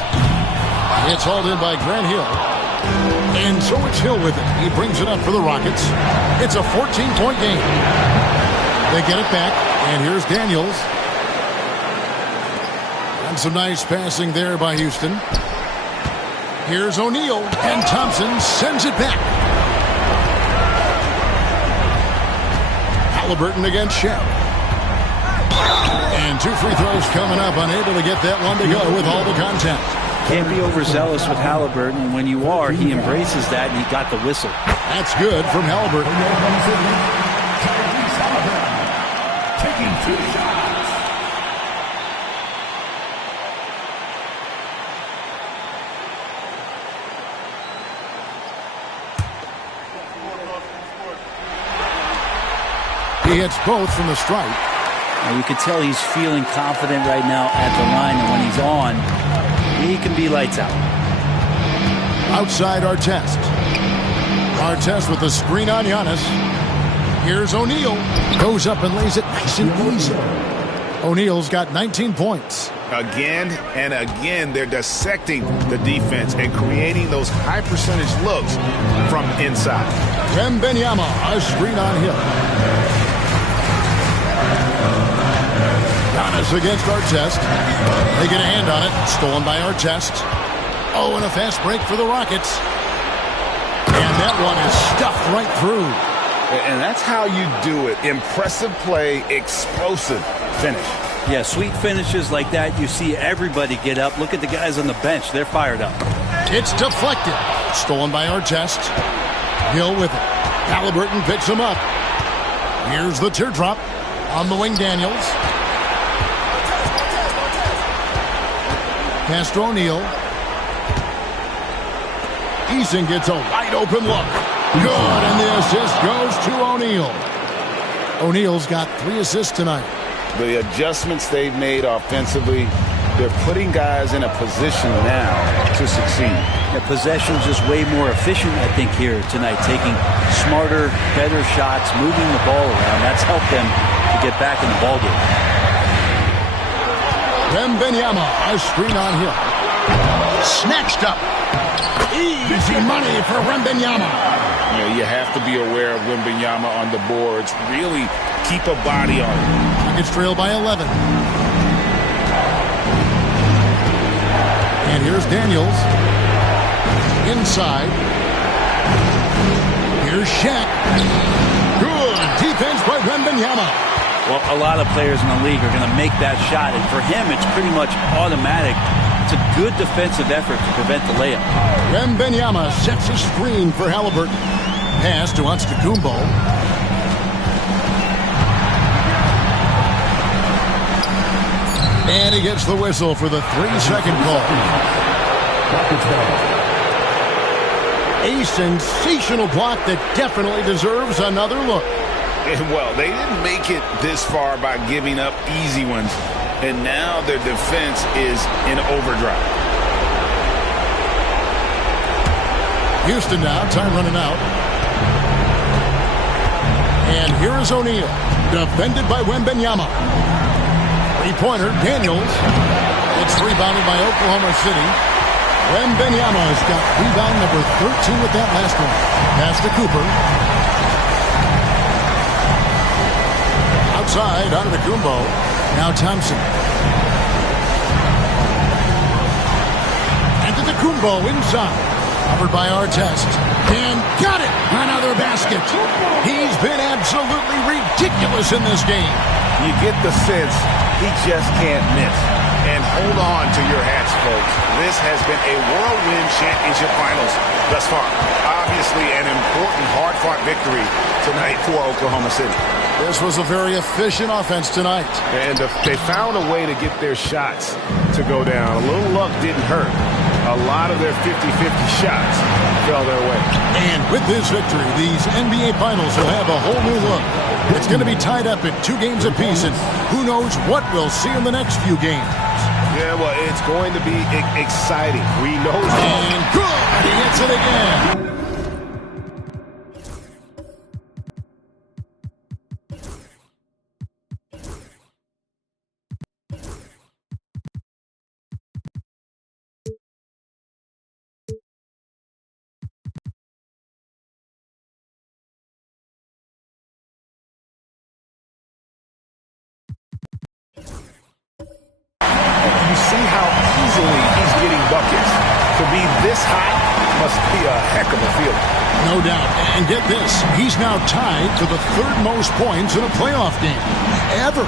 It's hauled in by Grant Hill. And so it's Hill with it. He brings it up for the Rockets. It's a 14-point game. They get it back, and here's Daniels. And some nice passing there by Houston. Here's O'Neal, and Thompson sends it back. Halliburton against Shep. And 2 free throws coming up, unable to get that one to go with all the contact. Can't be overzealous with Halliburton. When you are, he embraces that, and he got the whistle. That's good from Halliburton. Taking 2 shots. He hits both from the stripe. Now you can tell he's feeling confident right now at the line, and when he's on, he can be lights out. Outside Artest. Artest with the screen on Giannis. Here's O'Neal. Goes up and lays it nice and easy. O'Neal's got 19 points. Again and again, they're dissecting the defense and creating those high percentage looks from inside. Wembanyama, a screen on Hill. Giannis against Artest. They get a hand on it. Stolen by Artest. Oh, and a fast break for the Rockets. And that one is stuffed right through. And that's how you do it. Impressive play, explosive finish. Yeah, sweet finishes like that, you see everybody get up. Look at the guys on the bench. They're fired up. It's deflected. Stolen by Artest. Hill with it. Halliburton picks him up. Here's the teardrop. On the wing, Daniels. Pass to O'Neal. Eason gets a wide open look. Good, and the assist goes to O'Neal. O'Neal's got 3 assists tonight. The adjustments they've made offensively, they're putting guys in a position now to succeed. The possession's just way more efficient, I think, here tonight. Taking smarter, better shots, moving the ball around. That's helped them to get back in the ballgame. Wembanyama, a screen on Hill. Snatched up. Easy money for Wembanyama. You know, you have to be aware of Wembanyama on the boards. Really keep a body on him. It's trailed by 11. And here's Daniels. Inside. Here's Shaq. Good defense by Wembanyama. Well, a lot of players in the league are going to make that shot, and for him, it's pretty much automatic. It's a good defensive effort to prevent the layup. Wembanyama sets a screen for Halliburton. Pass to Antetokounmpo. And he gets the whistle for the 3-second call. A sensational block that definitely deserves another look. Well, they didn't make it this far by giving up easy ones, and now their defense is in overdrive. Houston now, time running out. And here is O'Neal, defended by Wembanyama. Three-pointer, Daniels. It's rebounded by Oklahoma City. Wembanyama has got rebound number 13 with that last one. Pass to Cooper. Outside, Antetokounmpo. Now Thompson. Antetokounmpo inside. Covered by Artest. And got it! Another basket. He's been absolutely ridiculous in this game. You get the sense he just can't miss. And hold on to your hats, folks. This has been a whirlwind championship finals thus far. Obviously an important, hard-fought victory tonight for Oklahoma City. This was a very efficient offense tonight. And they found a way to get their shots to go down. A little luck didn't hurt. A lot of their 50-50 shots fell their way. And with this victory, these NBA Finals will have a whole new look. It's going to be tied up at 2 games apiece, and who knows what we'll see in the next few games. Yeah, well, it's going to be exciting. We know that. And good! He hits it again. You see how easily he's getting buckets. To be this hot must be a heck of a feeling. No doubt. And get this, he's now tied for the 3rd most points in a playoff game ever.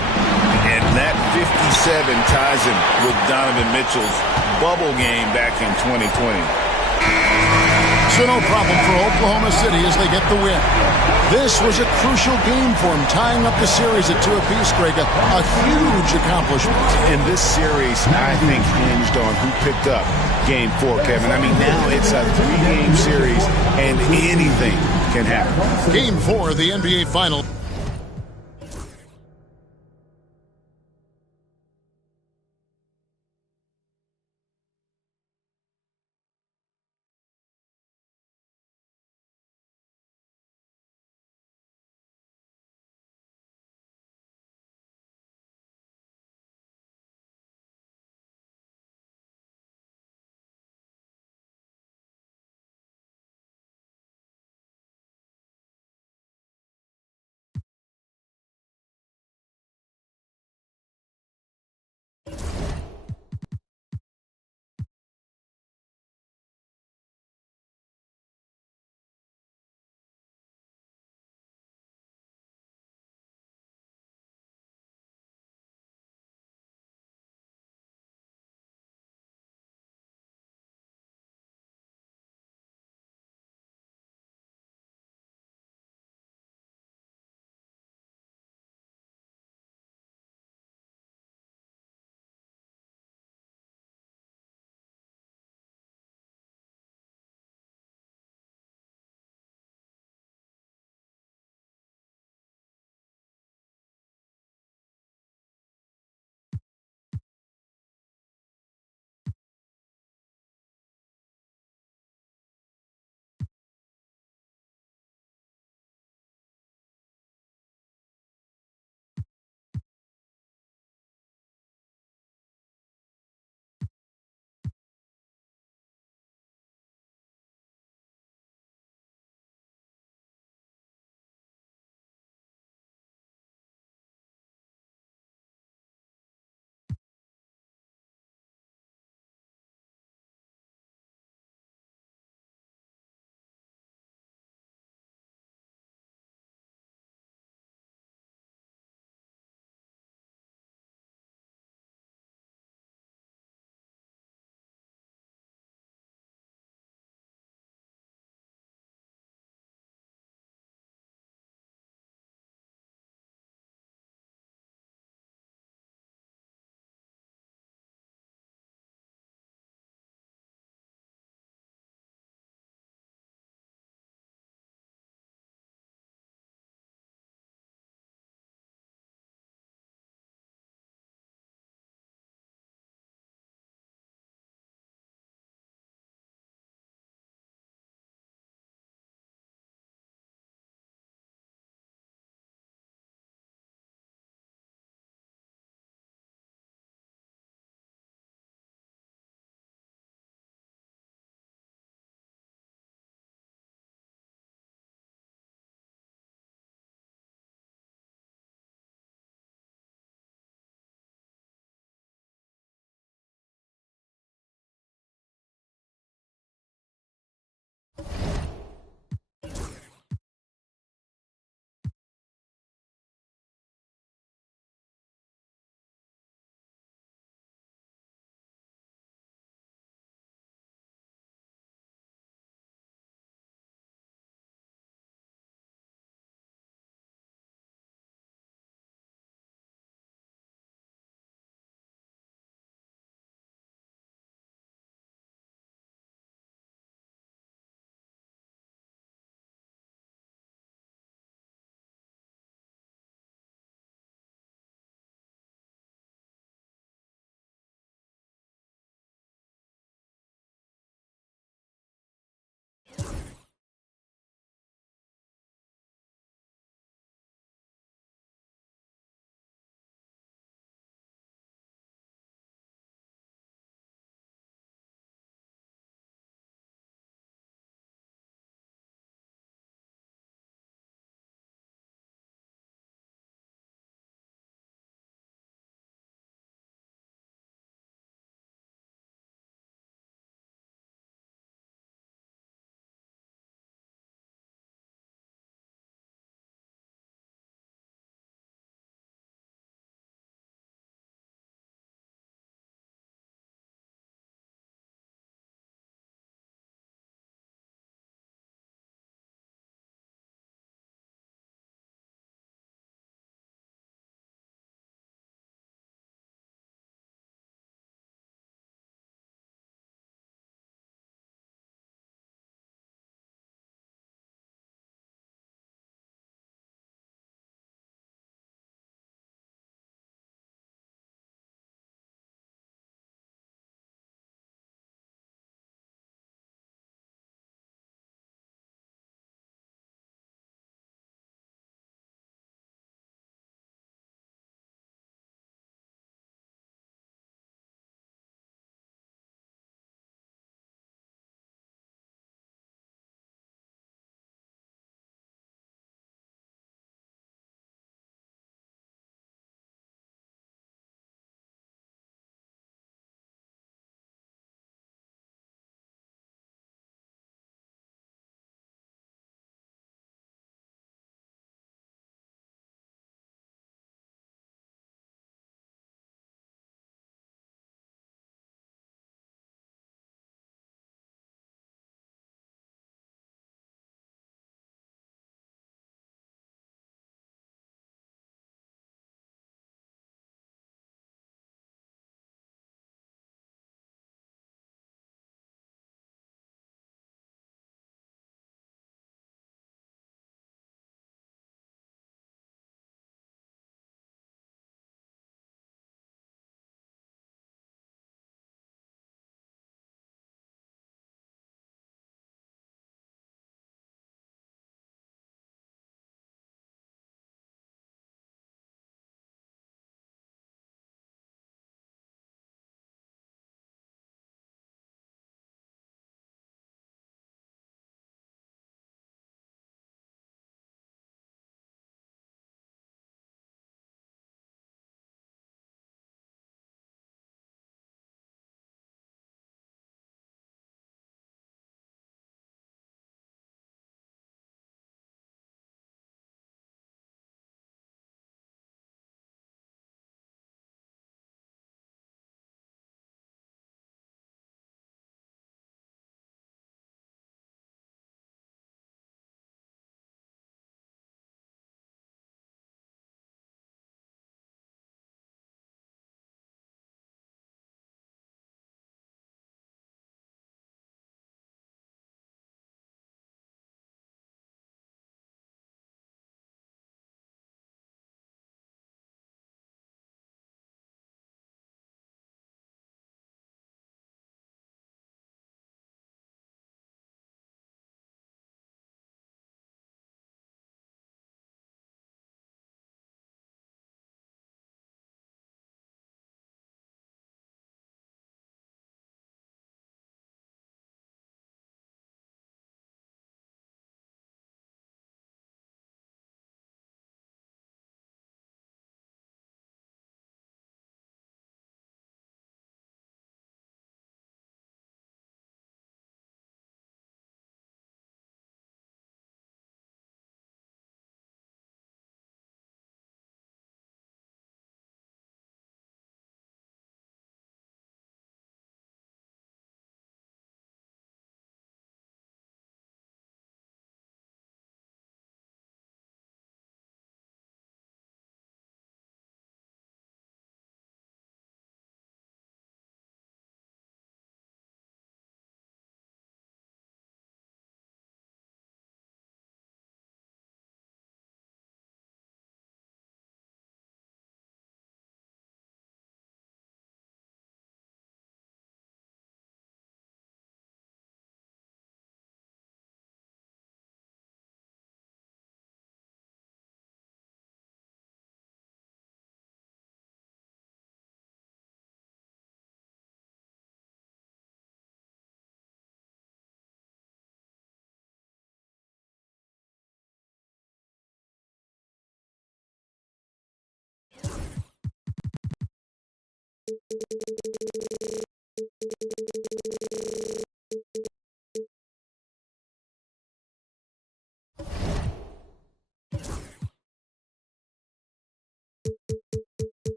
And that 57 ties him with Donovan Mitchell's bubble game back in 2020. So no problem for Oklahoma City as they get the win. This was a crucial game for them, tying up the series at 2 apiece, Greg. A huge accomplishment. And this series, I think, hinged on who picked up Game 4, Kevin. I mean, now it's a 3-game series, and anything can happen. Game 4 of the NBA Final.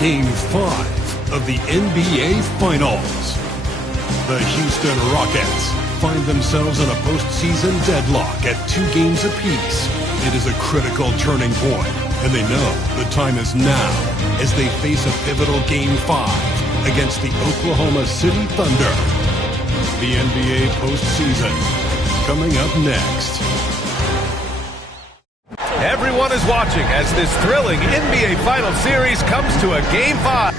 Game 5 of the NBA Finals. The Houston Rockets find themselves in a postseason deadlock at 2 games apiece. It is a critical turning point, and they know the time is now as they face a pivotal Game 5 against the Oklahoma City Thunder. The NBA postseason coming up next. Everyone is watching as this thrilling NBA Final Series comes to a Game 5.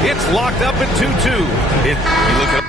It's locked up at 2-2. You look at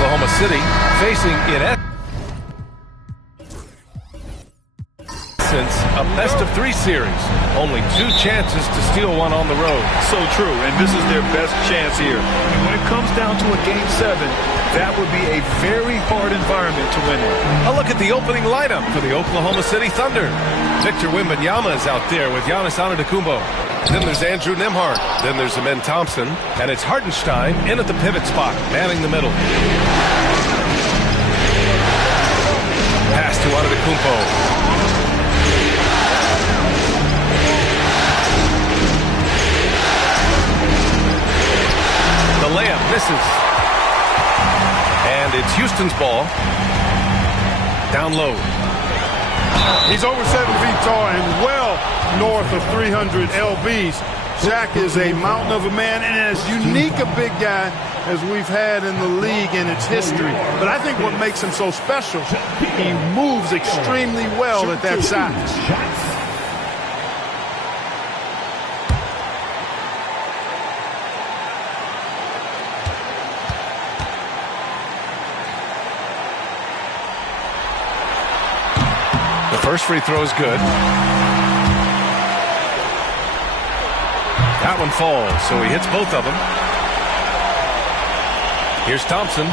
Oklahoma City facing in essence a best-of-3 series. Only 2 chances to steal one on the road. So true, and this is their best chance here. And when it comes down to a Game 7, that would be a very hard environment to win in. A look at the opening lineup for the Oklahoma City Thunder. Victor Wembanyama is out there with Giannis Antetokounmpo. Then there's Andrew Nembhard. Then there's Amen Thompson. And it's Hartenstein in at the pivot spot, manning the middle. Pass to Antetokounmpo. The layup misses. And it's Houston's ball. Down low. He's over 7 feet tall and well north of 300 lbs. Shaq is a mountain of a man and as unique a big guy as we've had in the league in its history. But I think what makes him so special, he moves extremely well at that size. First free throw is good. That one falls, so he hits both of them. Here's Thompson.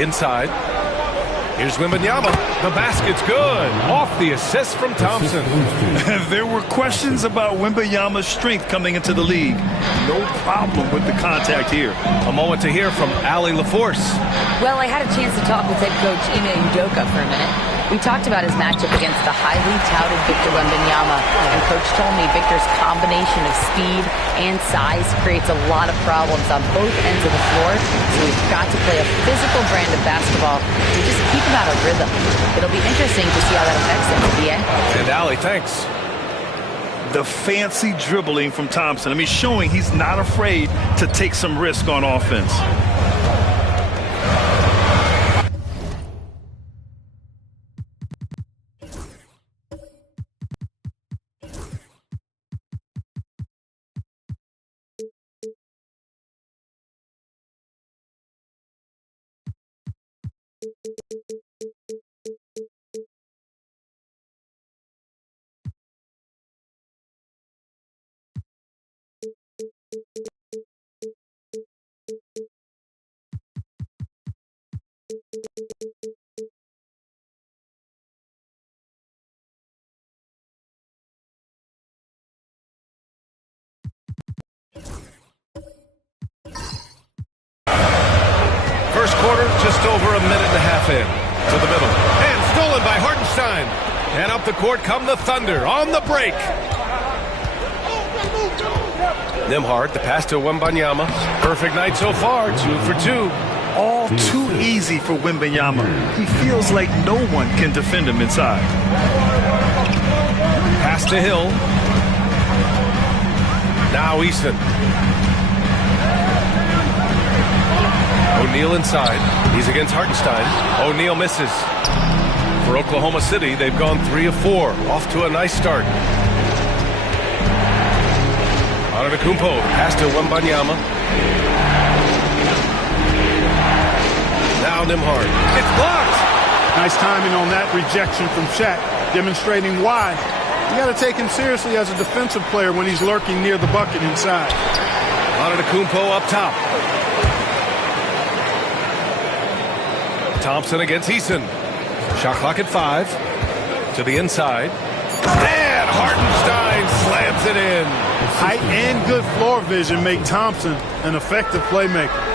Inside. Here's Wembanyama. The basket's good. Off the assist from Thompson. There were questions about Wembanyama's strength coming into the league. No problem with the contact here. A moment to hear from Allie LaForce. Well, I had a chance to talk with head coach Ime Udoka for a minute. We talked about his matchup against the highly touted Victor Wembanyama, and coach told me Victor's combination of speed and size creates a lot of problems on both ends of the floor, so we've got to play a physical brand of basketball to just keep him out of rhythm. It'll be interesting to see how that affects him at the end. And Allie, thanks. The fancy dribbling from Thompson. I mean, showing he's not afraid to take some risk on offense. First quarter, just over a minute and a half in. To the middle. And stolen by Hartenstein. And up the court come the Thunder on the break. Nembhard, the pass to Wembanyama. Perfect night so far, 2 for 2. All too easy for Wembanyama. He feels like no one can defend him inside. Pass to Hill. Now Easton. O'Neal inside. He's against Hartenstein. O'Neal misses. For Oklahoma City, they've gone 3 of 4. Off to a nice start. Antetokounmpo, pass to Wembanyama. found him hard. It's blocked. Nice timing on that rejection from Shaq, demonstrating why you got to take him seriously as a defensive player when he's lurking near the bucket inside. Antetokounmpo up top. Thompson against Eason. Shot clock at 5. To the inside. And Hartenstein slams it in. Height and good floor vision make Thompson an effective playmaker.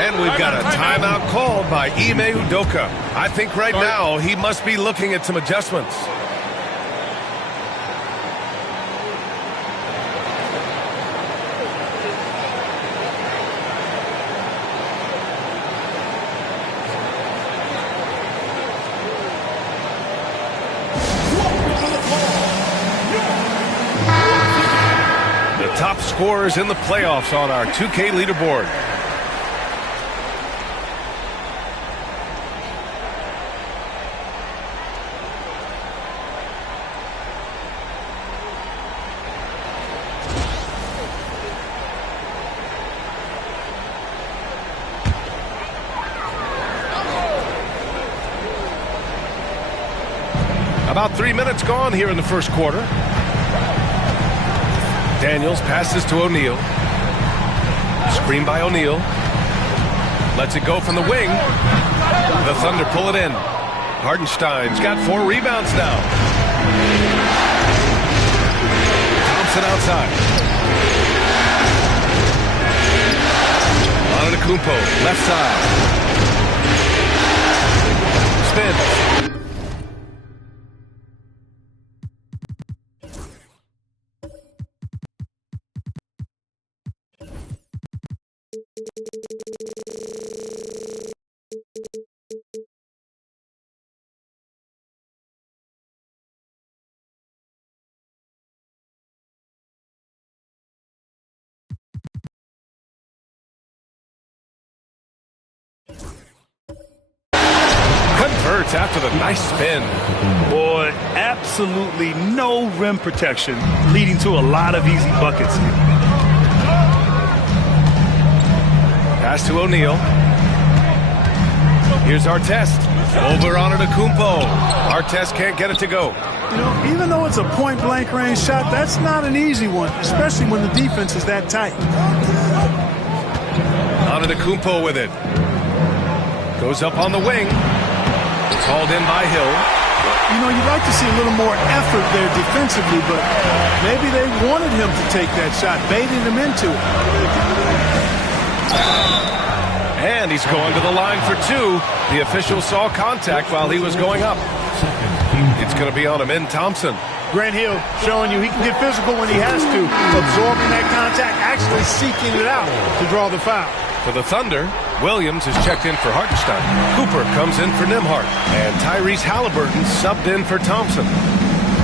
And we've got a timeout called by Ime Udoka. I think right now he must be looking at some adjustments. The top scorers in the playoffs on our 2K leaderboard. About 3 minutes gone here in the first quarter. Daniels passes to O'Neal. Screen by O'Neal. Lets it go from the wing. The Thunder pull it in. Hartenstein's got 4 rebounds now. Thompson outside. Antetokounmpo, left side. Spins. Converts after the nice spin. Boy, absolutely no rim protection, leading to a lot of easy buckets. Pass to O'Neal. Here's Artest. Over Antetokounmpo. Artest can't get it to go. You know, even though it's a point-blank range shot, that's not an easy one, especially when the defense is that tight. Antetokounmpo with it. Goes up on the wing. It's hauled in by Hill. You know, you'd like to see a little more effort there defensively, but maybe they wanted him to take that shot, baiting him into it. And he's going to the line for 2. The official saw contact while he was going up. It's going to be on him in Thompson. Grant Hill showing you he can get physical when he has to, absorbing that contact, actually seeking it out to draw the foul. For the Thunder, Williams is checked in for Hartenstein. Cooper comes in for Nembhard. And Tyrese Halliburton subbed in for Thompson.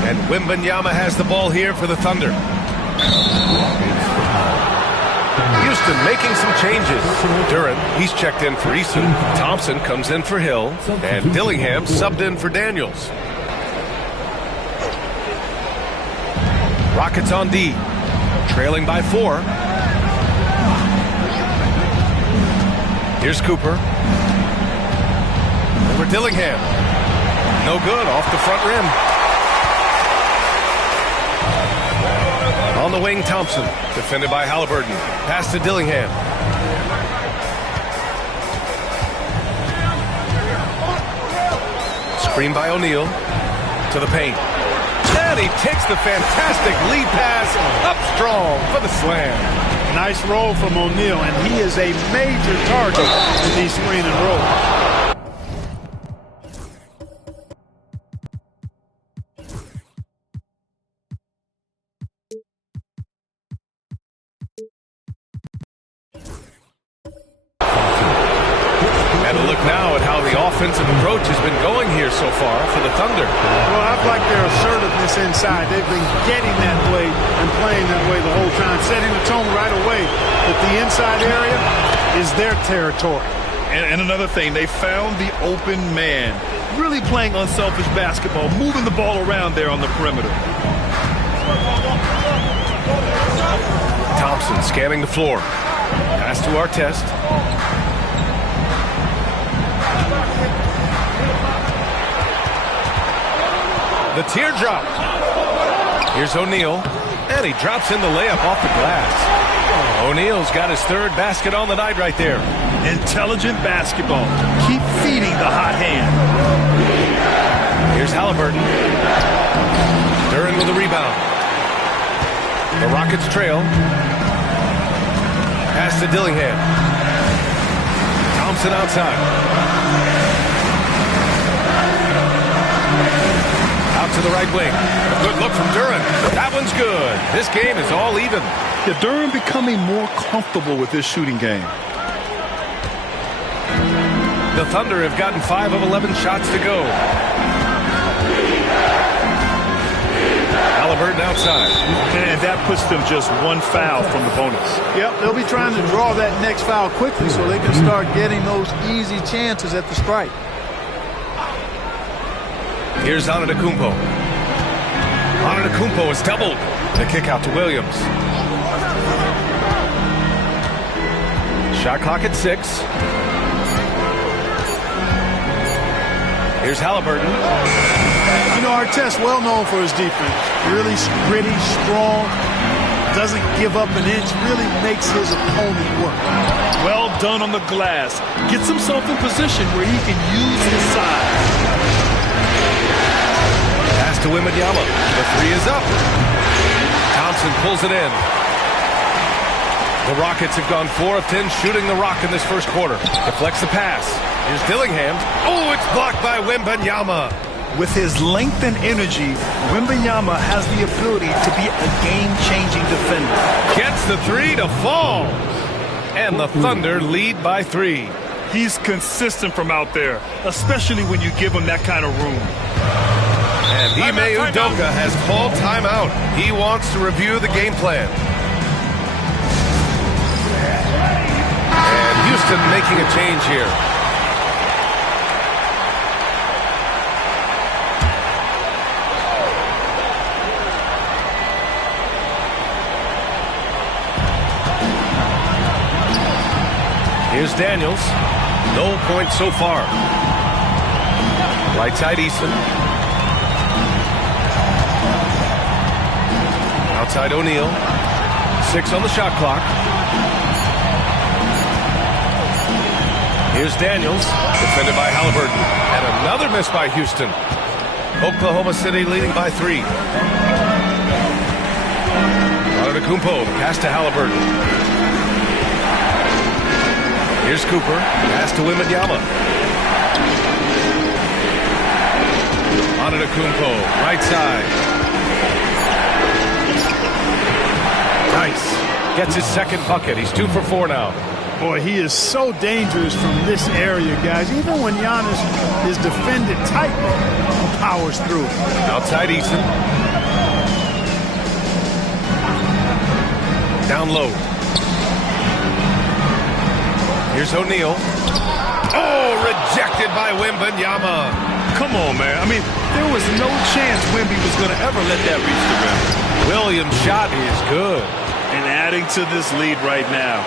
And Wembanyama has the ball here for the Thunder. Houston making some changes. Duren, he's checked in for Eason. Thompson comes in for Hill. And Dillingham subbed in for Daniels. Rockets on D. Trailing by 4. Here's Cooper. Over Dillingham. No good, off the front rim. On the wing, Thompson. Defended by Halliburton. Pass to Dillingham. Screen by O'Neal. To the paint. And he takes the fantastic lead pass up strong for the slam. Nice roll from O'Neal, and he is a major target in these screen and rolls. And a look now at how the offensive approach has been going here so far for the Thunder. Well, I've liked their assertiveness inside. They've been getting that way and playing that way the whole time, setting the tone right away that the inside area is their territory. And another thing, they found the open man, really playing unselfish basketball, moving the ball around there on the perimeter. Thompson scanning the floor. Pass to Artest. The teardrop. Here's O'Neal, and he drops in the layup off the glass. O'Neal's got his third basket on the night right there. Intelligent basketball. Keep feeding the hot hand. Here's Halliburton. Duren with a rebound. The Rockets trail. Pass to Dillingham. Thompson outside. Out to the right wing. A good look from Duren. That one's good. This game is all even. Yeah, Duren becoming more comfortable with this shooting game. The Thunder have gotten 5 of 11 shots to go. Halliburton outside. And that puts them just one foul from the bonus. Yep, they'll be trying to draw that next foul quickly so they can start getting those easy chances at the stripe. Here's Antetokounmpo. Antetokounmpo is doubled. The kick out to Williams. Shot clock at 6. Here's Halliburton. You know, Artest well known for his defense. Really gritty, strong, doesn't give up an inch, really makes his opponent work. Well done on the glass. Gets himself in position where he can use his size. Pass to Wembanyama. The three is up. Thompson pulls it in. The Rockets have gone 4 of 10 shooting the rock in this first quarter. Deflects the pass. Here's Dillingham. Oh, it's blocked by Wembanyama. With his length and energy, Wembanyama has the ability to be a game-changing defender. Gets the three to fall. And the Thunder lead by 3. He's consistent from out there, especially when you give him that kind of room. And Ime Udoka has called timeout. He wants to review the game plan. And Houston making a change here. Here's Daniels. No points so far. Right side Eason. Outside O'Neal. 6 on the shot clock. Here's Daniels. Defended by Halliburton. And another miss by Houston. Oklahoma City leading by 3. Antetokounmpo. Pass to Halliburton. Here's Cooper. Pass to Wembanyama. Antetokounmpo. Right side. Nice. Gets his second bucket. He's 2 for 4 now. Boy, he is so dangerous from this area, guys. Even when Giannis is defended tightly, he powers through. Outside Eason. Down low. Here's O'Neal. Oh, rejected by Wembanyama. Come on, man. I mean, there was no chance Wemby was going to ever let that reach the rim. Williams' shot is good. And adding to this lead right now.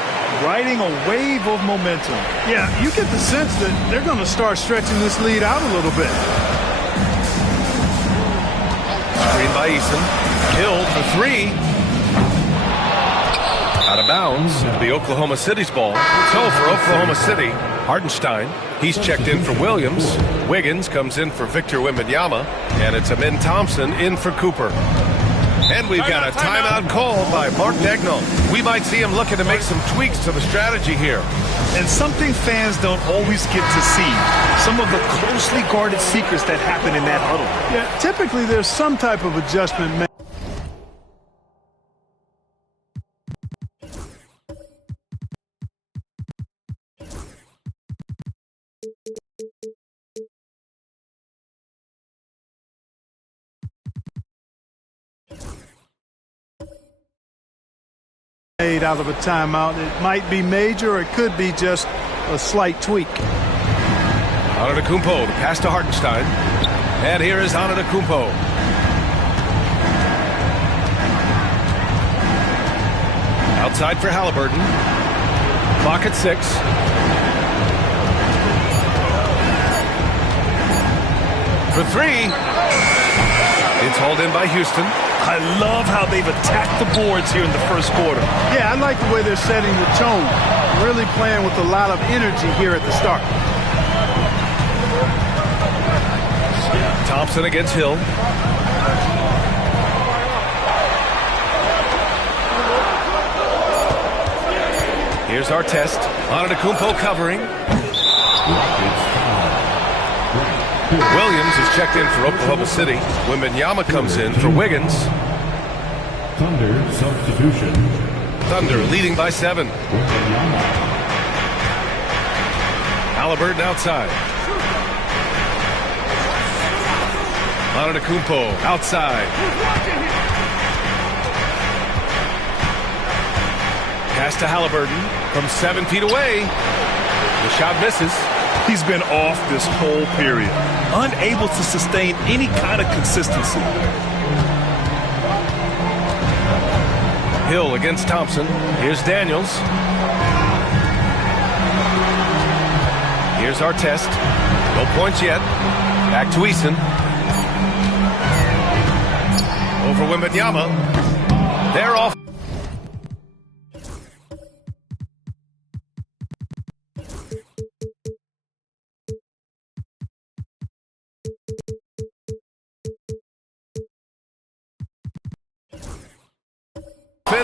Riding a wave of momentum. Yeah, you get the sense that they're going to start stretching this lead out a little bit. Screen by Eason. Hill for 3. Out of bounds. It'll be Oklahoma City's ball. So for Oklahoma City, Hartenstein. He's checked in for Williams. Wiggins comes in for Victor Wembanyama. And it's Amin Thompson in for Cooper. And we've got a timeout called by Mark Daigneault. We might see him looking to make some tweaks to the strategy here. And something fans don't always get to see. Some of the closely guarded secrets that happen in that huddle. Yeah, typically there's some type of adjustment made. Made out of a timeout. It might be major or it could be just a slight tweak. Antetokounmpo, the pass to Hartenstein. And here is Antetokounmpo. Outside for Halliburton. Clock at 6. For 3. It's hauled in by Houston. I love how they've attacked the boards here in the first quarter. Yeah, I like the way they're setting the tone. Really playing with a lot of energy here at the start. Thompson against Hill. Here's Artest. Antetokounmpo covering. Williams is checked in for Oklahoma City. Wembanyama comes in for Wiggins. Thunder substitution. Thunder leading by 7. Halliburton outside. Antetokounmpo outside. Pass to Halliburton from 7 feet away. The shot misses. He's been off this whole period, unable to sustain any kind of consistency. Hill against Thompson. Here's Daniels. Here's Artest. No points yet. Back to Eason. Over Wembanyama. They're off.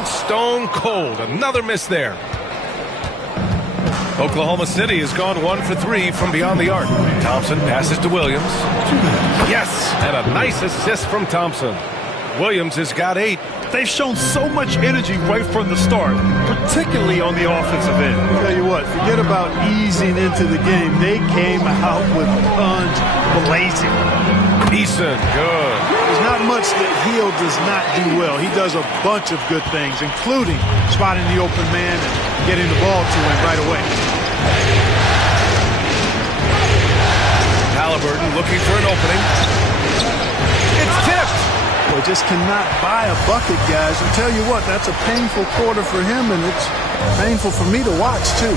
Stone cold. Another miss there. Oklahoma City has gone 1 for 3 from beyond the arc. Thompson passes to Williams. Yes, and a nice assist from Thompson. Williams has got 8. They've shown so much energy right from the start, particularly on the offensive end. I'll tell you what, forget about easing into the game. They came out with guns blazing. Eason, good. There's not much that Hill does not do well. He does a bunch of good things, including spotting the open man and getting the ball to him right away. Halliburton looking for an opening. It's tipped. Well, just cannot buy a bucket, guys. I'll tell you what, that's a painful quarter for him, and it's painful for me to watch, too.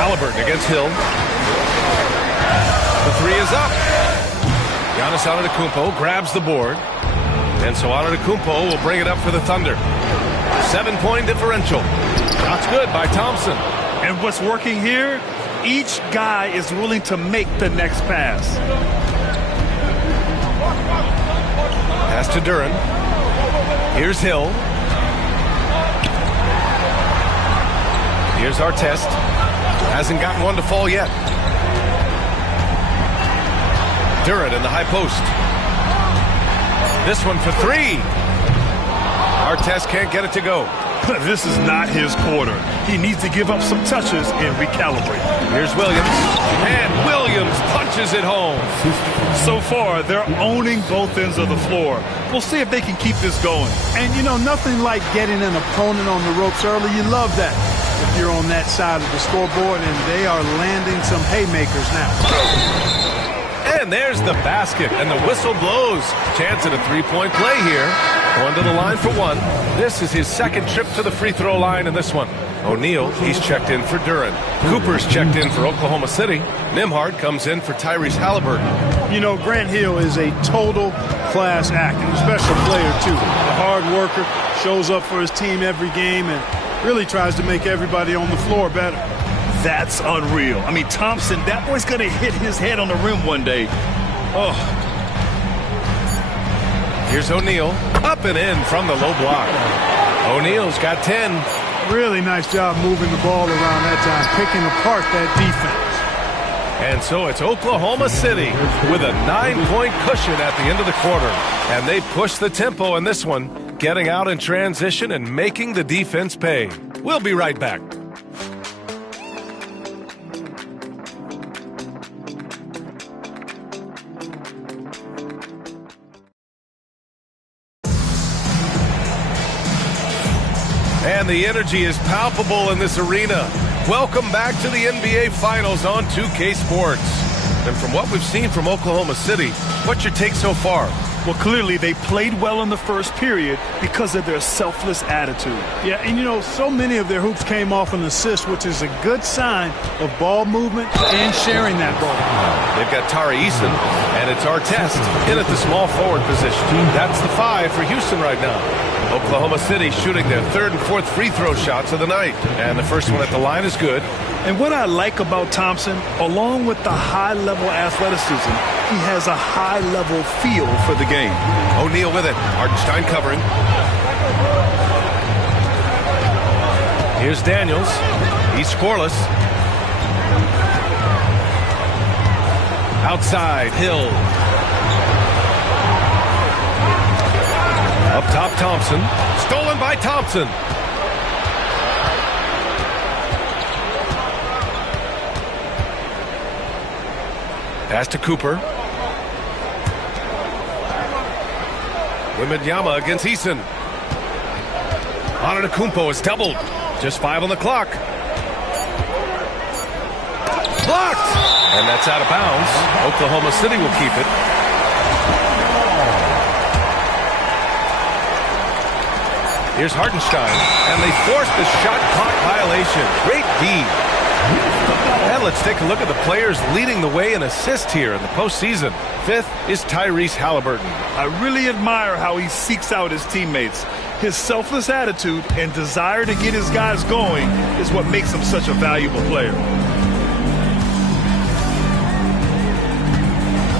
Halliburton against Hill. The 3 is up. Giannis Antetokounmpo grabs the board. And so Antetokounmpo will bring it up for the Thunder. 7-point differential. Shots good by Thompson. And what's working here, each guy is willing to make the next pass. Pass to Duren. Here's Hill. Here's Artest. Hasn't gotten one to fall yet. Duren in the high post. This one for 3. Artest can't get it to go. This is not his quarter. He needs to give up some touches and recalibrate. Here's Williams. And Williams punches it home. So far, they're owning both ends of the floor. We'll see if they can keep this going. And, you know, nothing like getting an opponent on the ropes early. You love that if you're on that side of the scoreboard, and they are landing some haymakers now. And there's the basket, and the whistle blows. Chance at a 3-point play here. Going to the line for 1. This is his second trip to the free throw line in this one. O'Neal, he's checked in for Duren. Cooper's checked in for Oklahoma City. Nembhard comes in for Tyrese Halliburton. You know, Grant Hill is a total class act, and a special player, too. A hard worker, shows up for his team every game, and really tries to make everybody on the floor better. That's unreal. I mean, Thompson, that boy's going to hit his head on the rim one day. Oh. Here's O'Neal. Up and in from the low block. O'Neal's got 10. Really nice job moving the ball around that time, picking apart that defense. And so it's Oklahoma City with a 9-point cushion at the end of the quarter. And they push the tempo in this one, getting out in transition and making the defense pay. We'll be right back. And the energy is palpable in this arena. Welcome back to the NBA Finals on 2K Sports. And from what we've seen from Oklahoma City, what's your take so far? Well, clearly they played well in the first period because of their selfless attitude. Yeah, and you know, so many of their hoops came off an assist, which is a good sign of ball movement and sharing that ball. They've got Tari Eason, and it's Artest in at the small forward position. That's the 5 for Houston right now. Oklahoma City shooting their 3rd and 4th free throw shots of the night. And the first one at the line is good. And what I like about Thompson, along with the high-level athleticism, he has a high-level feel for the game. O'Neal with it. Hartenstein covering. Here's Daniels. He's scoreless. Outside, Hill. Up top, Thompson. Stolen by Thompson. Pass to Cooper. Wembanyama against Eason. Antetokounmpo is doubled. Just 5 on the clock. Blocked! And that's out of bounds. Oklahoma City will keep it. Here's Hartenstein, and they forced the shot clock violation. Great D. And let's take a look at the players leading the way in assists here in the postseason. 5th is Tyrese Halliburton. I really admire how he seeks out his teammates. His selfless attitude and desire to get his guys going is what makes him such a valuable player.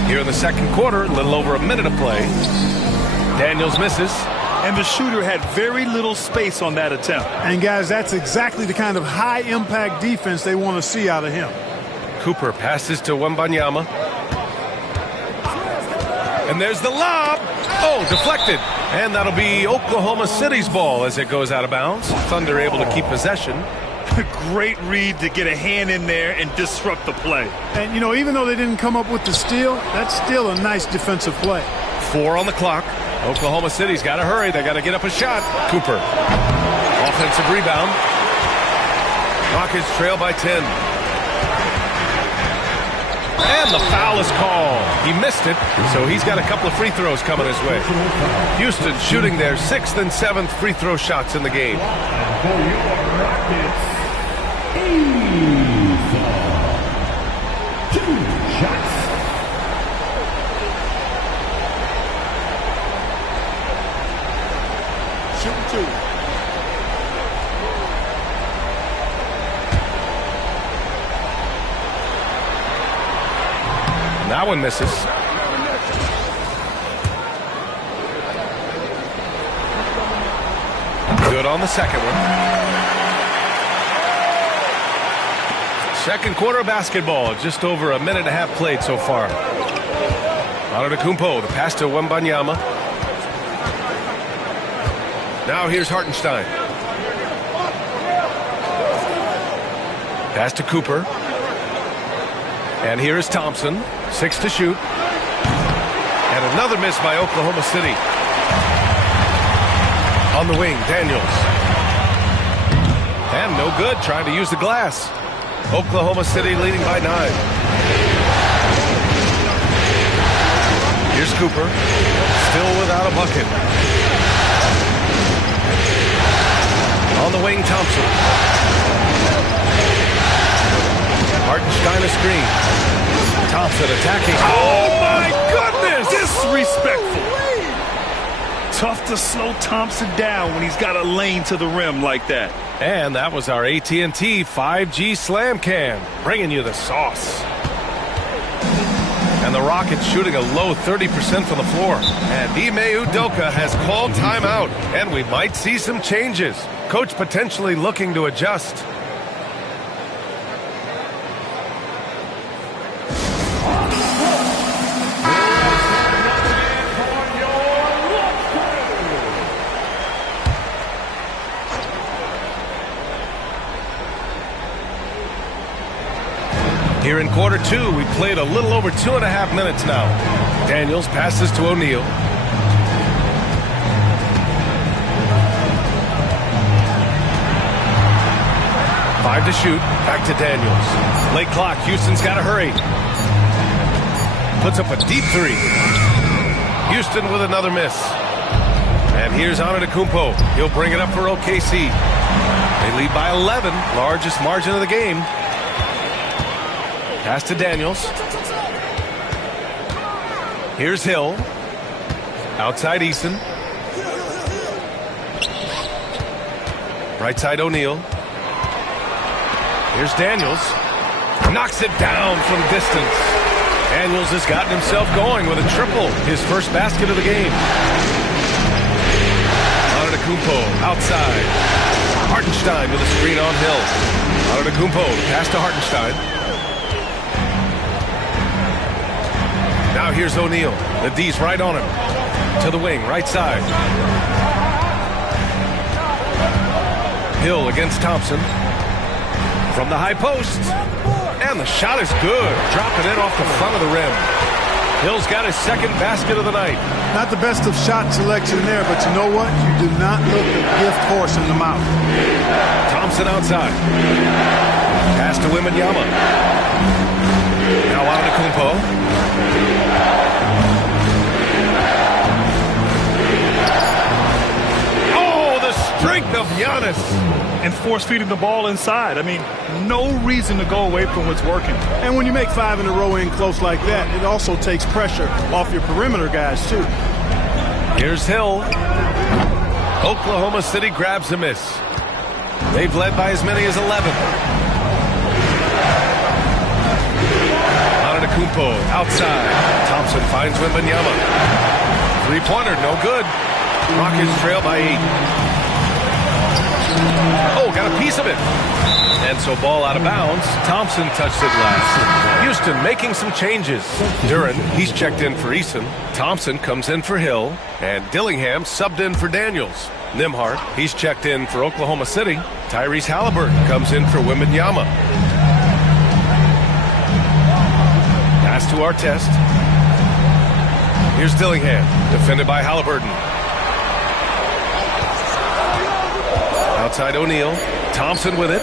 Here in the second quarter, a little over a minute of play. Daniels misses. And the shooter had very little space on that attempt. And guys, that's exactly the kind of high-impact defense they want to see out of him. Cooper passes to Wembanyama. And there's the lob. Oh, deflected. And that'll be Oklahoma City's ball as it goes out of bounds. Thunder able to keep possession. Great read to get a hand in there and disrupt the play. And, you know, even though they didn't come up with the steal, that's still a nice defensive play. 4 on the clock. Oklahoma City's got to hurry. They got to get up a shot. Cooper. Offensive rebound. Rockets trail by 10. And the foul is called. He missed it, so he's got a couple of free throws coming his way. Houston shooting their 6th and 7th free throw shots in the game. That one misses. Good on the second one. Second quarter of basketball. Just over a minute and a half played so far. Antetokounmpo, the pass to Wembanyama. Now here's Hartenstein. Pass to Cooper. And here is Thompson. 6 to shoot. And another miss by Oklahoma City. On the wing, Daniels. And no good, trying to use the glass. Oklahoma City leading by 9. Here's Cooper. Still without a bucket. On the wing, Thompson. Hartenstein a screen. Thompson attacking. Oh my goodness! Disrespectful. Tough to slow Thompson down when he's got a lane to the rim like that. And that was our AT&T 5G Slam Cam, bringing you the sauce. And the Rockets shooting a low 30% from the floor. And Ime Udoka has called timeout, and we might see some changes. Coach potentially looking to adjust. Here in quarter 2, we played a little over 2.5 minutes now. Daniels passes to O'Neal. Five to shoot. Back to Daniels. Late clock. Houston's got to hurry. Puts up a deep 3. Houston with another miss. And here's Antetokounmpo. He'll bring it up for OKC. They lead by 11, largest margin of the game. Pass to Daniels. Here's Hill. Outside Eason. Right side O'Neal. Here's Daniels. Knocks it down from distance. Daniels has gotten himself going with a triple. His first basket of the game. Antetokounmpo outside. Hartenstein with a screen on Hill. Antetokounmpo pass to Hartenstein. Now here's O'Neal. The D's right on him. To the wing, right side. Hill against Thompson. From the high post. And the shot is good. Dropping it off the front of the rim. Hill's got his second basket of the night. Not the best of shot selection there, but you know what? You do not look the gift horse in the mouth. Thompson outside. Pass to Wembanyama. Now Antetokounmpo. Strength of Giannis. And force feeding the ball inside. I mean, no reason to go away from what's working. And when you make 5 in a row in close like that, it also takes pressure off your perimeter guys, too. Here's Hill. Oklahoma City grabs a miss. They've led by as many as 11. Antetokounmpo outside. Thompson finds Wembanyama. Three-pointer, no good. Rockets trail by 8. Oh, got a piece of it. And so ball out of bounds. Thompson touched it last. Houston making some changes. Duren, he's checked in for Eason. Thompson comes in for Hill. And Dillingham subbed in for Daniels. Nembhard, he's checked in for Oklahoma City. Tyrese Halliburton comes in for Wembanyama. Pass to Artest. Here's Dillingham, defended by Halliburton. Outside O'Neal. Thompson with it.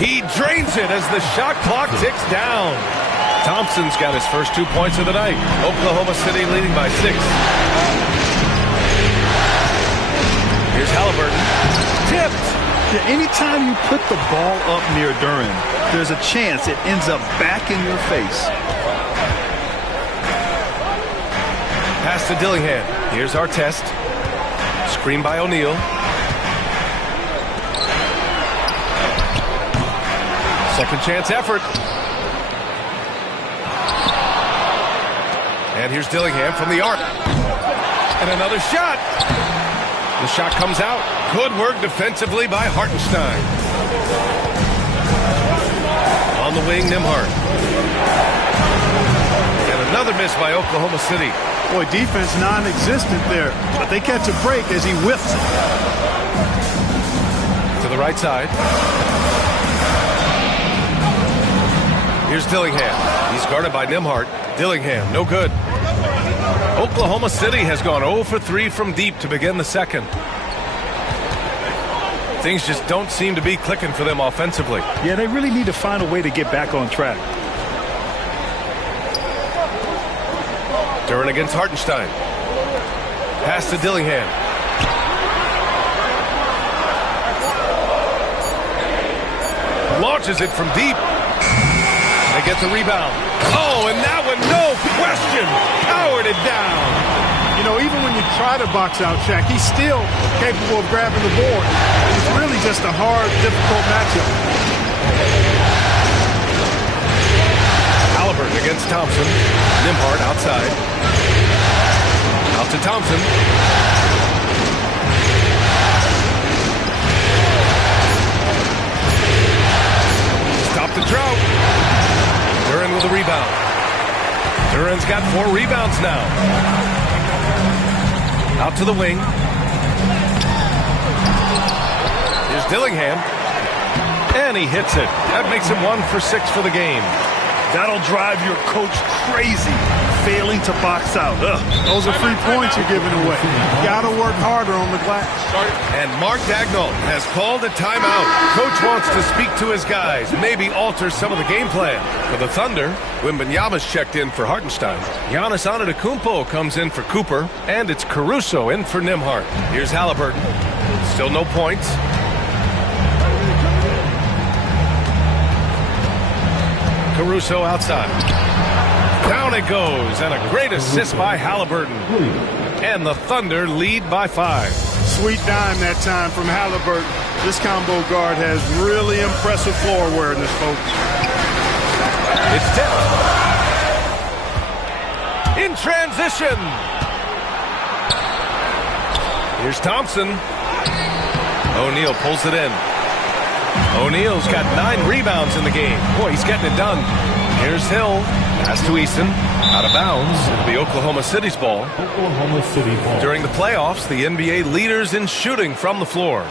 He drains it as the shot clock ticks down. Thompson's got his first 2 points of the night. Oklahoma City leading by 6. Here's Halliburton. Tipped. Yeah, anytime you put the ball up near Duren, there's a chance it ends up back in your face. Pass to Dillingham. Here's Artest. Screen by O'Neal. Second chance effort. And here's Dillingham from the arc. And another shot. The shot comes out. Good work defensively by Hartenstein. On the wing, Nembhard. And another miss by Oklahoma City. Boy, defense non-existent there. But they catch a break as he whiffs it. To the right side. Here's Dillingham. He's guarded by Nembhard. Dillingham, no good. Oklahoma City has gone 0 for 3 from deep to begin the second. Things just don't seem to be clicking for them offensively. Yeah, they really need to find a way to get back on track. Duren against Hartenstein. Pass to Dillingham. Launches it from deep. They get the rebound. Oh, and that one, no question, powered it down. You know, even when you try to box out Shaq, he's still capable of grabbing the board. It's really just a hard, difficult matchup. Halliburton against Thompson. Nembhard outside. Out to Thompson. Stop the drought. Duren with a rebound. Duren's got 4 rebounds now. Out to the wing. Here's Dillingham. And he hits it. That makes him 1 for 6 for the game. That'll drive your coach crazy. failing to box out. Those are 3 points you're giving away. You got to work harder on the glass. And Mark Daigneault has called a timeout. Coach wants to speak to his guys, maybe alter some of the game plan. For the Thunder, Wembanyama's checked in for Hartenstein. Giannis Antetokounmpo comes in for Cooper, and it's Caruso in for Nembhard. Here's Halliburton. Still no points. Caruso outside. Down it goes, and a great assist by Halliburton. And the Thunder lead by 5. Sweet dime that time from Halliburton. This combo guard has really impressive floor awareness, folks. It's tipped. In transition. Here's Thompson. O'Neal pulls it in. O'Neal's got 9 rebounds in the game. Boy, he's getting it done. Here's Hill. Pass to Eason. Out of bounds. It'll be Oklahoma City's ball. Oklahoma City ball. During the playoffs, the NBA leaders in shooting from the floor.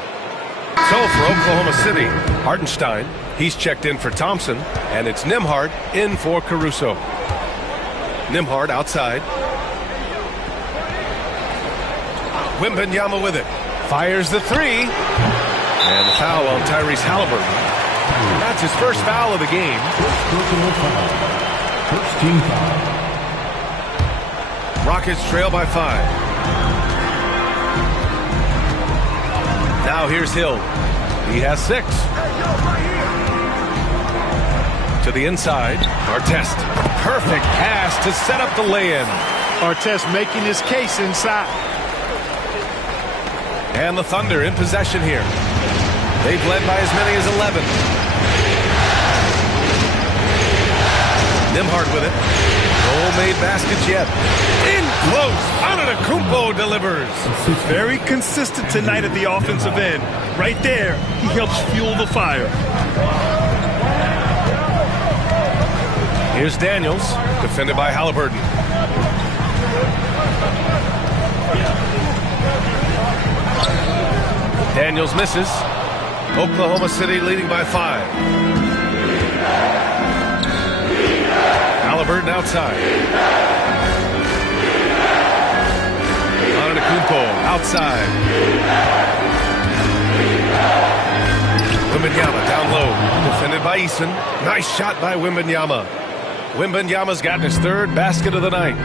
So for Oklahoma City, Hartenstein. He's checked in for Thompson. And it's Nembhard in for Caruso. Nembhard outside. Wembanyama with it. Fires the 3. And the foul on Tyrese Halliburton. That's his first foul of the game. First team foul. Rockets trail by 5. Now here's Hill. He has 6. To the inside. Artest. Perfect pass to set up the lay-in. Artest making his case inside. And the Thunder in possession here. They've led by as many as 11. Nembhard with it. No made baskets yet. In close. Antetokounmpo delivers. Very consistent tonight at the offensive end. Right there, he helps fuel the fire. Here's Daniels, defended by Halliburton. Daniels misses. Oklahoma City leading by 5. Halliburton outside. Antetokounmpo outside. Wembanyama down low. Defended by Eason. Nice shot by Wembanyama. Wembanyama's gotten his 3rd basket of the night.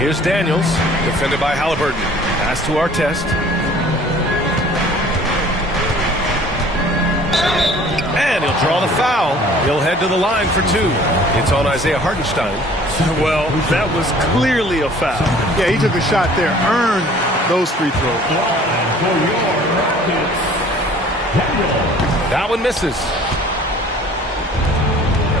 Here's Daniels. Defended by Halliburton. Pass to Artest. And he'll draw the foul. He'll head to the line for 2. It's on Isaiah Hartenstein. Well, that was clearly a foul. Yeah, he took a shot there. Earned those free throws. That one misses.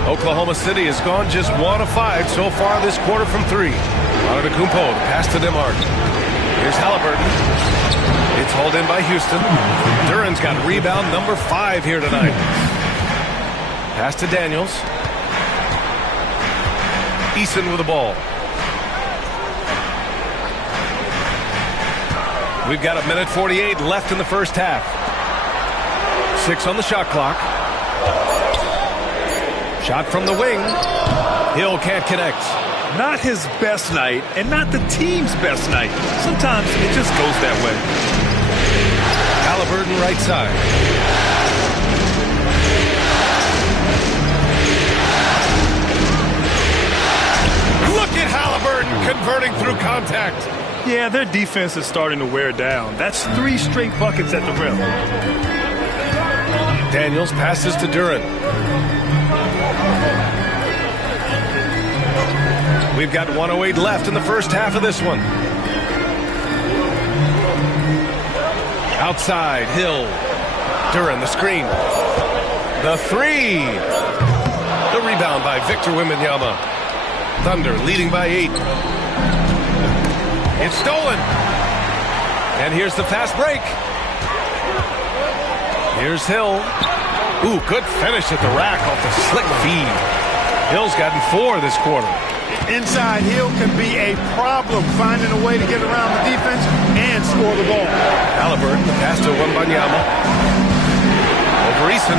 Oklahoma City has gone just 1 of 5 so far this quarter from 3. Antetokounmpo, pass to Nembhard. Here's Halliburton. It's hauled in by Houston. Duran's got rebound number 5 here tonight. Pass to Daniels. Eason with the ball. We've got 1:48 left in the first half. 6 on the shot clock. Shot from the wing. Hill can't connect. Not his best night, and not the team's best night. Sometimes it just goes that way. Halliburton right side. Look at Halliburton converting through contact. Yeah, their defense is starting to wear down. That's 3 straight buckets at the rim. Daniels passes to Duran. We've got 1:08 left in the first half of this one. Outside, Hill. Duran, the screen. The 3. The rebound by Victor Wembanyama. Thunder leading by 8. It's stolen. And here's the fast break. Here's Hill. Ooh, good finish at the rack off the slick feed. Hill's gotten 4 this quarter. Inside, Hill can be a problem finding a way to get around the defense and score the ball. Halliburton, the pass to Wembanyama. for Eason.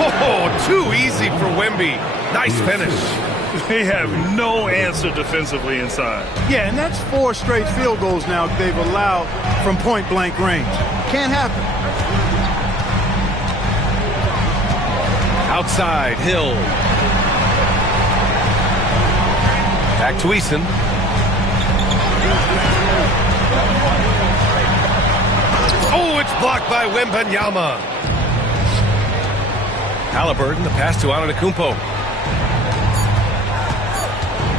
Oh, too easy for Wemby. Nice finish. They have no answer defensively inside. Yeah, and that's 4 straight field goals now they've allowed from point-blank range. Can't happen. Outside, Hill. Back to Eason. Oh, it's blocked by Wembanyama. Haliburton, the pass to Antetokounmpo.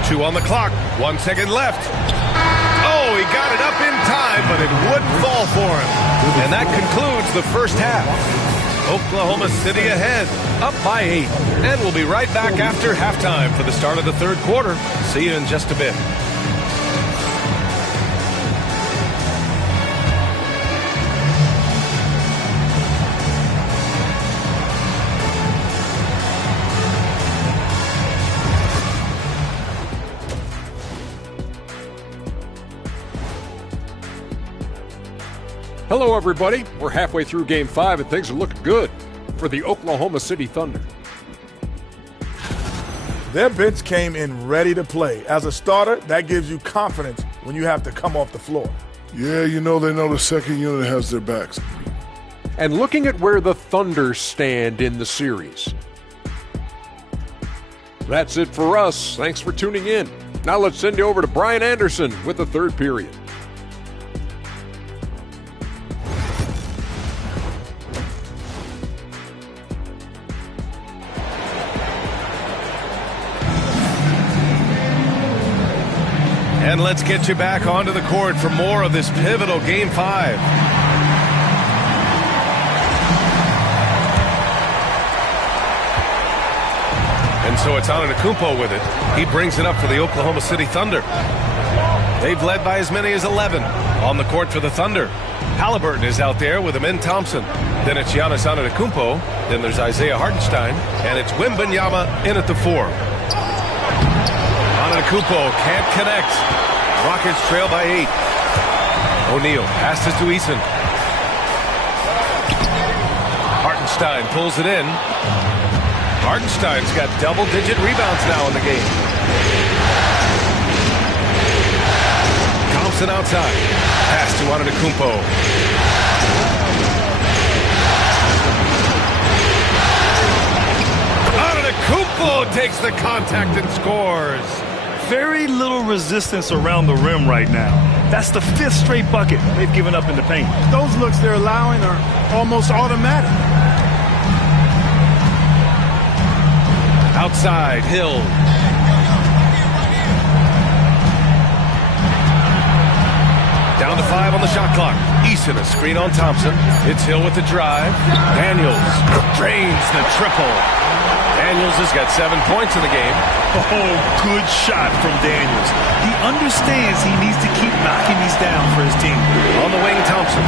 2 on the clock. 1 second left. Oh, he got it up in time, but it wouldn't fall for him. And that concludes the first half. Oklahoma City ahead, up by 8. And we'll be right back after halftime for the start of the third quarter. See you in just a bit. Hello, everybody. We're halfway through Game 5, and things are looking good for the Oklahoma City Thunder. Their bench came in ready to play. As a starter, that gives you confidence when you have to come off the floor. Yeah, they know the second unit has their backs. And looking at where the Thunder stand in the series. That's it for us. Thanks for tuning in. Now let's send you over to Brian Anderson with the third period. And let's get you back onto the court for more of this pivotal Game 5. And so it's Antetokounmpo with it. He brings it up for the Oklahoma City Thunder. They've led by as many as 11 on the court for the Thunder. Haliburton is out there with Amen Thompson. Then it's Giannis Antetokounmpo. Then there's Isaiah Hartenstein. And it's Wembanyama in at the 4. Antetokounmpo can't connect. Rockets trail by 8. O'Neal passes to Eason. Hartenstein pulls it in. Hartenstein's got double-digit rebounds now in the game. Thompson outside. Pass to Antetokounmpo. Antetokounmpo takes the contact and scores. Very little resistance around the rim right now. That's the 5th straight bucket they've given up in the paint. Those looks they're allowing are almost automatic. Outside, Hill. Down to 5 on the shot clock. Eason a screen on Thompson. It's Hill with the drive. Daniels drains the triple. Daniels has got 7 points in the game. Oh, good shot from Daniels. He understands he needs to keep knocking these down for his team. On the wing, Thompson.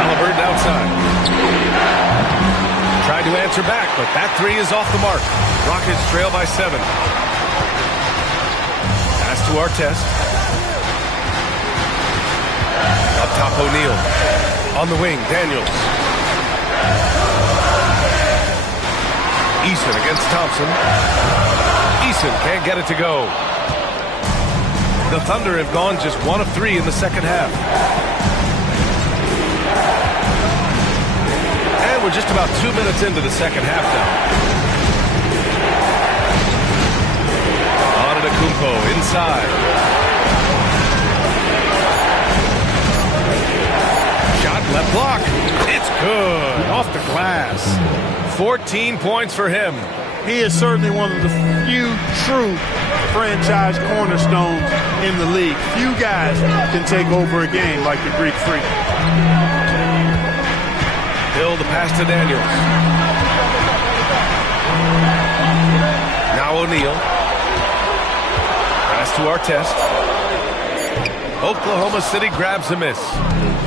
Haliburton outside. Tried to answer back, but that 3 is off the mark. Rockets trail by 7. Pass to Artest. Up top, O'Neal. On the wing, Daniels. Eason against Thompson. Eason can't get it to go. The Thunder have gone just 1 of 3 in the second half. And we're just about 2 minutes into the second half now. Antetokounmpo inside. Shot left block. It's good. Off the glass. 14 points for him. He is certainly one of the few true franchise cornerstones in the league. Few guys can take over a game like the Greek Freak. Hill the pass to Daniels. Now O'Neal. Pass to Artest. Oklahoma City grabs a miss.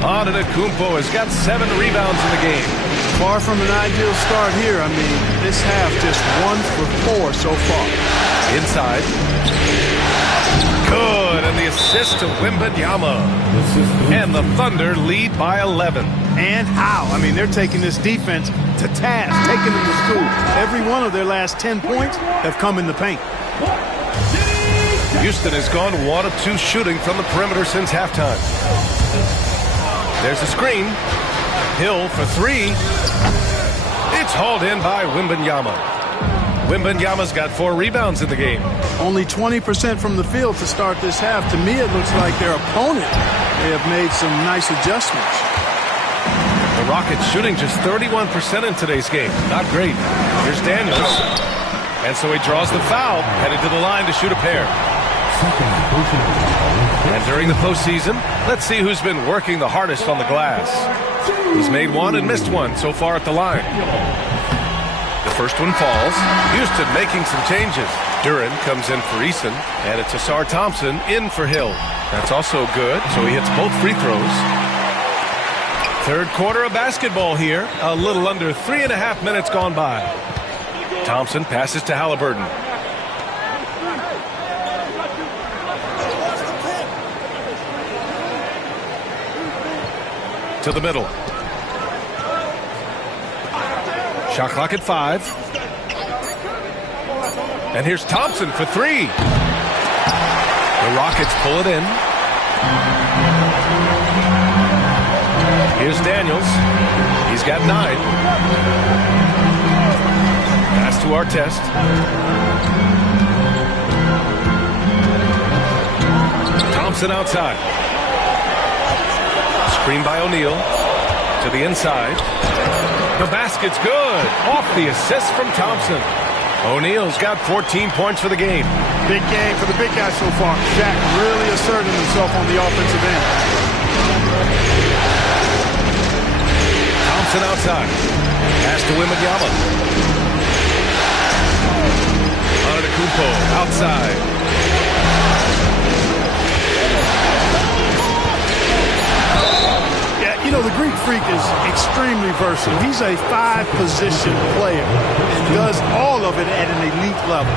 Antetokounmpo has got 7 rebounds in the game. Far from an ideal start here. I mean, this half just 1 for 4 so far. Inside. Good, and the assist to Wembanyama. And the Thunder lead by 11. and how. I mean, they're taking this defense to task, taking them to school. Every one of their last 10 points have come in the paint. Houston has gone 1 of 2 shooting from the perimeter since halftime. There's a screen. Hill for 3. It's hauled in by Wembanyama. Wembanyama's got 4 rebounds in the game. Only 20% from the field to start this half. To me, it looks like their opponent may have made some nice adjustments. The Rockets shooting just 31% in today's game. Not great. Here's Daniels. And so he draws the foul, headed to the line to shoot a pair. And during the postseason, let's see who's been working the hardest on the glass. He's made 1 and missed 1 so far at the line. The first one falls. Houston making some changes. Duren comes in for Eason, and it's Ausar Thompson in for Hill. That's also good, so he hits both free throws. Third quarter of basketball here. A little under 3.5 minutes gone by. Thompson passes to Halliburton. To the middle. Shot clock at 5. And here's Thompson for 3. The Rockets pull it in. Here's Daniels. He's got 9. Pass to Artest. Thompson outside. Screen by O'Neal. To the inside. The basket's good. Off the assist from Thompson. O'Neal's got 14 points for the game. Big game for the big guy so far. Shaq really asserting himself on the offensive end. Thompson outside. Pass to Wembanyama. Antetokounmpo outside. You know, the Greek Freak is extremely versatile. He's a 5-position player and does all of it at an elite level.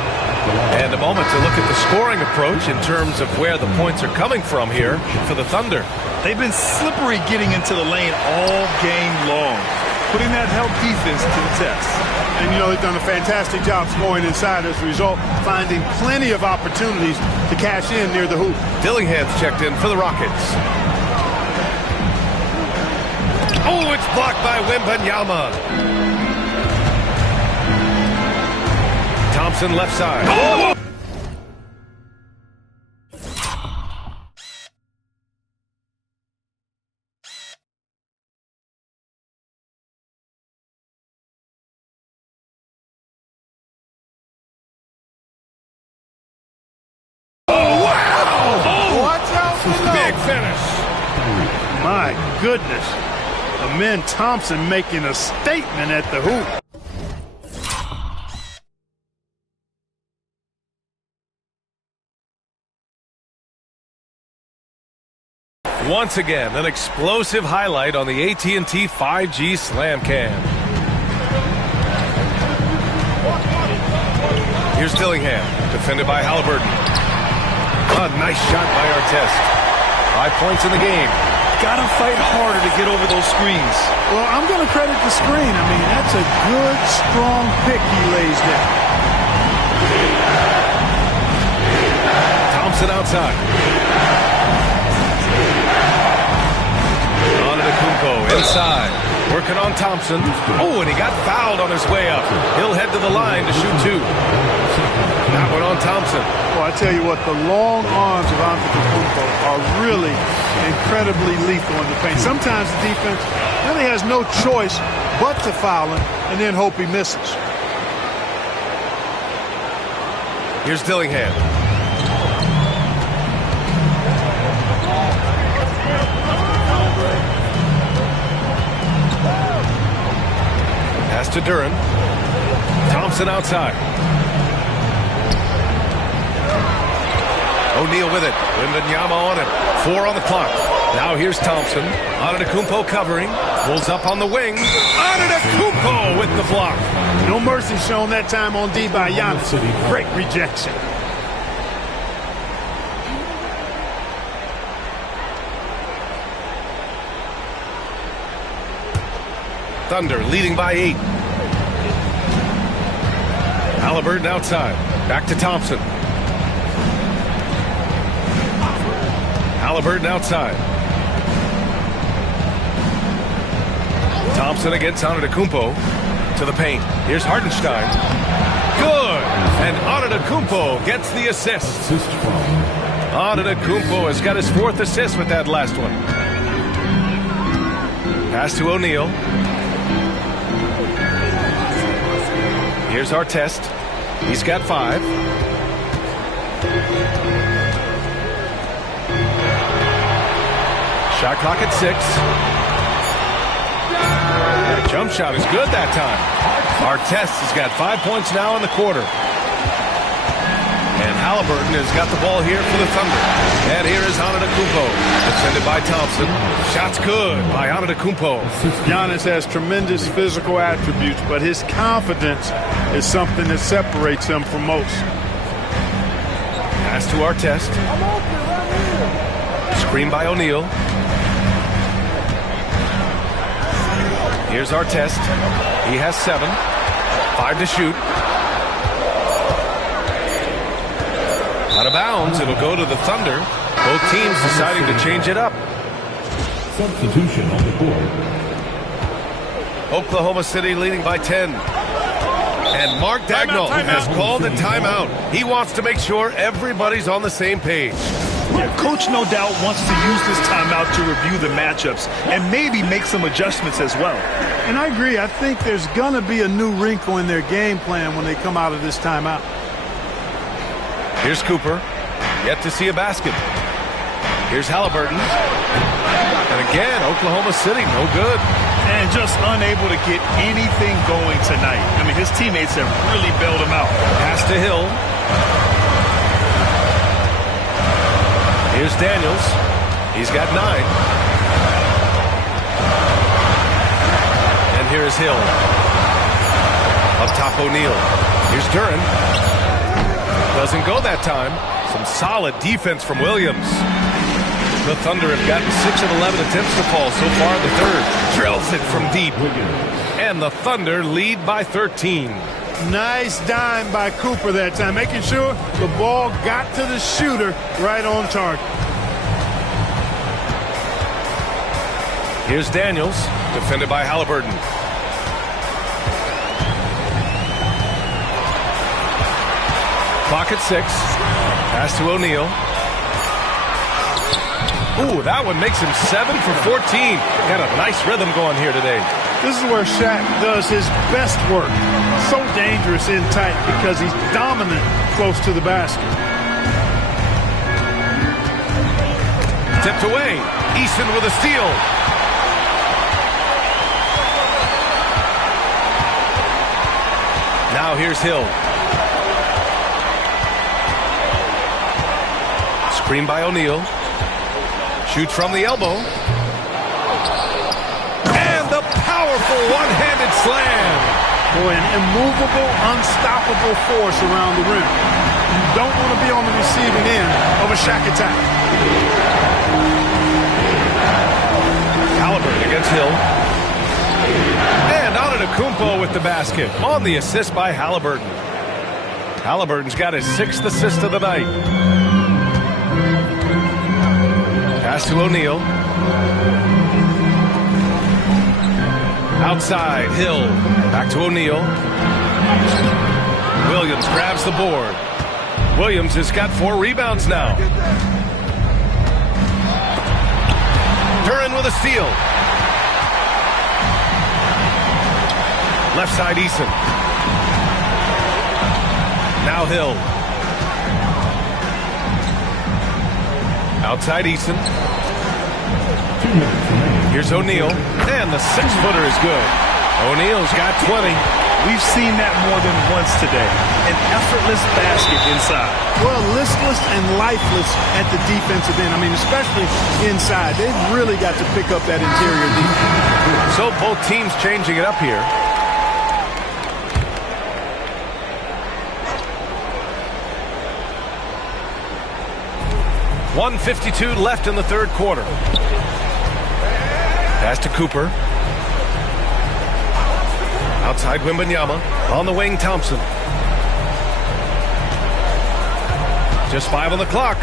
And a moment to look at the scoring approach in terms of where the points are coming from here for the Thunder. They've been slippery getting into the lane all game long, putting that help defense to the test. And, you know, they've done a fantastic job scoring inside as a result, finding plenty of opportunities to cash in near the hoop. Dillingham's checked in for the Rockets. Oh, it's blocked by Wembanyama. Thompson left side. Oh! Big finish. My goodness. Amen Thompson making a statement at the hoop. Once again, an explosive highlight on the AT&T 5G Slam Cam. Here's Dillingham, defended by Halliburton. A nice shot by Artest. 5 points in the game. Gotta fight harder to get over those screens. Well, I'm going to credit the screen. I mean, that's a good, strong pick he lays there. Thompson outside. Antetokounmpo inside. Working on Thompson. Oh, and he got fouled on his way up. He'll head to the line to shoot 2. That one on Thompson. Well, I tell you what, the long arms of Antetokounmpo are really incredibly lethal in the paint. Sometimes the defense really has no choice but to foul him and then hope he misses. Here's Dillingham. Pass to Duren. Thompson outside. O'Neal with it. Wembanyama on him. 4 on the clock. Now here's Thompson. Antetokounmpo covering. Pulls up on the wing. Antetokounmpo with the block. No mercy shown that time on D by Giannis. Great rejection. Thunder leading by 8. Halliburton outside. Back to Thompson. Halliburton outside. Thompson against Antetokounmpo to the paint. Here's Hartenstein. Good! And Antetokounmpo gets the assist. Antetokounmpo has got his 4th assist with that last one. Pass to O'Neal. Here's Artest. He's got 5. Shot clock at 6. The jump shot is good that time. Artest has got 5 points now in the quarter. And Halliburton has got the ball here for the Thunder. And here is Antetokounmpo. Defended by Thompson. Shot's good by Antetokounmpo. Giannis has tremendous physical attributes, but his confidence is something that separates him from most. Pass to Artest. Screen by O'Neal. Here's Artest. He has 7. 5 to shoot. Out of bounds. It'll go to the Thunder. Both teams deciding to change it up. Substitution on the board. Oklahoma City leading by 10. And Mark Daigneault has called a timeout. He wants to make sure everybody's on the same page. Yeah, Coach no doubt wants to use this timeout to review the matchups and maybe make some adjustments as well. And I agree. I think there's going to be a new wrinkle in their game plan when they come out of this timeout. Here's Cooper. Yet to see a basket. Here's Halliburton. And again, Oklahoma City, no good. And just unable to get anything going tonight. I mean, his teammates have really bailed him out. Pass to Hill. Here's Daniels. He's got 9. And here's Hill. Up top, O'Neal. Here's Duren. Doesn't go that time. Some solid defense from Williams. The Thunder have gotten 6 of 11 attempts to fall so far in the third. Drills it from deep. And the Thunder lead by 13. Nice dime by Cooper that time, making sure the ball got to the shooter right on target. Here's Daniels, defended by Halliburton. Clock at 6. Pass to O'Neal. Ooh, that one makes him 7 for 14. Got a nice rhythm going here today. This is where Shaq does his best work. So dangerous in tight because he's dominant close to the basket. Tipped away. Eason with a steal. Now here's Hill. Screen by O'Neal. Shoots from the elbow. And the powerful one-handed slam. Boy, an immovable, unstoppable force around the rim. You don't want to be on the receiving end of a Shaq attack. Halliburton against Hill. And Antetokounmpo with the basket on the assist by Halliburton. Halliburton's got his 6th assist of the night. Pass to O'Neal. Outside, Hill. Back to O'Neal. Williams grabs the board. Williams has got 4 rebounds now. Duren with a steal. Left side, Eason. Now Hill. Outside Eason. Here's O'Neal. And the 6-footer is good. O'Neal's got 20. We've seen that more than once today. An effortless basket inside. Well, listless and lifeless at the defensive end. I mean, especially inside. They've really got to pick up that interior defense. So both teams changing it up here. .152 left in the third quarter. Pass to Cooper. Outside Wembanyama. On the wing, Thompson. Just 5 on the clock.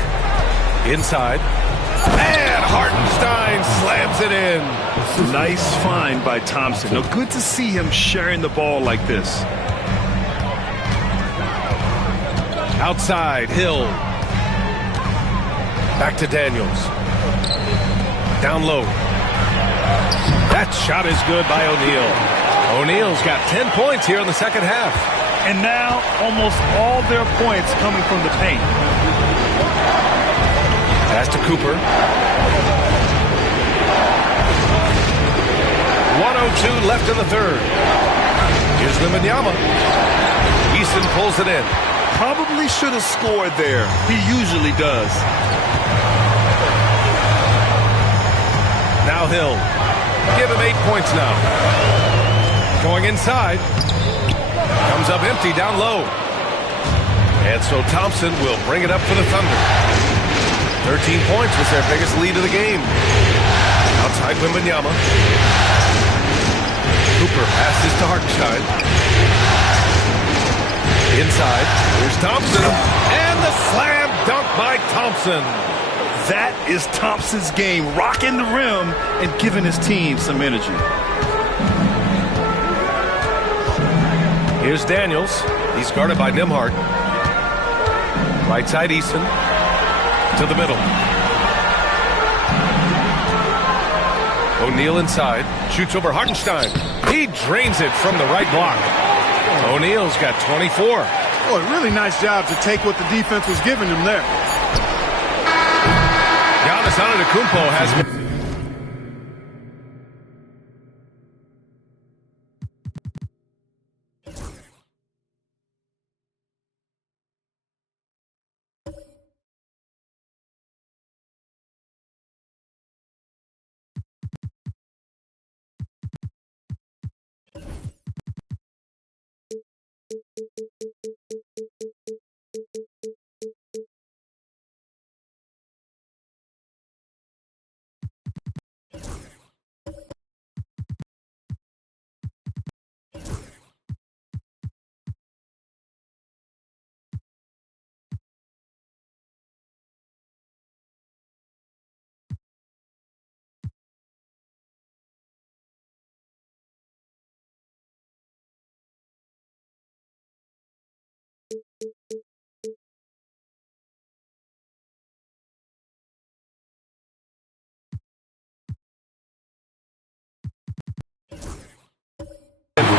Inside. And Hartenstein slams it in. Nice find by Thompson. Now, good to see him sharing the ball like this. Outside, Hill. Back to Daniels. Down low. That shot is good by O'Neal. O'Neal's got 10 points here in the second half. And now almost all their points coming from the paint. Pass to Cooper. 1:02 left in the third. Here's Wembanyama. Easton pulls it in. Probably should have scored there. He usually does. Now Hill. Give him 8 points now. Going inside. Comes up empty down low. And so Thompson will bring it up for the Thunder. 13 points was their biggest lead of the game. Outside Wembanyama. Cooper passes to Hartenstein. Inside. Here's Thompson. And the slam dunk by Thompson. That is Thompson's game, rocking the rim and giving his team some energy. Here's Daniels. He's guarded by Nembhard. Right side Easton. To the middle. O'Neal inside. Shoots over Hartenstein. He drains it from the right block. O'Neal's got 24. Oh, a really nice job to take what the defense was giving him there. Giannis Antetokounmpo has...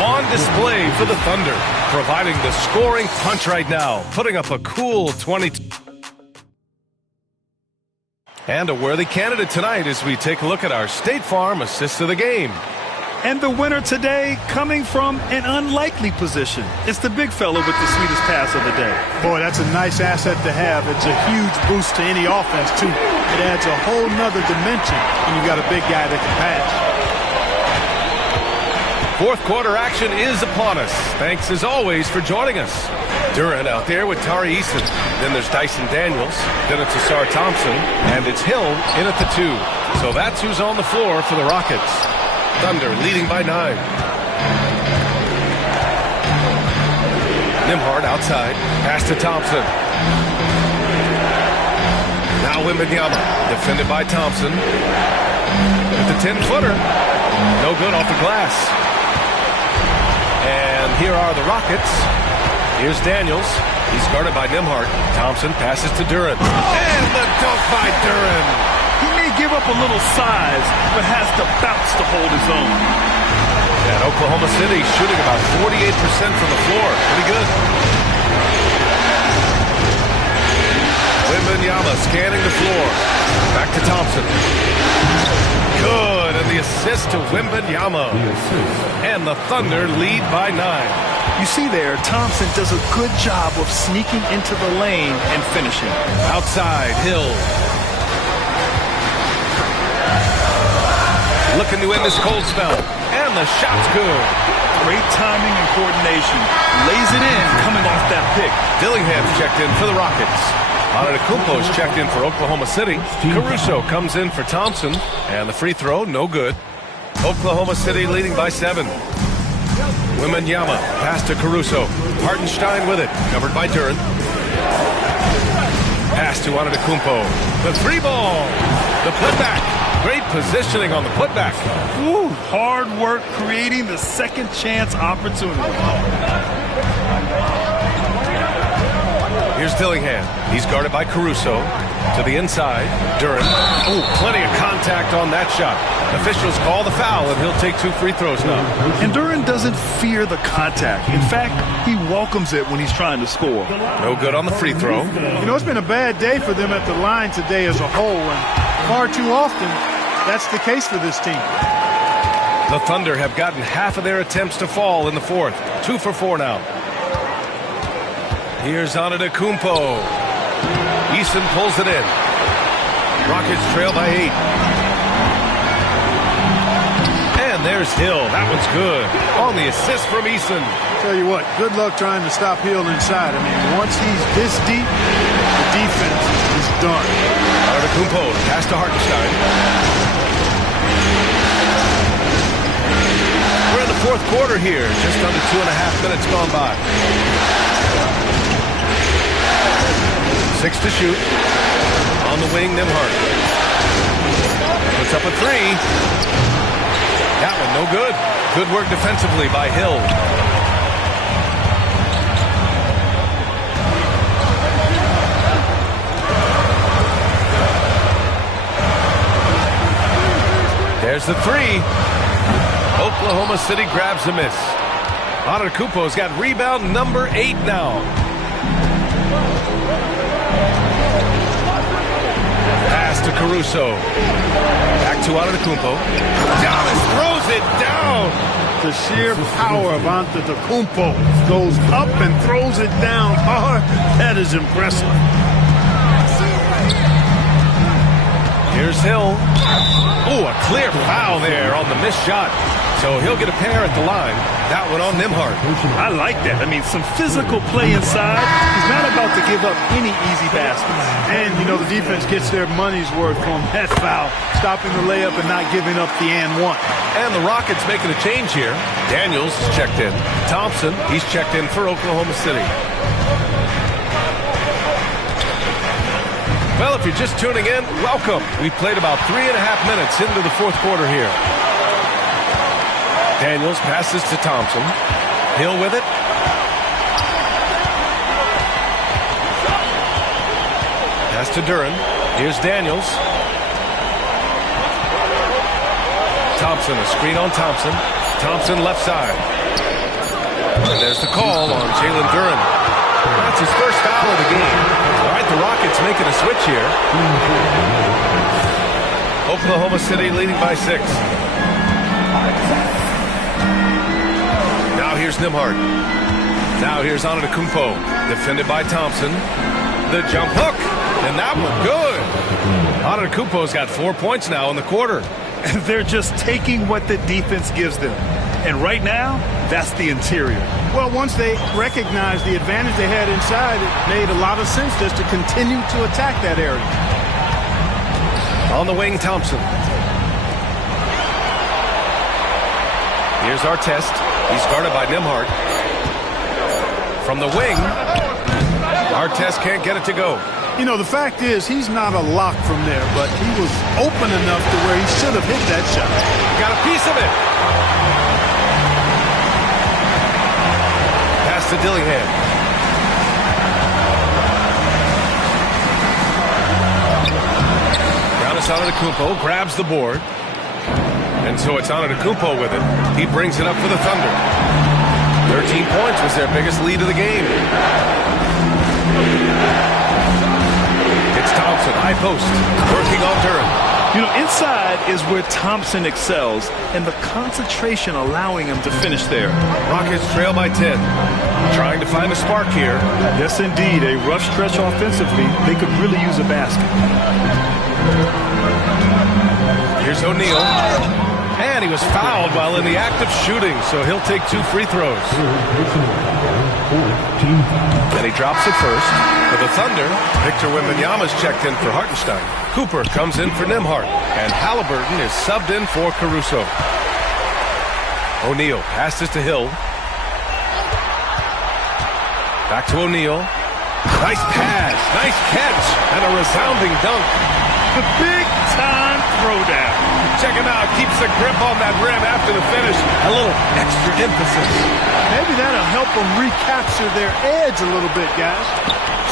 on display for the Thunder, providing the scoring punch right now, putting up a cool 22. And a worthy candidate tonight as we take a look at our State Farm assist of the game. And the winner today coming from an unlikely position. It's the big fella with the sweetest pass of the day. Boy, that's a nice asset to have. It's a huge boost to any offense, too. It adds a whole nother dimension when you got a big guy that can pass. Fourth quarter action is upon us. Thanks, as always, for joining us. Durant out there with Tari Eason. Then there's Dyson Daniels. Then it's Ausar Thompson. And it's Hill in at the 2. So that's who's on the floor for the Rockets. Thunder leading by 9. Nembhard outside. Pass to Thompson. Now Wembanyama. Defended by Thompson. With the 10-footer. No good off the glass. And here are the Rockets. Here's Daniels. He's guarded by Nembhard. Thompson passes to Durant. And the dunk by Durant. He may give up a little size, but has the bounce to hold his own. And Oklahoma City shooting about 48% from the floor. Pretty good. Wembanyama scanning the floor. Back to Thompson. Good, and the assist to Wembanyama. And the Thunder lead by 9. You see there, Thompson does a good job of sneaking into the lane and finishing. Outside, Hill. Looking to end this cold spell. And the shot's good. Great timing and coordination. Lays it in coming off that pick. Dillingham's checked in for the Rockets. Antetokounmpo's checked in for Oklahoma City. Caruso comes in for Thompson. And the free throw, no good. Oklahoma City leading by 7. Wembanyama, pass to Caruso. Hartenstein with it, covered by Duren. Pass to Antetokounmpo. The three ball. The putback. Great positioning on the putback. Ooh, hard work creating the second chance opportunity. Here's Dillingham. He's guarded by Caruso. To the inside. Duren. Oh, plenty of contact on that shot. Officials call the foul, and he'll take 2 free throws now. And Duren doesn't fear the contact. In fact, he welcomes it when he's trying to score. No good on the free throw. You know, it's been a bad day for them at the line today as a whole, and far too often that's the case for this team. The Thunder have gotten half of their attempts to fall in the fourth. 2 for 4 now. Here's Antetokounmpo. Eason pulls it in. Rockets trail by 8. And there's Hill. That one's good. On the assist from Eason. Tell you what, good luck trying to stop Hill inside. I mean, once he's this deep, the defense is done. Antetokounmpo, pass to Hartenstein. We're in the fourth quarter here. Just under 2.5 minutes gone by. 6 to shoot. On the wing, Nembhard. Puts up a 3. That one no good. Good work defensively by Hill. There's the 3. Oklahoma City grabs a miss. Antetokounmpo's got rebound number 8 now. Pass to Caruso. Back to Antetokounmpo. Dallas throws it down. The sheer power of Antetokounmpo goes up and throws it down hard. That is impressive. Here's Hill. Oh, a clear foul there on the missed shot. So he'll get a pair at the line. That one on Nembhard. I like that. I mean, some physical play inside. He's not about to give up any easy baskets. And, you know, the defense gets their money's worth on that foul, stopping the layup and not giving up the and one. And the Rockets making a change here. Daniels is checked in. Thompson, he's checked in for Oklahoma City. Well, if you're just tuning in, welcome. We played about 3.5 minutes into the fourth quarter here. Daniels passes to Thompson. Hill with it. Pass to Duren. Here's Daniels. Thompson, a screen on Thompson. Thompson left side. And there's the call on Jalen Duren. That's his first foul of the game. All right, the Rockets making a switch here. Oklahoma City leading by 6. Now here's Nembhard. Now here's Antetokounmpo. Defended by Thompson. The jump hook. And that one good. Antetokounmpo's got 4 points now in the quarter. They're just taking what the defense gives them. And right now, that's the interior. Well, once they recognized the advantage they had inside, it made a lot of sense just to continue to attack that area. On the wing, Thompson. Here's Artest. He's guarded by Nembhard. From the wing, Artest can't get it to go. You know, the fact is, he's not a lock from there, but he was open enough to where he should have hit that shot. Got a piece of it. Pass to Dillingham. Giannis Antetokounmpo grabs the board. And so it's Antetokounmpo with it. He brings it up for the Thunder. 13 points was their biggest lead of the game. It's Thompson, high post, working on Duren. You know, inside is where Thompson excels, and the concentration allowing him to finish there. Rockets trail by 10. Trying to find a spark here. Yes, indeed. A rough stretch offensively. They could really use a basket. Here's O'Neal. And he was fouled while in the act of shooting, so he'll take 2 free throws. And he drops it first. For the Thunder, Victor Wembanyama's checked in for Hartenstein. Cooper comes in for Nembhard. And Halliburton is subbed in for Caruso. O'Neal passes to Hill. Back to O'Neal. Nice pass, nice catch, and a resounding dunk. The big-time throwdown. Check him out. Keeps the grip on that rim after the finish. A little extra emphasis. Maybe that'll help them recapture their edge a little bit, guys.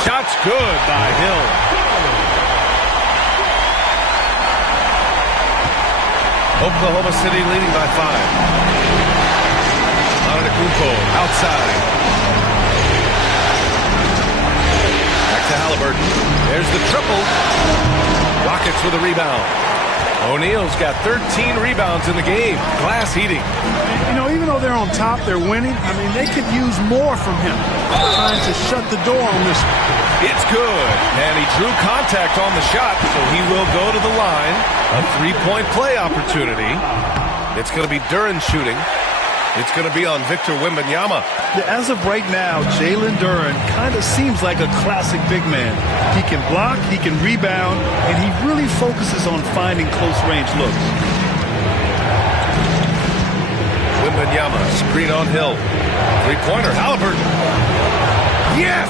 Shot's good by Hill. Oklahoma City leading by 5. Antetokounmpo outside. Back to Halliburton. There's the triple. Rockets with a rebound. O'Neal's got 13 rebounds in the game. Glass heating. You know, even though they're on top, they're winning. I mean, they could use more from him. Trying to shut the door on this one. It's good. And he drew contact on the shot, so he will go to the line. A three-point play opportunity. It's going to be Duren shooting. It's going to be on Victor Wembanyama. Yeah, as of right now, Jalen Duren kind of seems like a classic big man. He can block, he can rebound, and he really focuses on finding close-range looks. Wembanyama, screen on Hill. Three-pointer, Halliburton. Yes!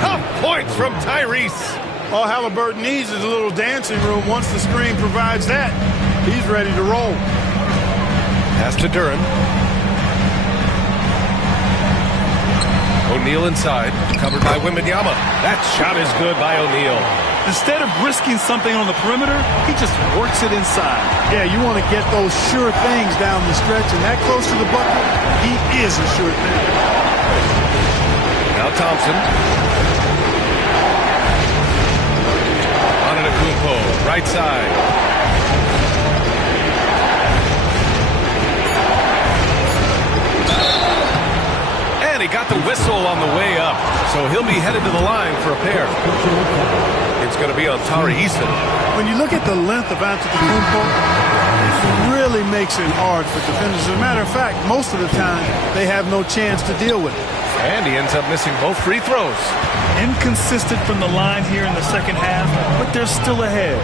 Tough points from Tyrese. All Halliburton needs is a little dancing room. Once the screen provides that, he's ready to roll. Pass to Duren. O'Neal inside, covered by Wembanyama. That shot is good by O'Neal. Instead of risking something on the perimeter, he just works it inside. Yeah, you want to get those sure things down the stretch, and that close to the bucket, he is a sure thing. Now Thompson. Antetokounmpo, right side. He got the whistle on the way up, so he'll be headed to the line for a pair. It's going to be on Tari Eason. When you look at the length of Antetokounmpo, it really makes it hard for defenders. As a matter of fact, most of the time, they have no chance to deal with it. And he ends up missing both free throws. Inconsistent from the line here in the second half, but they're still ahead.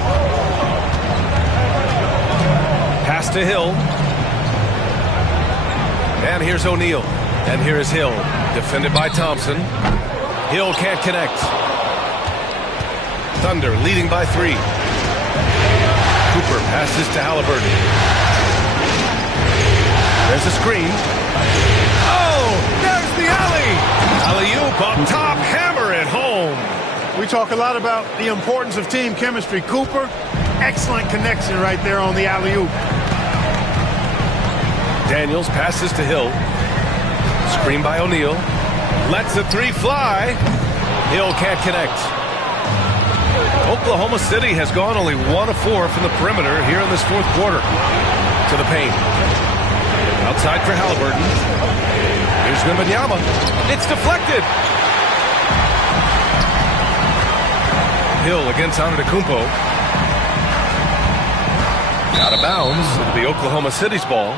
Pass to Hill. And here's O'Neal. And here is Hill, defended by Thompson. Hill can't connect. Thunder leading by 3. Cooper passes to Halliburton. There's a screen. Oh, there's the alley. Alley-oop up top, hammer it home. We talk a lot about the importance of team chemistry. Cooper, excellent connection right there on the alley-oop. Daniels passes to Hill. Screen by O'Neal. Lets the three fly. Hill can't connect. Oklahoma City has gone only 1 of 4 from the perimeter here in this fourth quarter. To the paint. Outside for Halliburton. Here's Wembanyama. It's deflected. Hill against Antetokounmpo. Out of bounds. It'll be Oklahoma City's ball.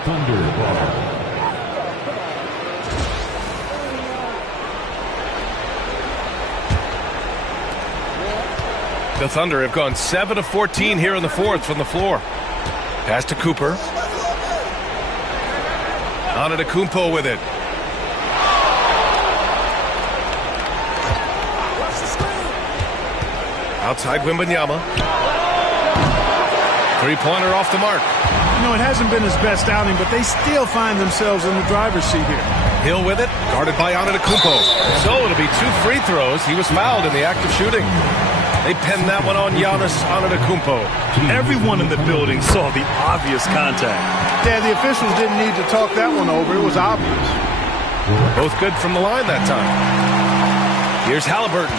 The Thunder have gone 7 of 14 here in the fourth from the floor. Pass to Cooper. Antetokounmpo with it. Outside Wembanyama. Three-pointer off the mark. You know, it hasn't been his best outing, but they still find themselves in the driver's seat here. Hill with it, guarded by Antetokounmpo. So it'll be 2 free throws. He was fouled in the act of shooting. They pinned that one on Giannis Antetokounmpo. Everyone in the building saw the obvious contact. Yeah, the officials didn't need to talk that one over. It was obvious. Both good from the line that time. Here's Halliburton.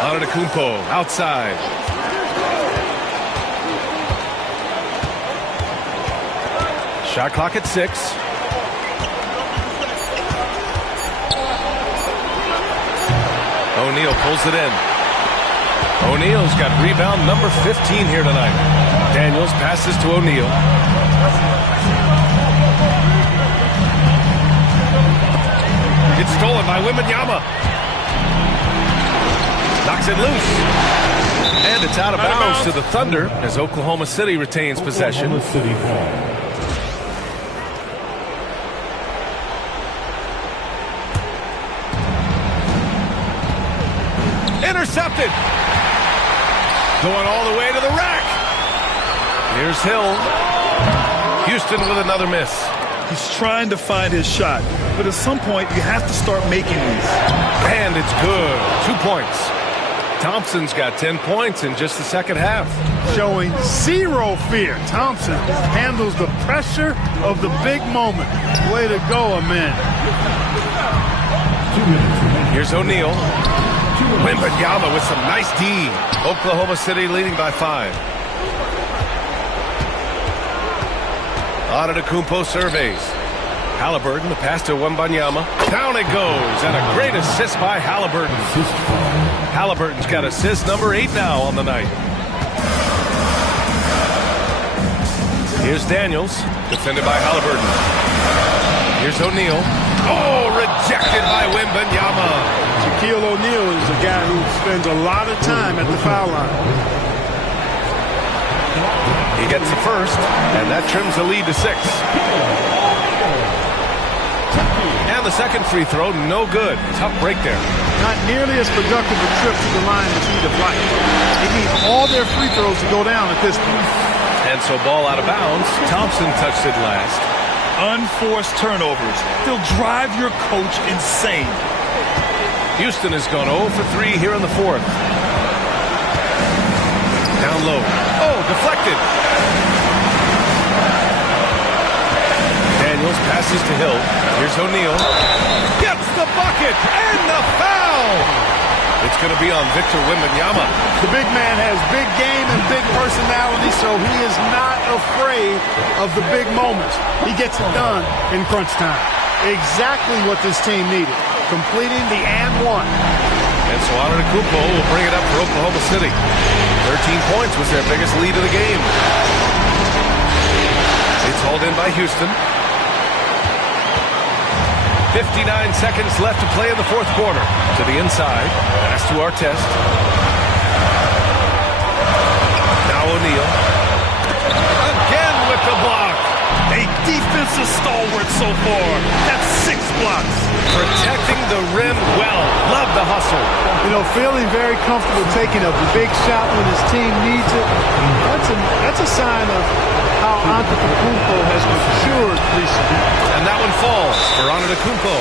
Antetokounmpo outside. Shot clock at 6. O'Neal pulls it in. O'Neal's got rebound number 15 here tonight. Daniels passes to O'Neal. It's stolen by Wembanyama. knocks it loose. And it's out of bounds to the Thunder as Oklahoma City retains possession. Intercepted. Going all the way to the rack. Here's Hill. Houston with another miss. He's trying to find his shot, but at some point you have to start making these. And it's good. 2 points. Thompson's got 10 points in just the second half. Showing zero fear. Thompson handles the pressure of the big moment. Way to go, Amen. Here's O'Neal. Wembanyama with some nice D. Oklahoma City leading by 5. Antetokounmpo surveys. Halliburton, the pass to Wembanyama. Down it goes, and a great assist by Halliburton. Halliburton's got assist number 8 now on the night. Here's Daniels, defended by Halliburton. Here's O'Neal. Oh, rejected by Wembanyama. Shaquille O'Neal is a guy who spends a lot of time at the foul line. He gets the first, and that trims the lead to 6. And the second free throw, no good. Tough break there. Not nearly as productive a trip to the line as he'd have liked. They need all their free throws to go down at this point. And so ball out of bounds. Thompson touched it last. Unforced turnovers. They'll drive your coach insane. Houston has gone 0 for 3 here in the fourth. Down low. Oh, deflected. Daniels passes to Hill. Here's O'Neal. Gets the bucket and the foul. It's going to be on Victor Wembanyama. The big man has big game and big personality, so he is not afraid of the big moments. He gets it done in crunch time. Exactly what this team needed. Completing the and one. And so Antetokounmpo will bring it up for Oklahoma City. 13 points was their biggest lead of the game. It's hauled in by Houston. 59 seconds left to play in the fourth quarter. To the inside. Pass to Artest. Now O'Neal. Again with the block. A defensive stalwart so far. That's 6 blocks. Protecting the rim well. Love the hustle. You know, feeling very comfortable taking a big shot when his team needs it. That's a sign of how Antetokounmpo has matured recently. And that one falls for Antetokounmpo.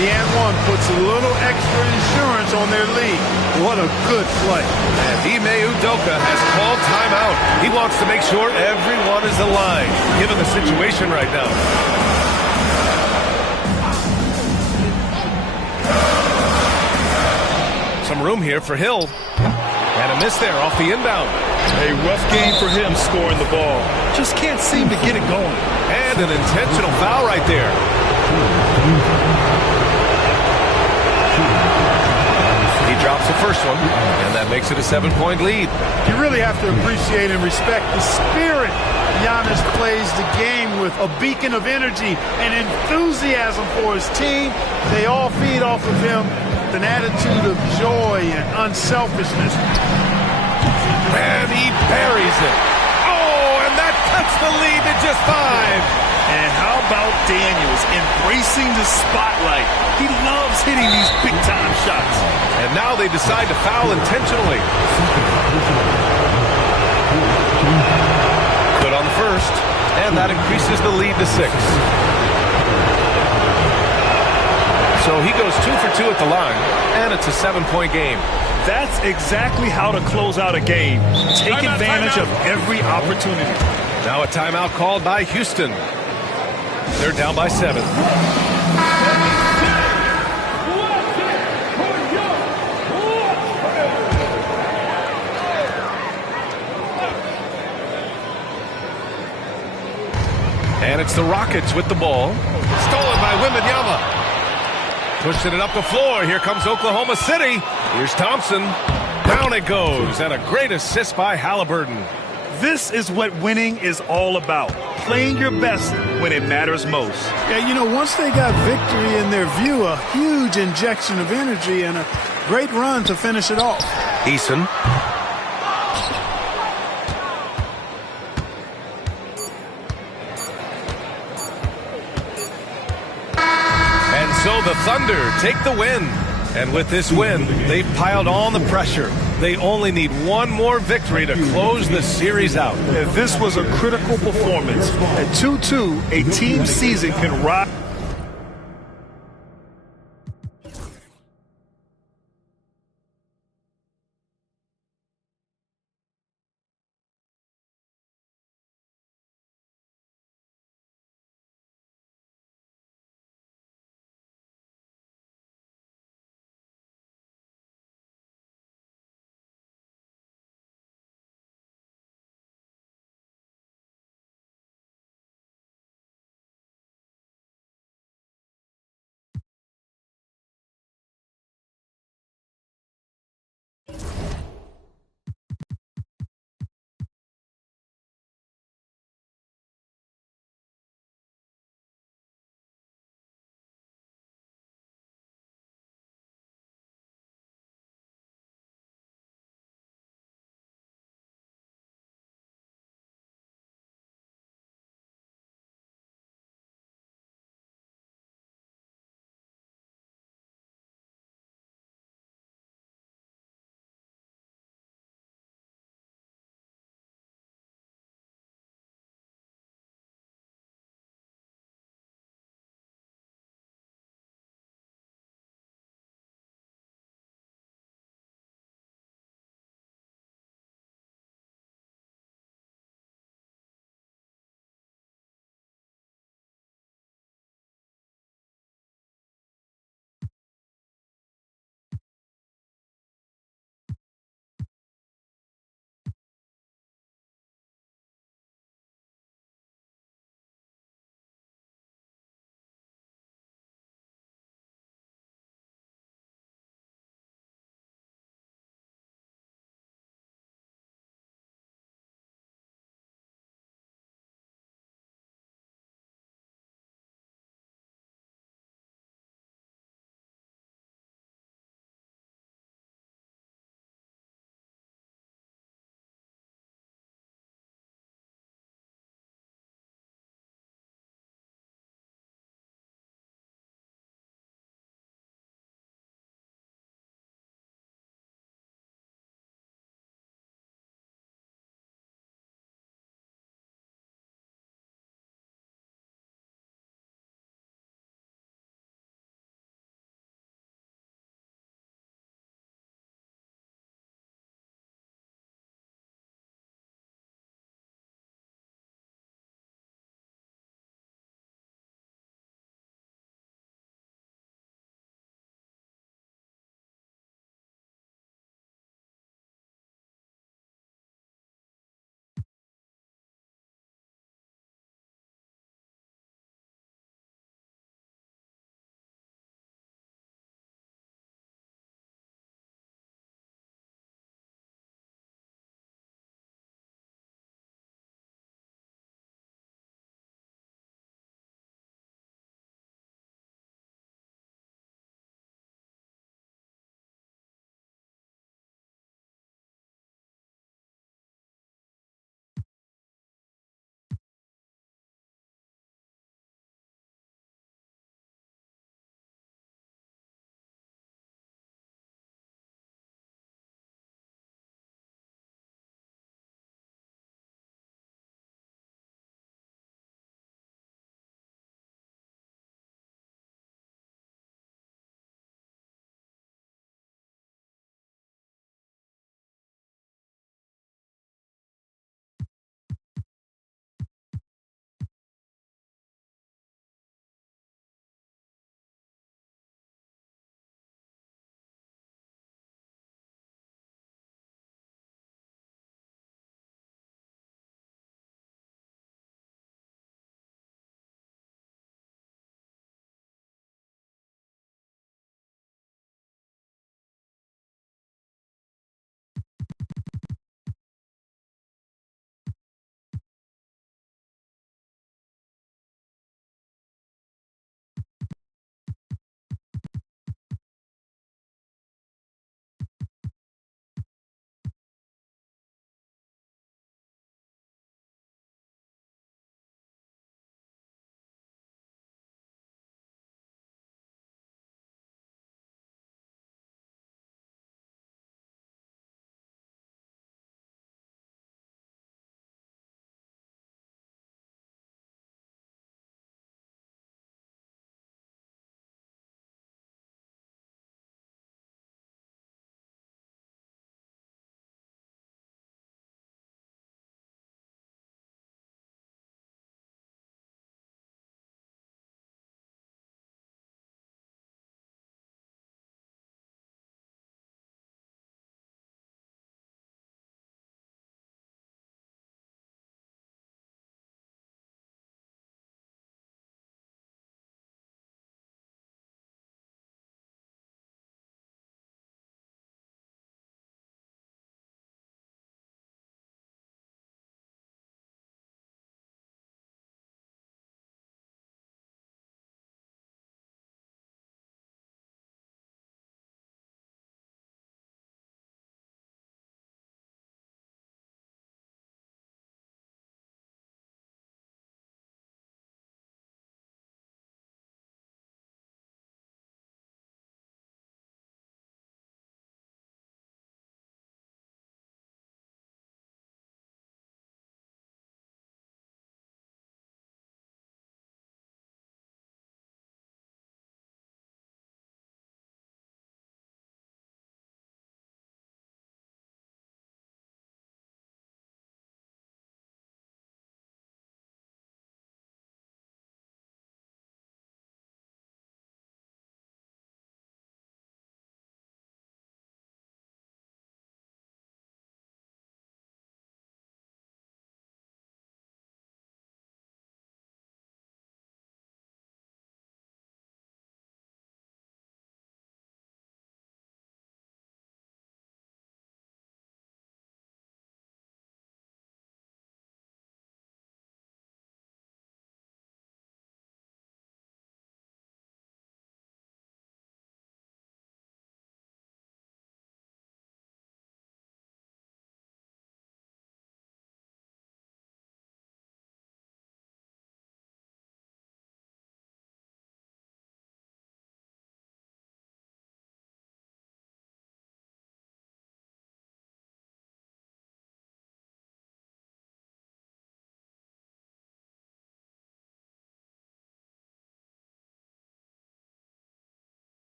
The and one puts a little extra insurance on their lead. What a good play. And Ime Udoka has called timeout. He wants to make sure everyone is aligned, given the situation right now. Some room here for Hill. And a miss there off the inbound. A rough game for him scoring the ball. Just can't seem to get it going. And an intentional foul right there. He drops the first one, and that makes it a 7-point lead. You really have to appreciate and respect the spirit Giannis plays the game with. A beacon of energy and enthusiasm for his team. They all feed off of him with an attitude of joy and unselfishness. And he buries it. Oh, and that cuts the lead to just 5. And how about Daniels embracing the spotlight? He loves hitting these big-time shots. And now they decide to foul intentionally. Good on the first, and that increases the lead to 6. So he goes 2 for 2 at the line, and it's a 7-point game. That's exactly how to close out a game. Take advantage of every opportunity. Now a timeout called by Houston. They're down by 7. And it's the Rockets with the ball. Stolen by Wembanyama. Pushing it up the floor. Here comes Oklahoma City. Here's Thompson. Down it goes. And a great assist by Halliburton. This is what winning is all about. playing your best when it matters most. Yeah, you know, once they got victory in their view, a huge injection of energy and a great run to finish it off. Eason. And so the Thunder take the win. And with this win, they've piled on the pressure. They only need one more victory to close the series out. This was a critical performance. At 2-2, a team season can rise.